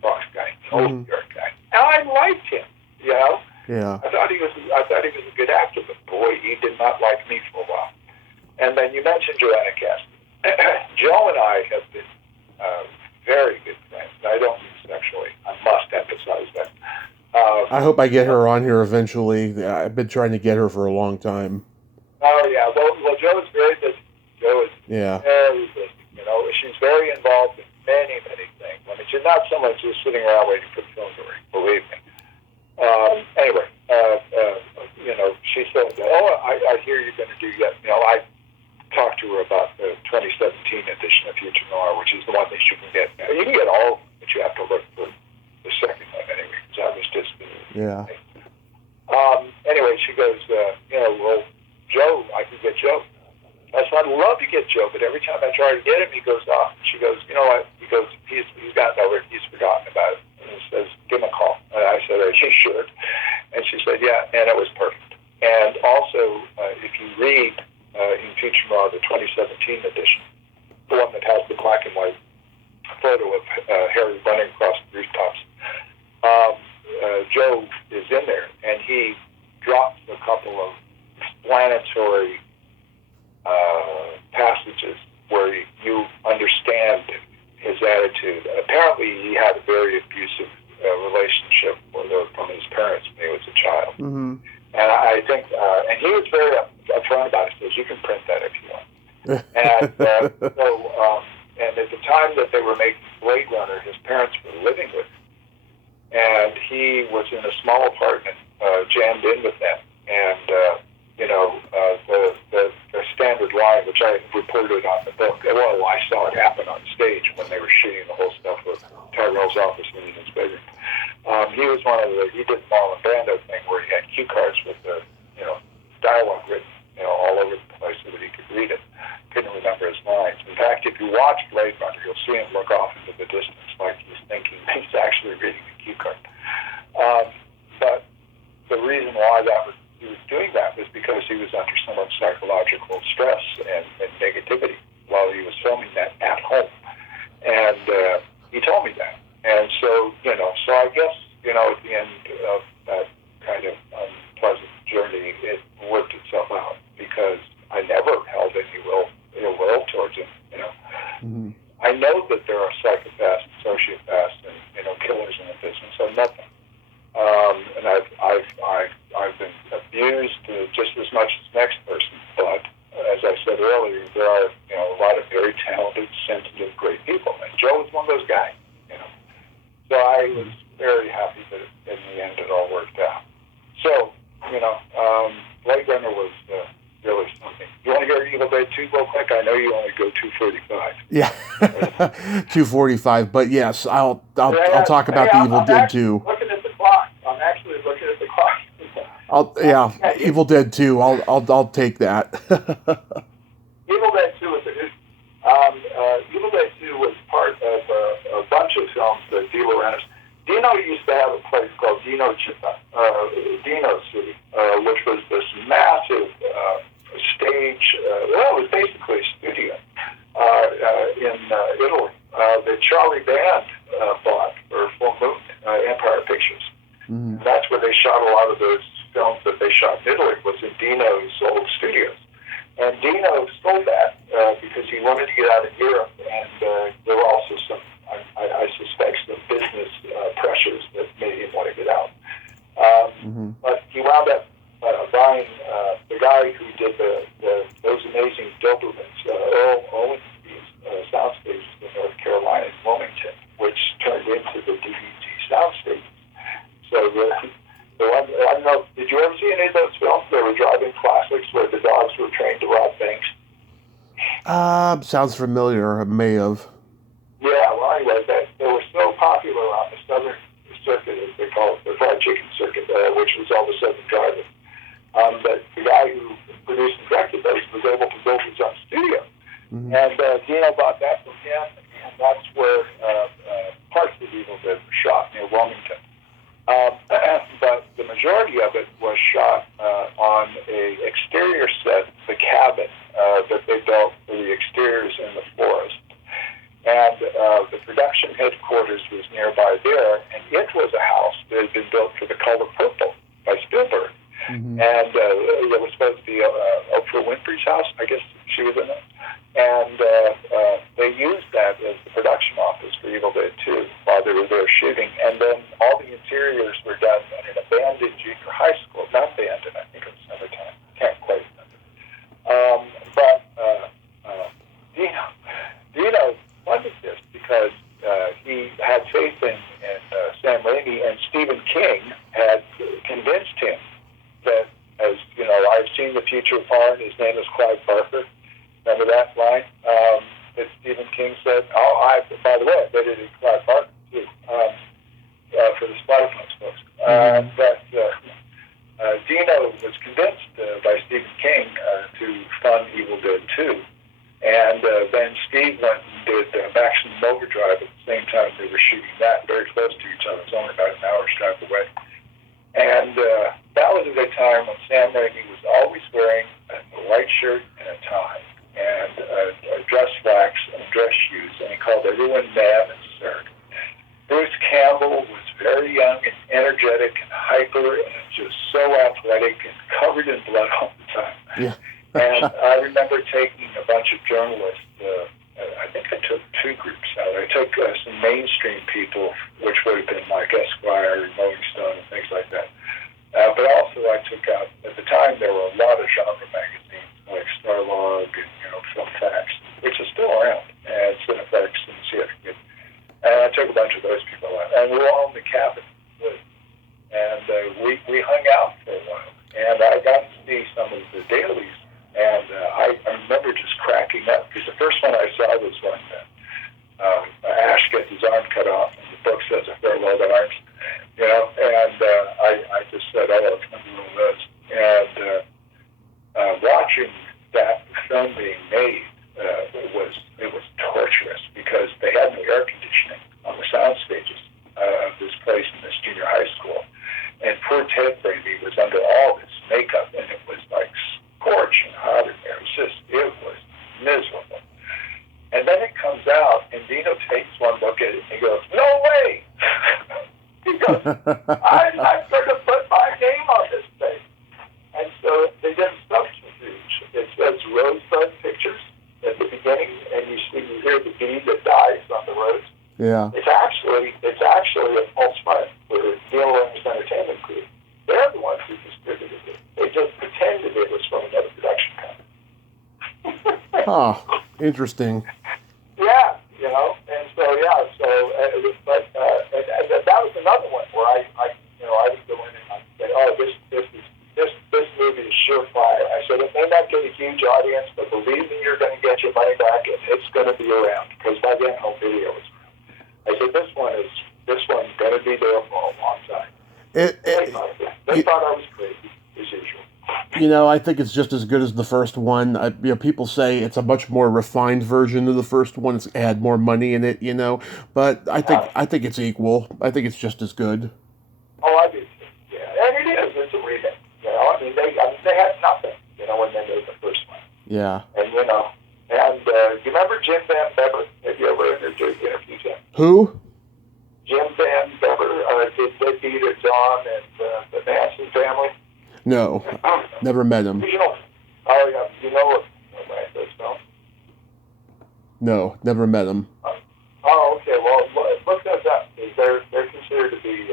Bronx guy, old New York guy. And I liked him, Yeah. I thought he was a good actor, but boy, he did not like me for a while. And then you mentioned Joanna Cassidy. Joe and I have been very good friends. I don't mean sexually. I must emphasize that. I hope I get her on here eventually. I've been trying to get her for a long time. Oh, yeah. Well, Joe is very busy. Joe is very busy. She's very involved in many, many things. I mean, she's not someone just sitting around waiting for the film to ring, believe me. Anyway, she said, I hear you're going to do yet. I talked to her about the 2017 edition of Future Noir, which is the one that you can get. You can get all of them, but you have to look for the second one anyway, because I was just... Anyway, she goes, well, Joe, I can get Joe. I said, I'd love to get Joe, but every time I try to get him, he goes off. She goes, you know what? He goes, he's got nowhere. He's forgotten about it. And he says, give him a call. And I said, are you sure? And she said, yeah, and it was perfect. And also, if you read in Future Noir, the 2017 edition, the one that has the black and white photo of Harry running across was in a small apartment, jammed in with them, and the standard line, which I reported on the book. Well, I saw it happen on stage when they were shooting the whole stuff with Tyrell's office in his bedroom. He was he did the Marlon Brando thing where he had cue cards with the, dialogue written, all over the place so that he could read it. Couldn't remember his lines. In fact, if you watch Blade Runner, you'll see him look off into the distance like he's thinking he's actually reading a cue card. But the reason why he was doing that was because he was under so much psychological stress and negativity while he was filming that at home. And he told me that. And so, so I guess, at the end of that kind of unpleasant journey, it worked itself out because I never held any ill will towards him, Mm-hmm. I know that there are psychopaths and sociopaths and, killers in the business. I met them. And I've been abused just as much as the next person. But as I said earlier, there are a lot of very talented, sensitive, great people, and Joe was one of those guys. So I was very happy that in the end it all worked out. So Blade Runner was really something. You want to hear Evil Dead 2 real quick? I know you only go 245. Yeah, 245. But yes, I'll talk about the Evil Dead 2. Looking at the clock. I'm actually looking at the clock. Evil Dead 2. I'll take that. Evil Dead 2 was Evil Dead 2 was part of a bunch of films that De Laurentiis. Dino used to have a place called Dino City, which was this massive stage. It was basically a studio in Italy that Charlie Band bought for Full Moon Empire Pictures. Mm-hmm. And that's where they shot a lot of those films that they shot in Italy, was in Dino's old studios. And Dino sold that because he wanted to get out of Europe, and there were also some, I suspect, some business pressures that made him want to get out. But he wound up buying the guy who did those amazing Dobermans, Earl Owensby's sound stages in North Carolina and Wilmington, which turned into the DVD sound stages. So I don't know, did you ever see any of those films? They were driving classics where the dogs were trained to rob banks. Sounds familiar. I may have. Yeah, well, anyway, they were so popular on the Southern Circuit, as they call it, the fried chicken circuit, which was all the Southern driving, that the guy who produced and directed those was able to build his own studio. Mm-hmm. And Dino bought that from him, and that's where parts of Evil Dead were shot near Wilmington. But the majority of it was shot on a exterior set, the cabin that they built for the exteriors in the forest. And the production headquarters was nearby there, and it was a house that had been built for The Color Purple by Spielberg. Mm-hmm. And it was supposed to be Oprah Winfrey's house. I guess she was in it. And they used that as the production office for Evil Dead 2 while they were there shooting. And then all the interiors were done at an abandoned junior high school. Not abandoned, I think it was summertime. Can't quite remember. But Dino funded this because he had faith in Sam Raimi, and Stephen King had convinced him that, as you know, I've seen the future far, and his name is Clive Barker. Remember that line that Stephen King said? By the way, I bet it is Clive Barker too, for the Splat folks. That Dino was convinced by Stephen King to fund Evil Dead 2. And then Steve went and did Maximum Overdrive at the same time they were shooting that, very close to each other. It was only about an hour's drive away. And that was at a time when Sam Raimi was always wearing a white shirt and a tie, and dress slacks and dress shoes, and he called everyone ma'am and sir. Bruce Campbell was very young and energetic and hyper and just so athletic and covered in blood all the time. Yeah. And I remember taking a bunch of journalists, I think I took two groups out. I took some mainstream people, which would have been like Esquire and Rolling Stone and things like that. But also I took out, at the time there were a lot of genre magazines like Starlog and Film Facts, which is still around, and Cinefex and CFK. And I took a bunch of those people out. And we were all in the cabin. and we hung out for a while. And I got to see some of the dailies, and I remember just cracking up, because the first one I saw was when Ash gets his arm cut off, and the book says, "A farewell to arms," and I just said, "Oh, it's going to be one of those." And watching that film being made, it was torturous, because they had no air conditioning on the sound stages of this place in this junior high school. And poor Ted Brady was under all this makeup, and it was like scorching hot in there. It was miserable. And then it comes out, and Dino takes one look at it, and he goes, "No way!" He goes, I'm going to put my name on this thing. And so they did a subterfuge. It says Rosebud Pictures at the beginning, and you hear the bee that dies on the roads. Yeah. It's actually a false front for Neil Williams Entertainment Group. They're the ones who distributed it. They just pretended it was from another production company. Oh, interesting. Yeah, and so but that was another one where I would go in and I'd say, "Oh, this movie is surefire." I said, "It may not get a huge audience, but believe me, you're going to get your money back, and it's going to be around." Because by then, home video was. I said, "This one's going to be there for a long time." They thought I was crazy, as usual. I think it's just as good as the first one. People say it's a much more refined version of the first one. It had more money in it, But I think it's equal. I think it's just as good. Oh, I do. Yeah, and it is. It's a remake. They had nothing, when they made the first one. Yeah. And you remember Jim Van Bever? Have you ever interviewed him? Who? Jim Van Bever did Deadbeat at Dawn and the Manson family. No, never met him. You know those films? No, never met him. Oh, okay. Well, look those up. They're considered to be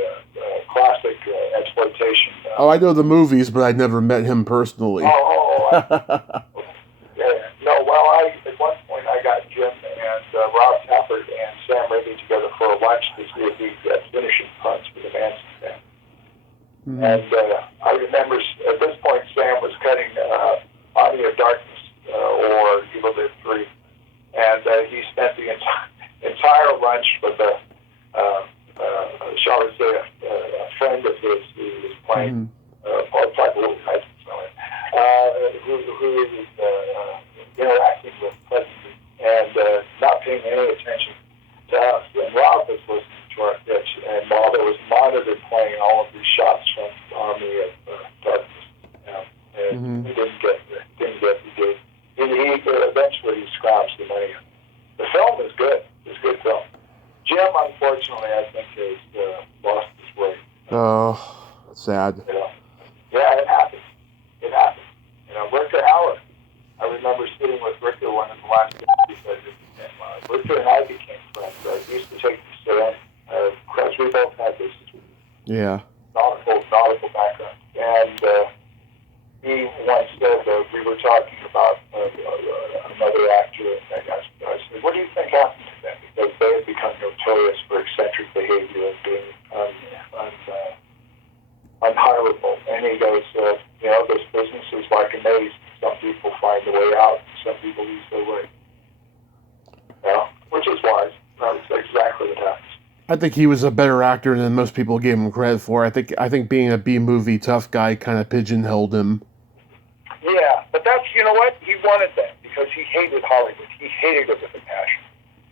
classic exploitation. I know the movies, but I never met him personally. Yeah. No, well, at one point I got Jim and Rob Tappert and Sam Raimi together for a lunch to see if we got finishing punch for the Manson family. Mm-hmm. And I remember at this point Sam was cutting Army of Darkness or Evil Dead 3, and he spent the entire lunch with shall we say, a friend of his who was playing Paul Sammon, who was interacting with President and not paying any attention to us. And Rob was listening to our pitch, and while there was a monitor playing all of these shots from Army of Darkness, and he didn't get the gig. He eventually scrounged the money. The film is good. It's a good film. Jim, unfortunately, I think has lost his way. Oh, sad. Yeah, it happens. Ricker Howard. I remember sitting with Ricker one of the last interviews I did. Ricker and I became friends. I used to take him to because we both had this nautical background. And he once said that we were talking about another actor, and I said, "What do you think happened to them?" Because they had become notorious for eccentric behavior and being unhireable. And he goes, this business is like a maze. Some people find a way out, some people lose their way. Which is wise. That's exactly what happens. I think he was a better actor than most people gave him credit for. I think being a B-movie tough guy kind of pigeonholed him. Yeah, but that's, what? He wanted that because he hated Hollywood. He hated it with a passion.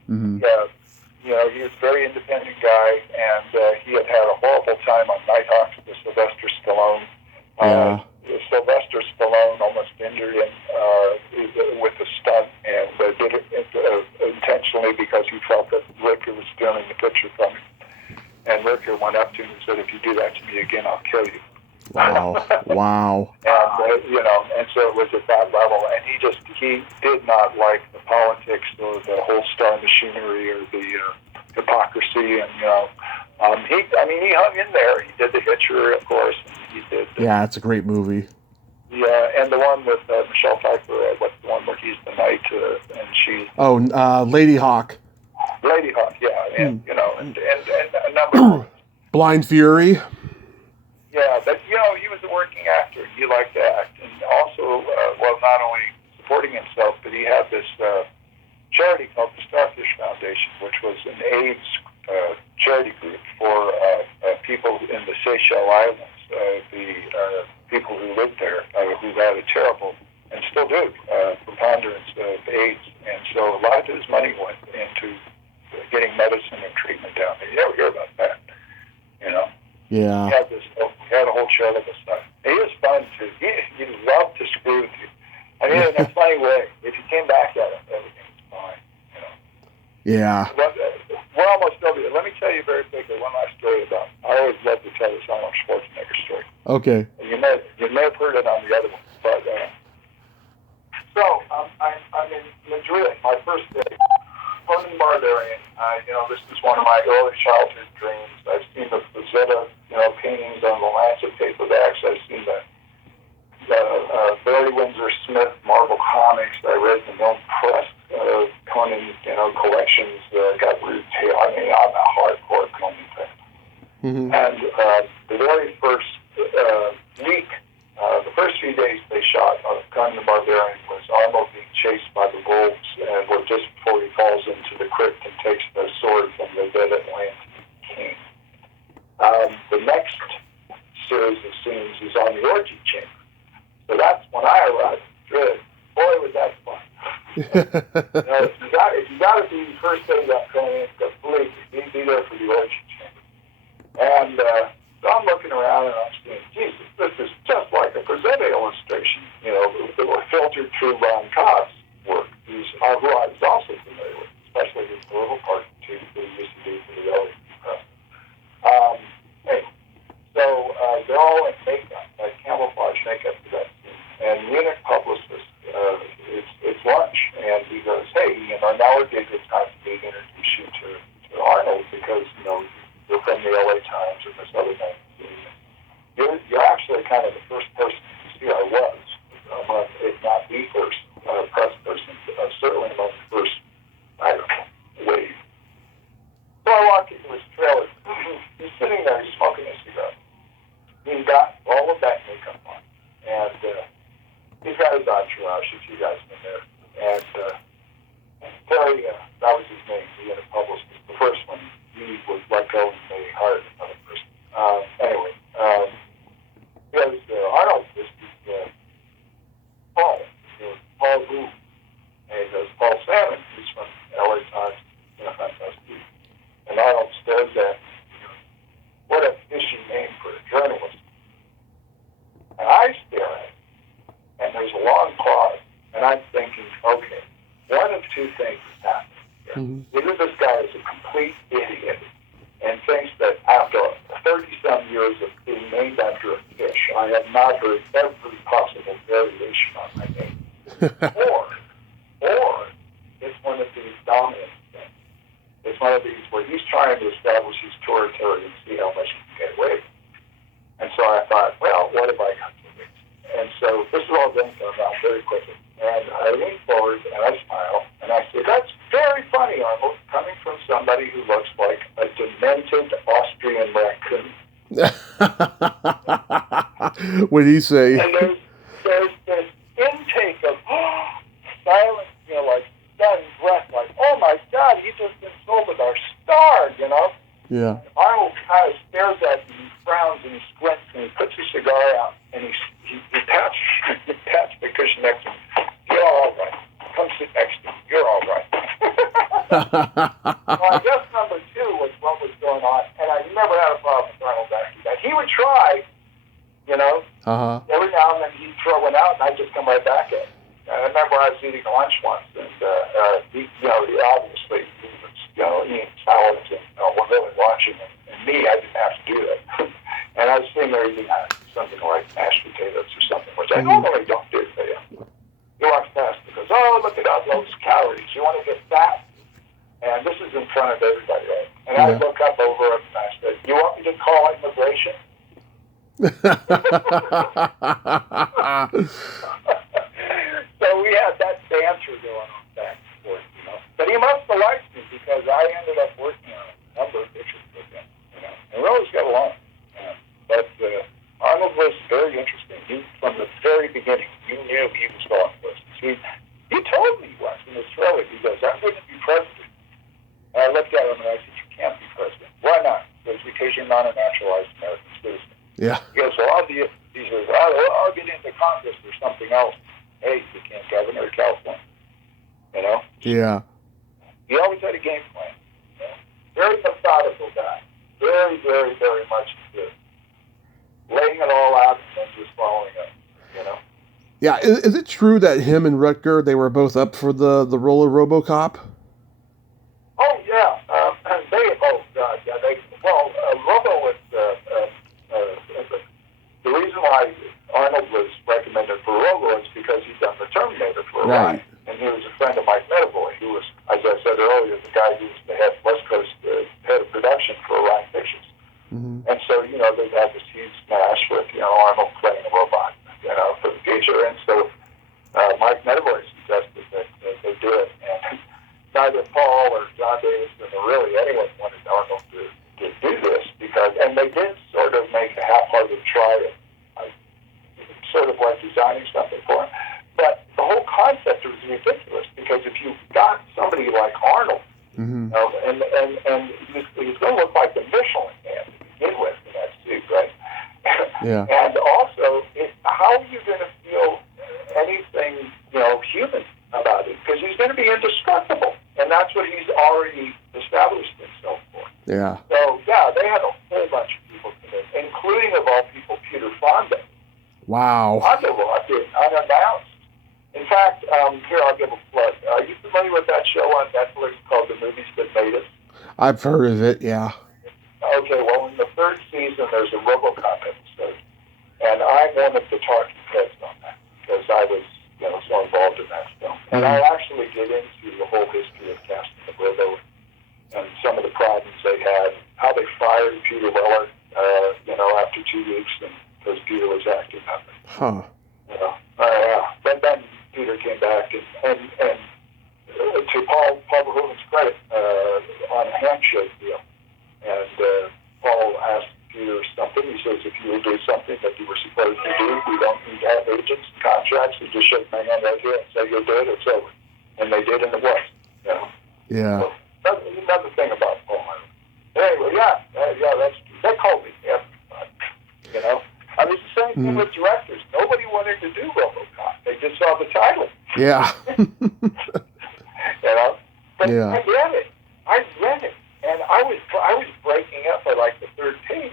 Mm-hmm. He was a very independent guy, and he had a horrible time on Nighthawks with Sylvester Stallone. Sylvester Stallone almost injured him with a stunt, and did it intentionally because he felt that Ricker was stealing the picture from him. And Ricker went up to him and said, "If you do that to me again, I'll kill you." Wow. And and so it was at that level. And he did not like the politics or the whole star machinery or the hypocrisy. And he hung in there. He did The Hitcher, of course. He did. Yeah, it's a great movie. Yeah, and the one with Michelle Pfeiffer, what's the one where he's the knight and she's... Lady Hawk. Lady Hawk, yeah, and a number of... Blind Fury. he was a working actor. He liked to act. And also, not only supporting himself, but he had this charity called the Starfish Foundation, which was an AIDS charity group for people in the Seychelles Islands, the people who lived there, who had a terrible, and still do, preponderance of AIDS. And so a lot of his money went into getting medicine and treatment down there. You never hear about that, Yeah. He had a whole show of this stuff. He was fun, too. He'd love to screw with you. I mean, in a funny way. If you came back at him, everything was fine, Yeah. But, we're almost over here. Let me tell you very quickly one last story about. I always love to tell this Arnold Schwarzenegger story. Okay. You may have heard it on the other one, but I'm in Madrid. My first day, Conan the Barbarian. This is one of my early childhood dreams. I've seen the Frazetta, paintings on the Lancet paperbacks. I've seen the Barry Windsor Smith Marvel comics. I read the Mill Press Conan, collections. Got Rude Tail. I mean, I'm a hardcore Conan fan. Mm-hmm. And the very first week, the first few days they shot Conan the Barbarian was Arnold being chased by the wolves, and just before he falls into the crypt and takes the sword from the dead Atlantean king. The next series of scenes is on the orgy chamber. So that's when I arrived. Good. Boy, was that fun. If you got to be first day that Conan, believe me, be there for the orgy chamber. And so I'm looking around and I'm saying, Jesus, this is just like a Frazetta illustration, that were filtered through Ron Cobb's work, who I was also familiar with, especially his little cartoons that he used to do for the early press. So they're all in makeup, like camouflage makeup for that scene. And Munich publicist, it's lunch, and he goes, hey, now would be a good time for me to introduce you to Arnold, because, you're from the LA Times and this other magazine. You're actually kind of the first person to see I was, if not the first press person, certainly among the first, wave. So I walked into his trailer. He's sitting there, he's smoking a cigarette. He's got all of that makeup on. And he's got his entourage, if you guys been there. And Terry, that was his name, he had a publicist. The first one, he was let go and they hired another person. Anyway, he goes, Arnold, this is Paul. He goes, Paul who? And he goes, Paul Sammon. He's from LA Times. Fantastic. And Arnold stares at me. What a fishy name for a journalist. And I stare at him, and there's a long pause, and I'm thinking, okay, one of two things is happening here. Mm-hmm. Either this guy is a complete idiot and thinks that after 30-some years of being named after a fish, I have not heard every possible variation on my name. or it's one of these dominant things. It's one of these where he's trying to establish his territory and see how much he can get away with. And so I thought, well, what have I got to do? And so this is all going to come out very quickly. And I lean forward and I smile and I say, that's very funny, Arnold, coming from somebody who looks like a demented Austrian raccoon. What did he say? And there's this intake of silence, like stunned breath, like, oh my God, he just insulted our star, Yeah. Arnold kind of stares at me, he frowns and he squints and he puts his cigar out and he pats the cushion next to me. You're all right. Come sit next to me. You're all right. Well, I guess number two was what was going on, and I never had a problem with Arnold after that. He would try, every now and then he'd throw one out, and I'd just come right back at him. I remember I was eating lunch once, and he obviously he was, eating salads, and we're really watching him. And me, I didn't have to do that. And I was sitting there eating something like mashed potatoes or something, which I normally don't do. But, he walks past and goes, oh, look at all those calories. You want to get fat? And this is in front of everybody, right? And I look up over him and I said, you want me to call immigration? So we had that banter going on back and forth, But he must have liked me because I ended up working on a number of pictures with him, And we always got along. But Arnold was because you're not a naturalized American citizen. Yeah. He goes, well, he says, I'll get into Congress or something else. Hey, you became governor of California. You know? Yeah. He always had a game plan. You know? Very methodical guy. Very, very, very much good. Laying it all out and then just following up. You know? Yeah. Is it true that him and Rutger, they were both up for the role of RoboCop? Oh, yeah. Robo was the reason why Arnold was recommended for Robo is because he'd done the Terminator for a while. And he was a friend of Mike Medavoy, who was, as I said earlier, the guy who was the head West Coast head of production for Orion Pictures. Mm-hmm. And so, you know, they had this huge smash with, you know, Arnold playing a robot, you know, for the future. And so Mike Medavoy suggested that they do it. And neither Paul or John Davison or really anyone wanted Arnold to do this because, and they did sort of make a half-hearted try at sort of like designing something for him. But the whole concept was ridiculous because if you got somebody like Arnold, mm-hmm. you know, and he's going to look like the Michelin man to begin with in that suit, right? Yeah. And also, how are you going to feel anything, you know, human about it? Because he's going to be indestructible, and that's what he's already established himself for. Yeah. So, yeah, they had a whole bunch of people come in, including, of all people, Peter Fonda. Wow. Fonda walked in unannounced. In fact, here, I'll give a plug. Are you familiar with that show on Netflix called The Movies That Made Us? I've heard of it, yeah. Okay, well, in the third season, there's a RoboCop episode, and I'm one of the talking heads on that because I was, you know, so involved in that film. And I'll actually get into the whole history of casting the Robo and some of the problems they had, how they fired Peter Weller, you know, after 2 weeks, and because Peter was acting up. Huh. You know, but then Peter came back, and to Paul Verhoeven's credit, on a handshake deal. And Paul asked Peter something. He says, if you will do something that you were supposed to do, we don't need to have agents and contracts. You just shake my hand right here and say you'll do it, it's over. And they did, and it was. You know? Yeah. So, another thing about Paul. Anyway, they called me. Yeah, you know? I mean, it's the same thing with directors. Nobody wanted to do RoboCop. They just saw the title. Yeah. You know? But yeah. I read it. And I was breaking up at like the third page.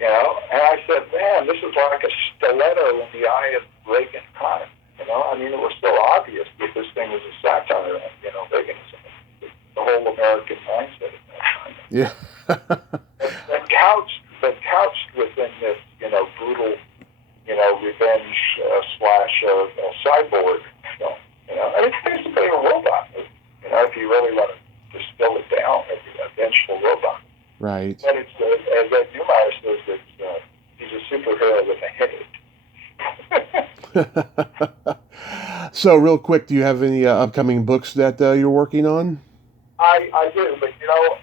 You know? And I said, man, this is like a stiletto in the eye of Reagan Connor. You know? I mean, it was so obvious that this thing was a satire on, you know, Reaganism. The whole American mindset at that time. Yeah. and couched within this, you know, brutal, you know, revenge slash cyborg film. You know, and it's basically a robot movie. You know, if you really want to distill it down, it's a vengeful robot. Right. But it's, as Ed Neumeyer says, he's a superhero with a headache. So, real quick, do you have any upcoming books that you're working on? I do, but you know,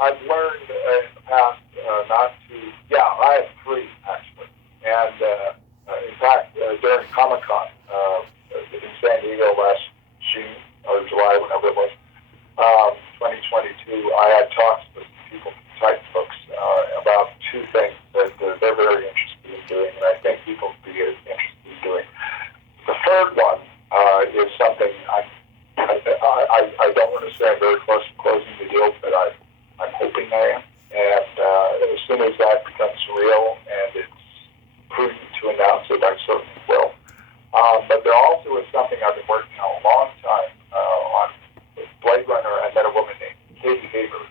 I've learned in the past not to. Yeah, I have 3 actually, and in fact, during Comic-Con in San Diego last June or July, whenever it was, 2022, I had talks with people from Titan Books about 2 things that they're very interested in doing, and I think people would be interested in doing. The third one is something I don't want to say I'm very close to closing the deal, but I'm hoping I am. And as soon as that becomes real and it's prudent to announce it, I certainly will. But there also is something I've been working on a long time on Blade Runner. I met a woman named Katie Haber,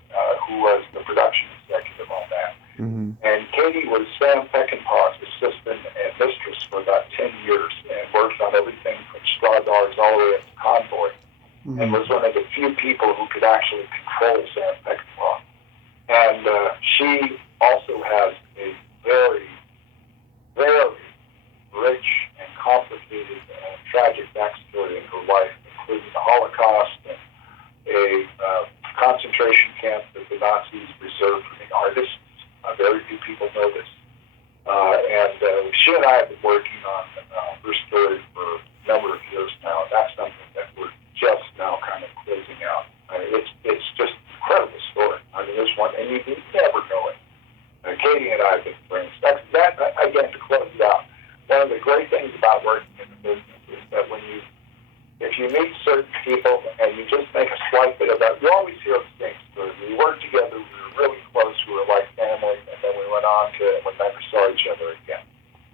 who was the production executive on that. Mm-hmm. And Katie was Sam Peckinpah's assistant and mistress for about 10 years and worked on everything from Straw Dogs all the way up to Convoy. Mm-hmm. And was one of the few people who could actually control Sam Peckinpah. And she also has a very, very rich and complicated and tragic backstory in her life, including the Holocaust and a concentration camp that the Nazis reserved for the artists. Very few people know this. And she and I have been working on her story for a number of years now, and that's something that we're just now kind of closing out. It's just an incredible story. I mean, this one, and you never know it and I have been friends. That again, to close it out, one of the great things about working in the business is that if you meet certain people and you just make a slight bit of that, you always hear of things. So we worked together, we were really close, we were like family, and then we went on to, and we never saw each other again.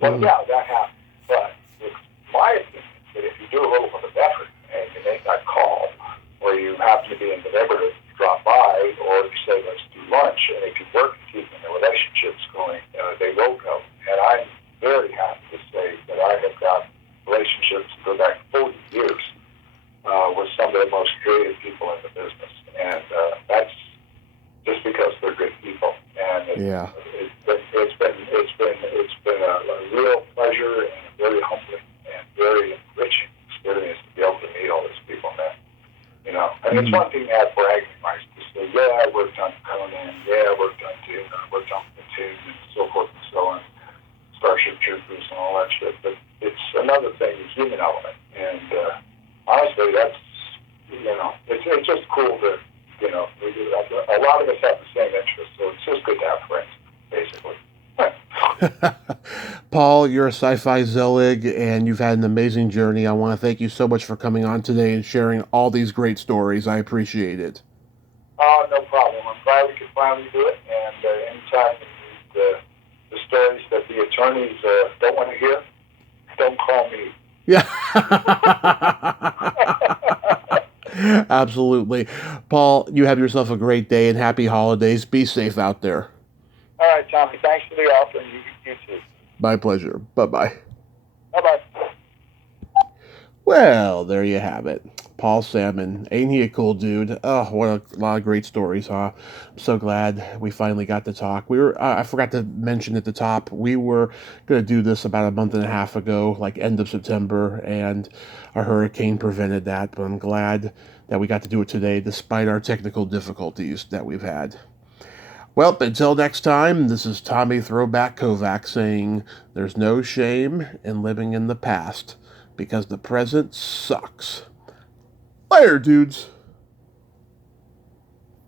Well, yeah, that happened. But it's my opinion that if you do a little bit of effort and you make that call, or you happen to be in the neighborhood, you drop by, or you say, let's do lunch, and if you work at keeping the relationships going, they will go. And I'm very happy to say that I have got relationships that go back 40 years with some of the most creative people in the business. And that's just because they're good people. And it's been a real pleasure and a very humbling and very enriching experience to be able to meet all these people, man. You know, I mean, it's one thing to have bragging rights to say, yeah, I worked on Conan, yeah, I worked on Dune, I worked on Platoon, and so forth and so on, Starship Troopers and all that shit. But it's another thing, the human element. And honestly, that's, it's just cool that, a lot of us have the same interests, so it's just good to have friends, basically. Paul, you're a sci-fi Zelig, and you've had an amazing journey. I want to thank you so much for coming on today and sharing all these great stories. I appreciate it. Oh, no problem. I'm glad we could finally do it, and anytime you need the stories that the attorneys don't want to hear, don't call me. Yeah. Absolutely. Paul, you have yourself a great day and happy holidays. Be safe out there. All right, Tommy. Thanks for the offer, and you too. My pleasure. Bye-bye. Bye-bye. Well, there you have it. Paul Sammon. Ain't he a cool dude? Oh, what a lot of great stories, huh? I'm so glad we finally got to talk. I forgot to mention at the top, we were going to do this about a month and a half ago, like end of September, and a hurricane prevented that, but I'm glad that we got to do it today, despite our technical difficulties that we've had. Well, until next time, this is Tommy Throwback Kovac saying, there's no shame in living in the past, because the present sucks. Later, dudes.